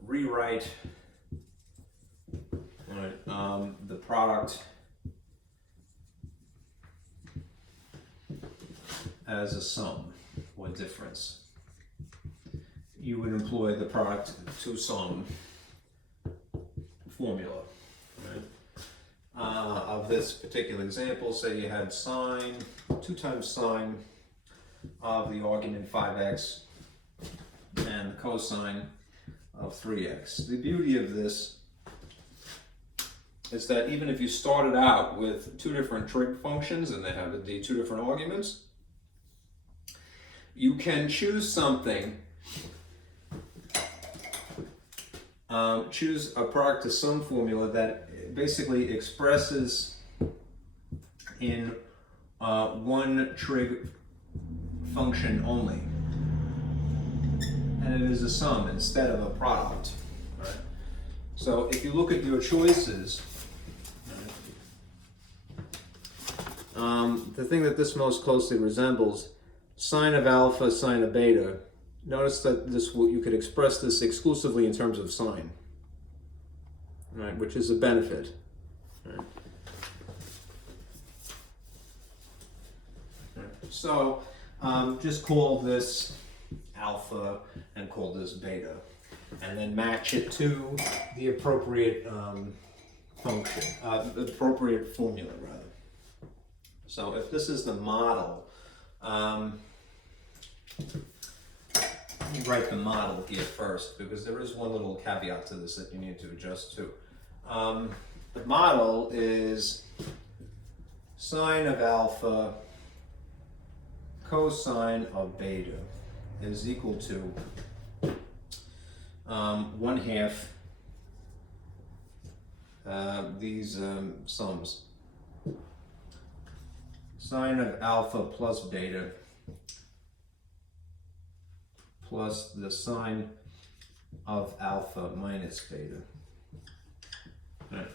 rewrite, all right, the product as a sum or difference, you would employ the product to sum formula. Right? Of this particular example, say you had sine, 2 times sine of the argument 5x and the cosine of 3x. The beauty of this is that even if you started out with 2 different trig functions and they have the 2 different arguments, you can choose something, choose a product to sum formula that basically expresses in one trig function only, and it is a sum instead of a product. Right? So if you look at your choices, the thing that this most closely resembles, sine of alpha, sine of beta. Notice that you could express this exclusively in terms of sine, right, which is a benefit. Right. Right. So just call this alpha and call this beta, and then match it to the appropriate function, the appropriate formula rather. So if this is the model, write the model here first, because there is one little caveat to this that you need to adjust to. The model is sine of alpha cosine of beta is equal to 1/2 these sums. Sine of alpha plus beta plus the sine of alpha minus beta. Right.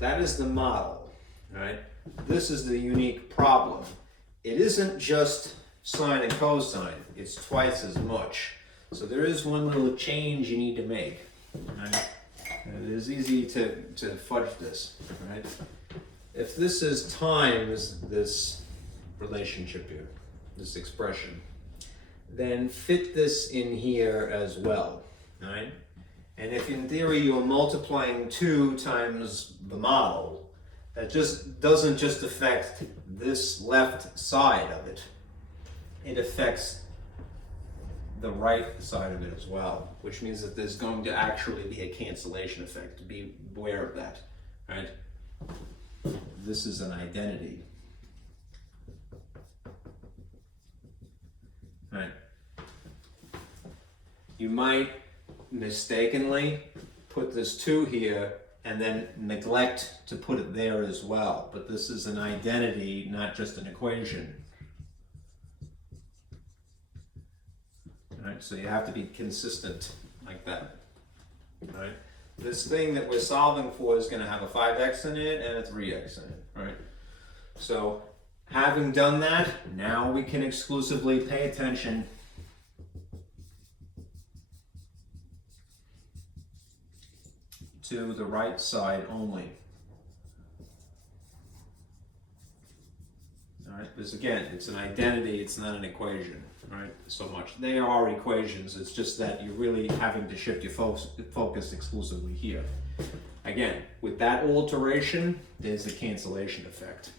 That is the model, right? This is the unique problem. It isn't just sine and cosine, it's twice as much. So there is one little change you need to make, right? And it is easy to fudge this, right? If this is times this relationship here, this expression, then fit this in here as well, right? And if in theory you're multiplying 2 times the model, that just doesn't just affect this left side of it, it affects the right side of it as well, which means that there's going to actually be a cancellation effect. Be aware of that, right? This is an identity. Right. You might mistakenly put this 2 here and then neglect to put it there as well, but this is an identity, not just an equation. Right, so you have to be consistent like that. Right? This thing that we're solving for is going to have a 5x in it and a 3x in it. Right? So having done that, now we can exclusively pay attention to the right side only. All right, because again, it's an identity, it's not an equation, right? So much. They are equations, it's just that you're really having to shift your focus exclusively here. Again, with that alteration, there's a cancellation effect.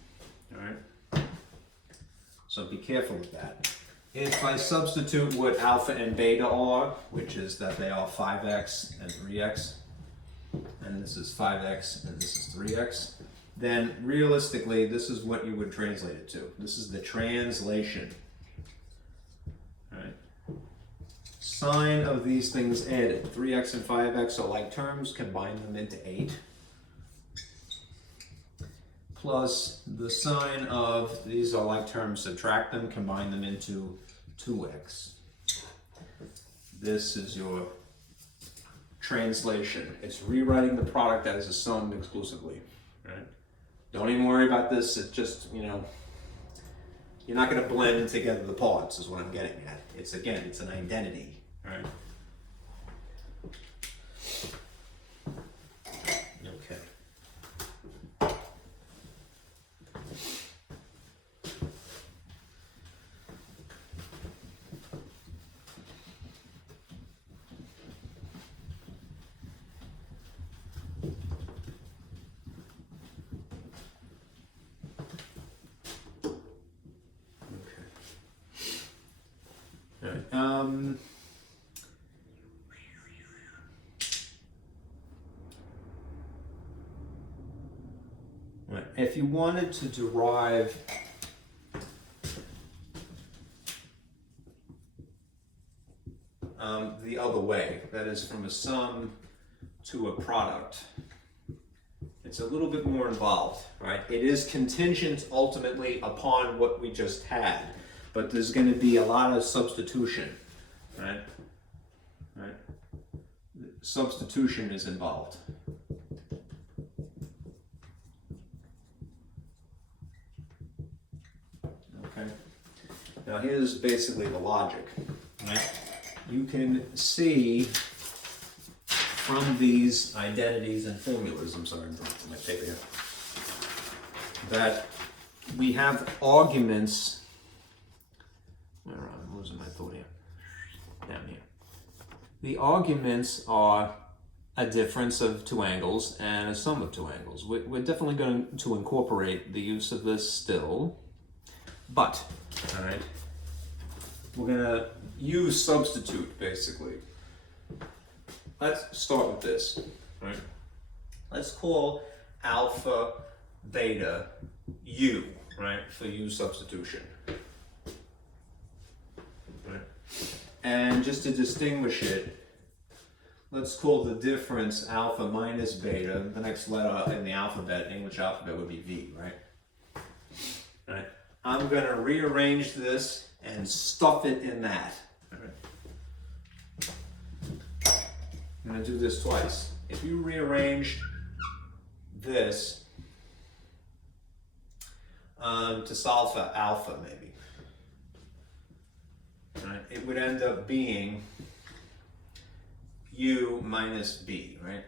All right? So be careful with that. If I substitute what alpha and beta are, which is that they are 5x and 3x, and this is 5x and this is 3x, then realistically this is what you would translate it to. This is the translation. All right. Sine of these things added. 3x and 5x are like terms, combine them into 8. Plus the sine of these are like terms, subtract them, combine them into 2x. This is your translation. It's rewriting the product as a sum exclusively, right? Don't even worry about this. It's just, you know, you're not going to blend together the parts is what I'm getting at. It's, again, it's an identity, right? Okay. Right. If you wanted to derive the other way, that is from a sum to a product, it's a little bit more involved, right? It is contingent ultimately upon what we just had, but there's going to be a lot of substitution, right? Right? Substitution is involved. Okay. Now here's basically the logic, right? You can see from these identities and formulas, I'm sorry, I'm dropping my paper here, that we have arguments. I'm losing my thought here. Down here. The arguments are a difference of two angles and a sum of two angles. We're definitely going to incorporate the use of this still, but, all right, we're going to use substitute basically. Let's start with this, right? Let's call alpha, beta, u, right, for u substitution. Right? And just to distinguish it, let's call the difference alpha minus beta. The next letter in the alphabet, English alphabet, would be V, right? Right. I'm going to rearrange this and stuff it in that. All right. I'm going to do this twice. If you rearrange this to solve for alpha, maybe, right, it would end up being u minus b, right?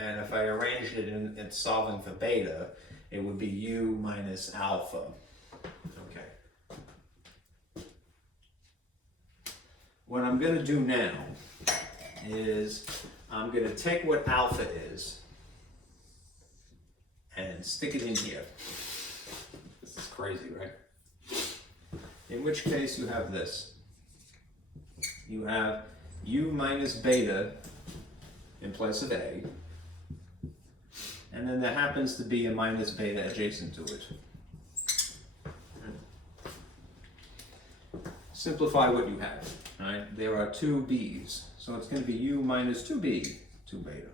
And if I arranged it in solving for beta, it would be u minus alpha. Okay. What I'm going to do now is I'm going to take what alpha is and stick it in here. This is crazy, right? In which case you have this. You have u minus beta in place of a, and then there happens to be a minus beta adjacent to it. Simplify what you have. Right? There are two b's, so it's going to be u minus 2b, 2 beta,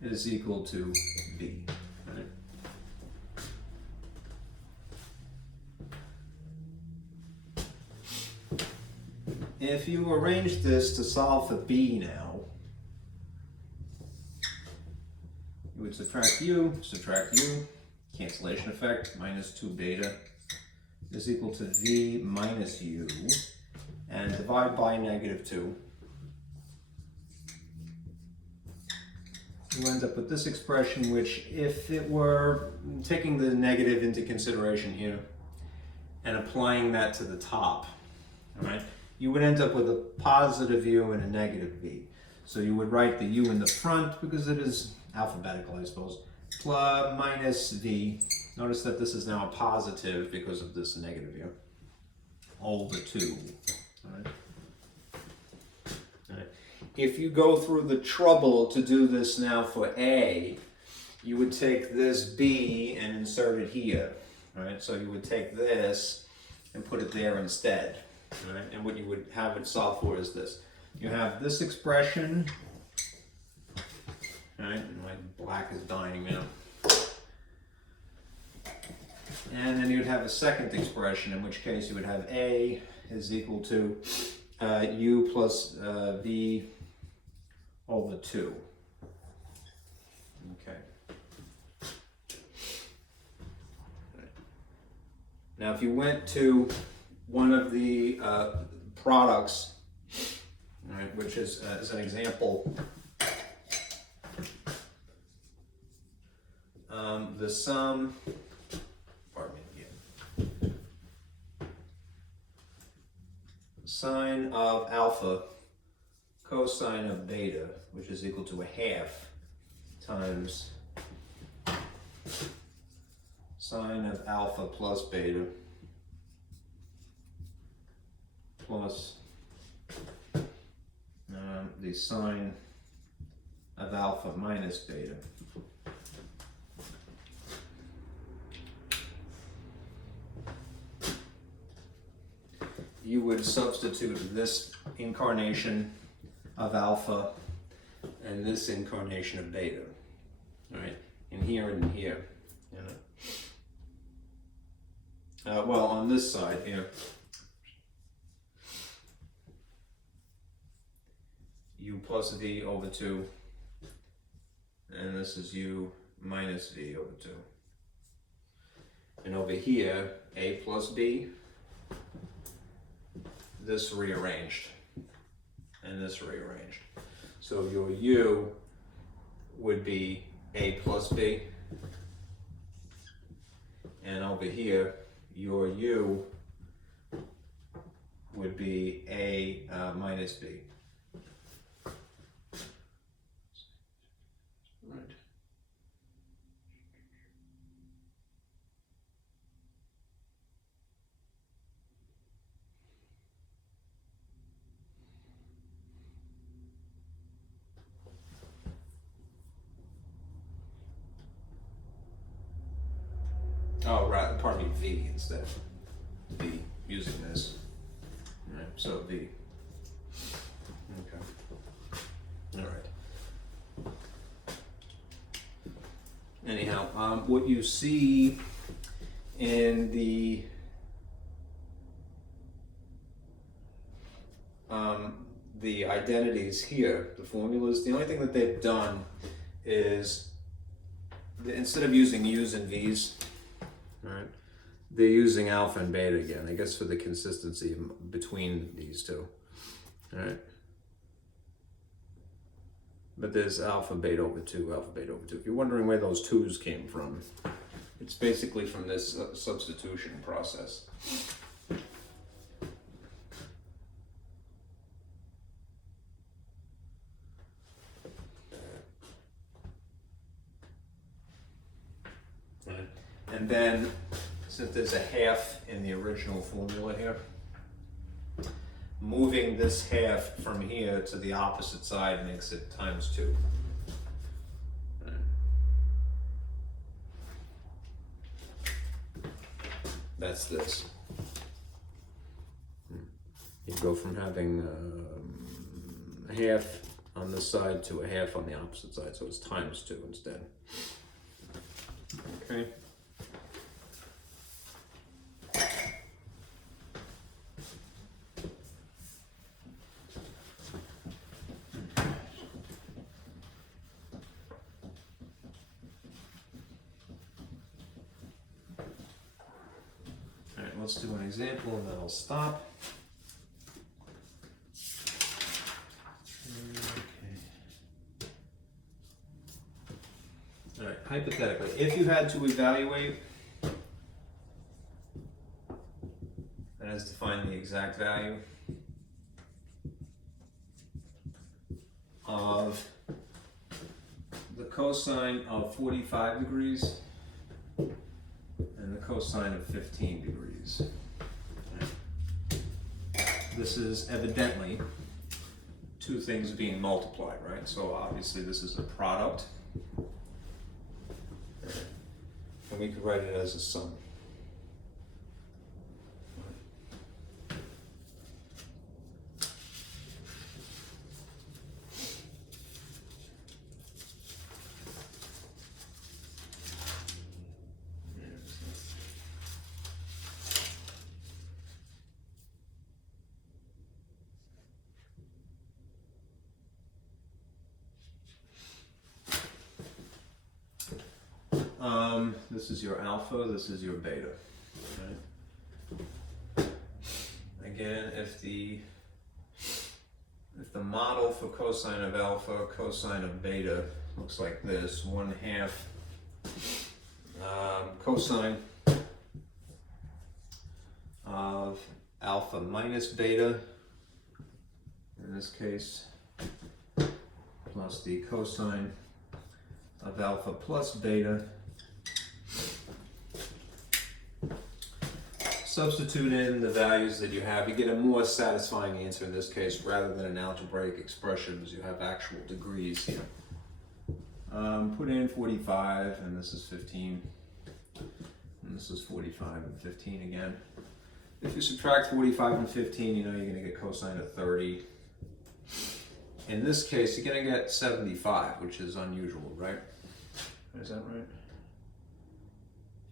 is equal to b. Right? If you arrange this to solve for b now, you would subtract u, cancellation effect, minus 2 beta is equal to v minus u, and divide by negative 2. You end up with this expression, which if it were taking the negative into consideration here and applying that to the top, all right, you would end up with a positive u and a negative v. So you would write the u in the front because it is alphabetical, I suppose, plus minus v. Notice that this is now a positive because of this negative here, over 2. All right. All right. If you go through the trouble to do this now for A, you would take this B and insert it here. All right. So you would take this and put it there instead. All right. And what you would have it solve for is this. You have this expression. All right. And my black is dying now. And then you would have a second expression, in which case you would have A is equal to u plus v over 2. Okay. Now, if you went to one of the products, all right, which is, as an example, the sum, pardon me again, sine of alpha cosine of beta, which is equal to 1/2 times sine of alpha plus beta plus the sine of alpha minus beta. You would substitute this incarnation of alpha and this incarnation of beta, right? In here and in here, you know. Well, on this side here, u plus v over 2, and this is u minus v over 2. And over here, a plus b, this rearranged, and this rearranged. So your u would be a plus b, and over here, your u would be a minus b. Right. Oh, right, pardon me, v instead. V, using this. All right, so v. Okay. All right. Anyhow, what you see in the identities here, the formulas, the only thing that they've done is, instead of using u's and v's, right, they're using alpha and beta again, I guess for the consistency between these two. All right. But there's alpha beta over 2, alpha beta over 2. If you're wondering where those 2's came from, it's basically from this substitution process. And then, since there's a 1/2 in the original formula here, moving this 1/2 from here to the opposite side makes it times 2. That's this. You go from having a 1/2 on this side to a 1/2 on the opposite side, so it's times 2 instead. Okay. Let's do an example and then I'll stop. Okay. All right, hypothetically, if you had to evaluate, that is to find the exact value of the cosine of 45 degrees and the cosine of 15 degrees. This is evidently two things being multiplied, right? So obviously this is a product. And we could write it as a sum. This is your alpha, this is your beta. Right? Again, if the model for cosine of alpha, cosine of beta looks like this, 1/2 cosine of alpha minus beta, in this case, plus the cosine of alpha plus beta. Substitute in the values that you have. You get a more satisfying answer in this case rather than an algebraic expression, as you have actual degrees here. Put in 45, and this is 15. And this is 45 and 15 again. If you subtract 45 and 15, you know you're going to get cosine of 30. In this case, you're going to get 75, which is unusual, right? Is that right?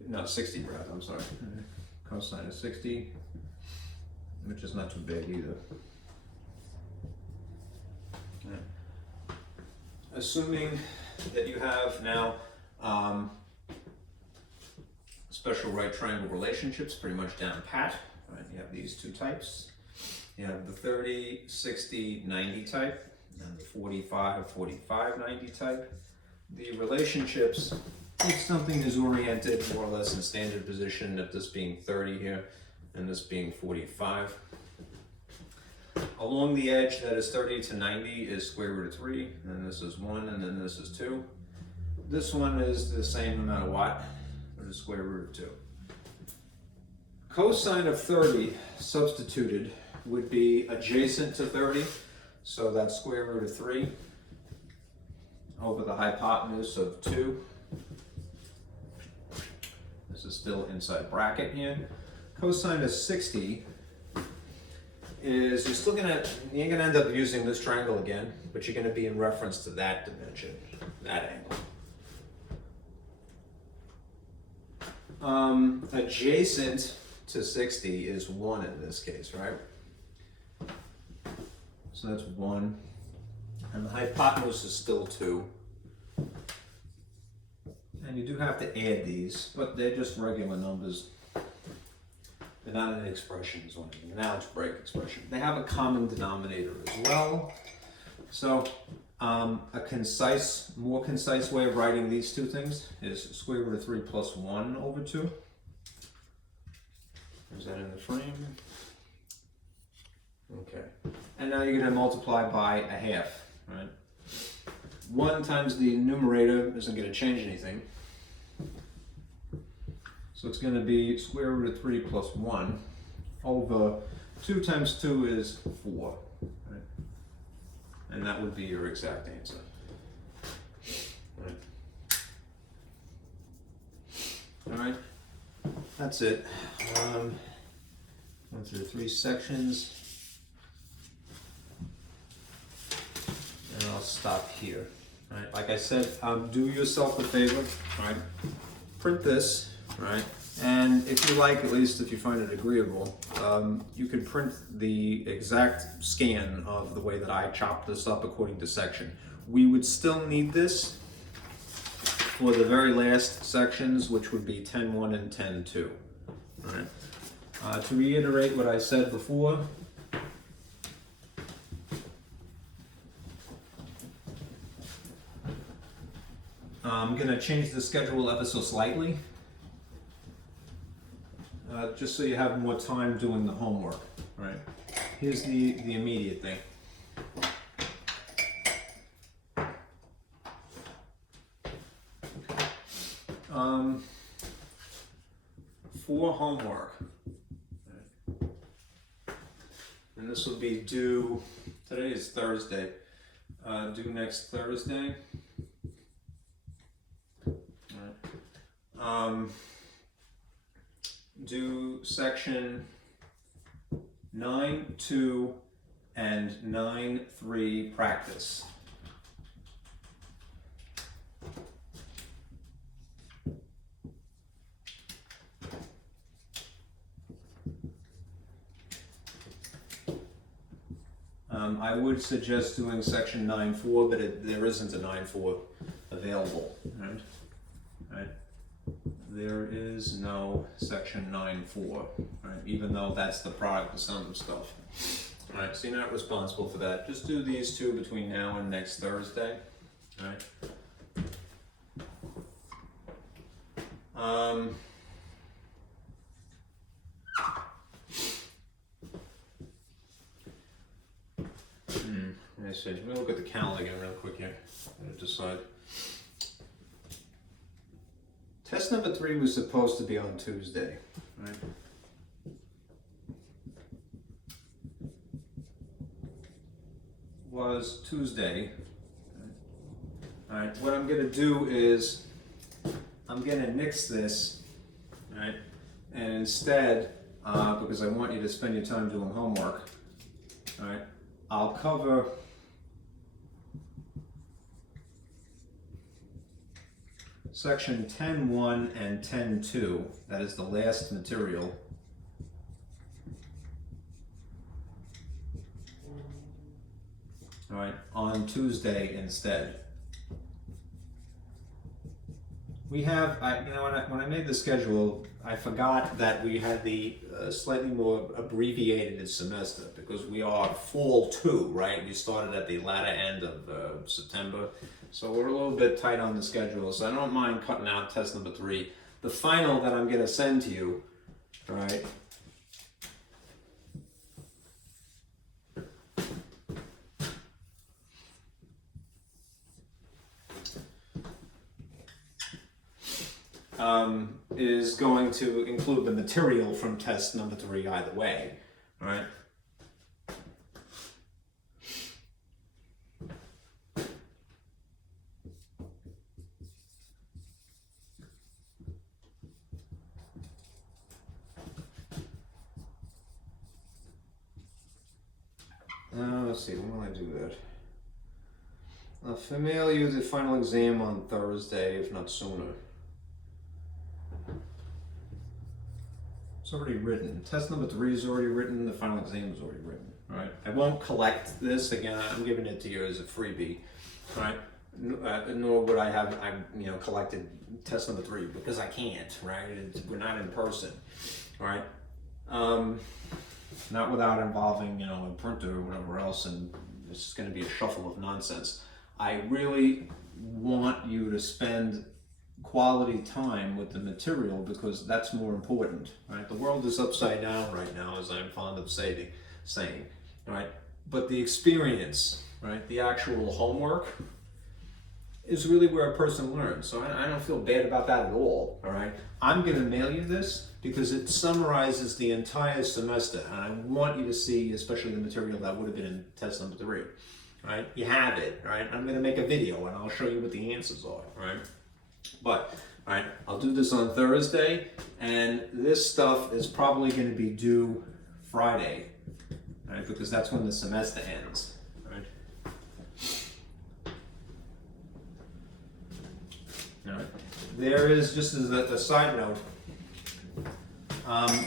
No, 60 rather, I'm sorry. Cosine of 60, which is not too bad either. Yeah. Assuming that you have now special right triangle relationships pretty much down pat, right? You have these two types. You have the 30, 60, 90 type, and the 45, 45, 90 type. The relationships, if something is oriented more or less in standard position, if this being 30 here and this being 45. Along the edge that is 30 to 90 is square root of 3, and this is 1, and then this is 2. This one is the same no matter what, or the square root of 2. Cosine of 30 substituted would be adjacent to 30, so that's square root of 3 over the hypotenuse of 2. This is still inside bracket here. Cosine of 60 is, you're gonna end up using this triangle again, but you're gonna be in reference to that dimension, that angle. Adjacent to 60 is 1 in this case, right? So that's 1. And the hypotenuse is still 2. And you do have to add these, but they're just regular numbers. They're not an expression, is what I mean, an algebraic expression. They have a common denominator as well. So a concise, more concise way of writing these two things is square root of 3 plus 1 over 2. Is that in the frame? Okay. And now you're going to multiply by a half, right? 1 times the numerator isn't going to change anything. So it's going to be square root of 3 plus 1 over 2 times 2 is 4. Right? And that would be your exact answer. Right. All right, that's it. Went through 3 sections. And I'll stop here. Right? Like I said, do yourself a favor. Right? Print this. Right, and if you like, at least if you find it agreeable, you can print the exact scan of the way that I chopped this up according to section. We would still need this for the very last sections, which would be 10.1 and 10.2. Right. To reiterate what I said before, I'm going to change the schedule ever so slightly. Just so you have more time doing the homework, right? Here's the immediate thing. For homework, and this will be due, today is Thursday, due next Thursday. Do section 9.2 and 9.3 practice. I would suggest doing section 9.4, but there isn't a 9.4 available. Right? there is no section 9.4, right? Even though that's the product of some stuff. All right, so you're not responsible for that. Just do these two between now and next Thursday, all right? Let me look at the calendar again real quick here. I'm gonna decide. Test number 3 was supposed to be on Tuesday, right? Was Tuesday. All right, what I'm gonna do is I'm gonna nix this, right? And instead, because I want you to spend your time doing homework, all right, I'll cover section 10.1 and 10.2, that is the last material. All right, on Tuesday instead. We have, when I made the schedule, I forgot that we had the slightly more abbreviated semester because we are fall 2, right? We started at the latter end of September. So we're a little bit tight on the schedule, so I don't mind cutting out test number 3. The final that I'm gonna send to you, right? Is going to include the material from test number 3 either way, right? Let's see, when will I do that? I'll familiar you the final exam on Thursday, if not sooner. It's already written. Test number 3 is already written, the final exam is already written, right? I won't collect this, again, I'm giving it to you as a freebie, right? Nor would I have, collected test number 3, because I can't, right? We're not in person, right? Not without involving, a printer or whatever else, and it's just gonna be a shuffle of nonsense. I really want you to spend quality time with the material because that's more important, right? The world is upside down right now, as I'm fond of saying, right? But the experience, right, the actual homework is really where a person learns. So I don't feel bad about that at all right? I'm gonna mail you this because it summarizes the entire semester, and I want you to see, especially the material that would have been in test number 3, right? You have it, right? I'm gonna make a video and I'll show you what the answers are, right? But, all right, I'll do this on Thursday, and this stuff is probably going to be due Friday, right? Because that's when the semester ends, right? All right. There is, just as a side note,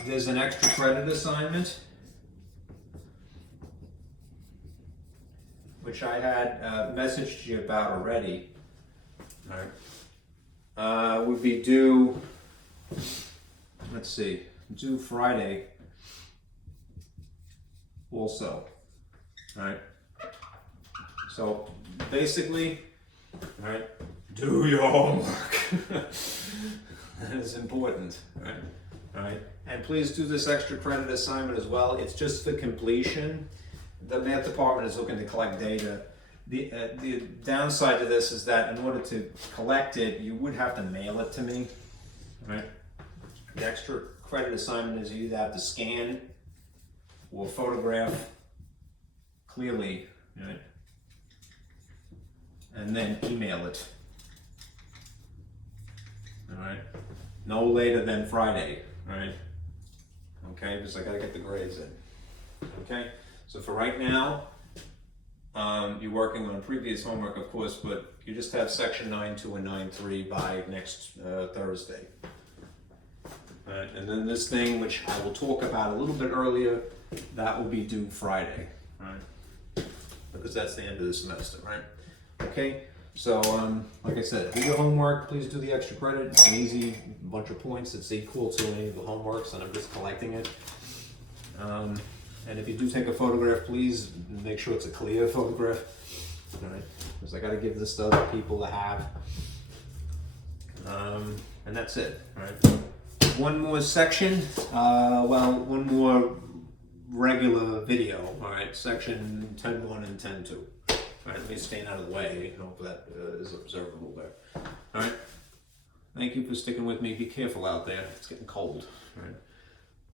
there's an extra credit assignment, which I had messaged you about already, all right? Would be due, let's see, due Friday also, right? So basically, right, do your homework. That is important, right? All right, and please do this extra credit assignment as well. It's just for completion. The math department is looking to collect data. The downside to this is that in order to collect it, you would have to mail it to me, right? The extra credit assignment is you either have to scan or photograph clearly, right? And then email it, all right? No later than Friday, right? Okay, because I gotta get the grades in, okay? So for right now, you're working on previous homework, of course, but you just have section 9.2 and 9.3 by next Thursday. Right, and then this thing, which I will talk about a little bit earlier, that will be due Friday, right? Because that's the end of the semester, right? Okay, So, like I said, do your homework. Please do the extra credit. It's an easy bunch of points. It's equal to any of the homeworks, and I'm just collecting it. And if you do take a photograph, please make sure it's a clear photograph. All right, because I got to give this to other people to have. And that's it. All right. One more section. One more regular video. All right, section 10.1 and 10.2. All right, let me stand out of the way. I hope that is observable there. All right. Thank you for sticking with me. Be careful out there. It's getting cold. All right.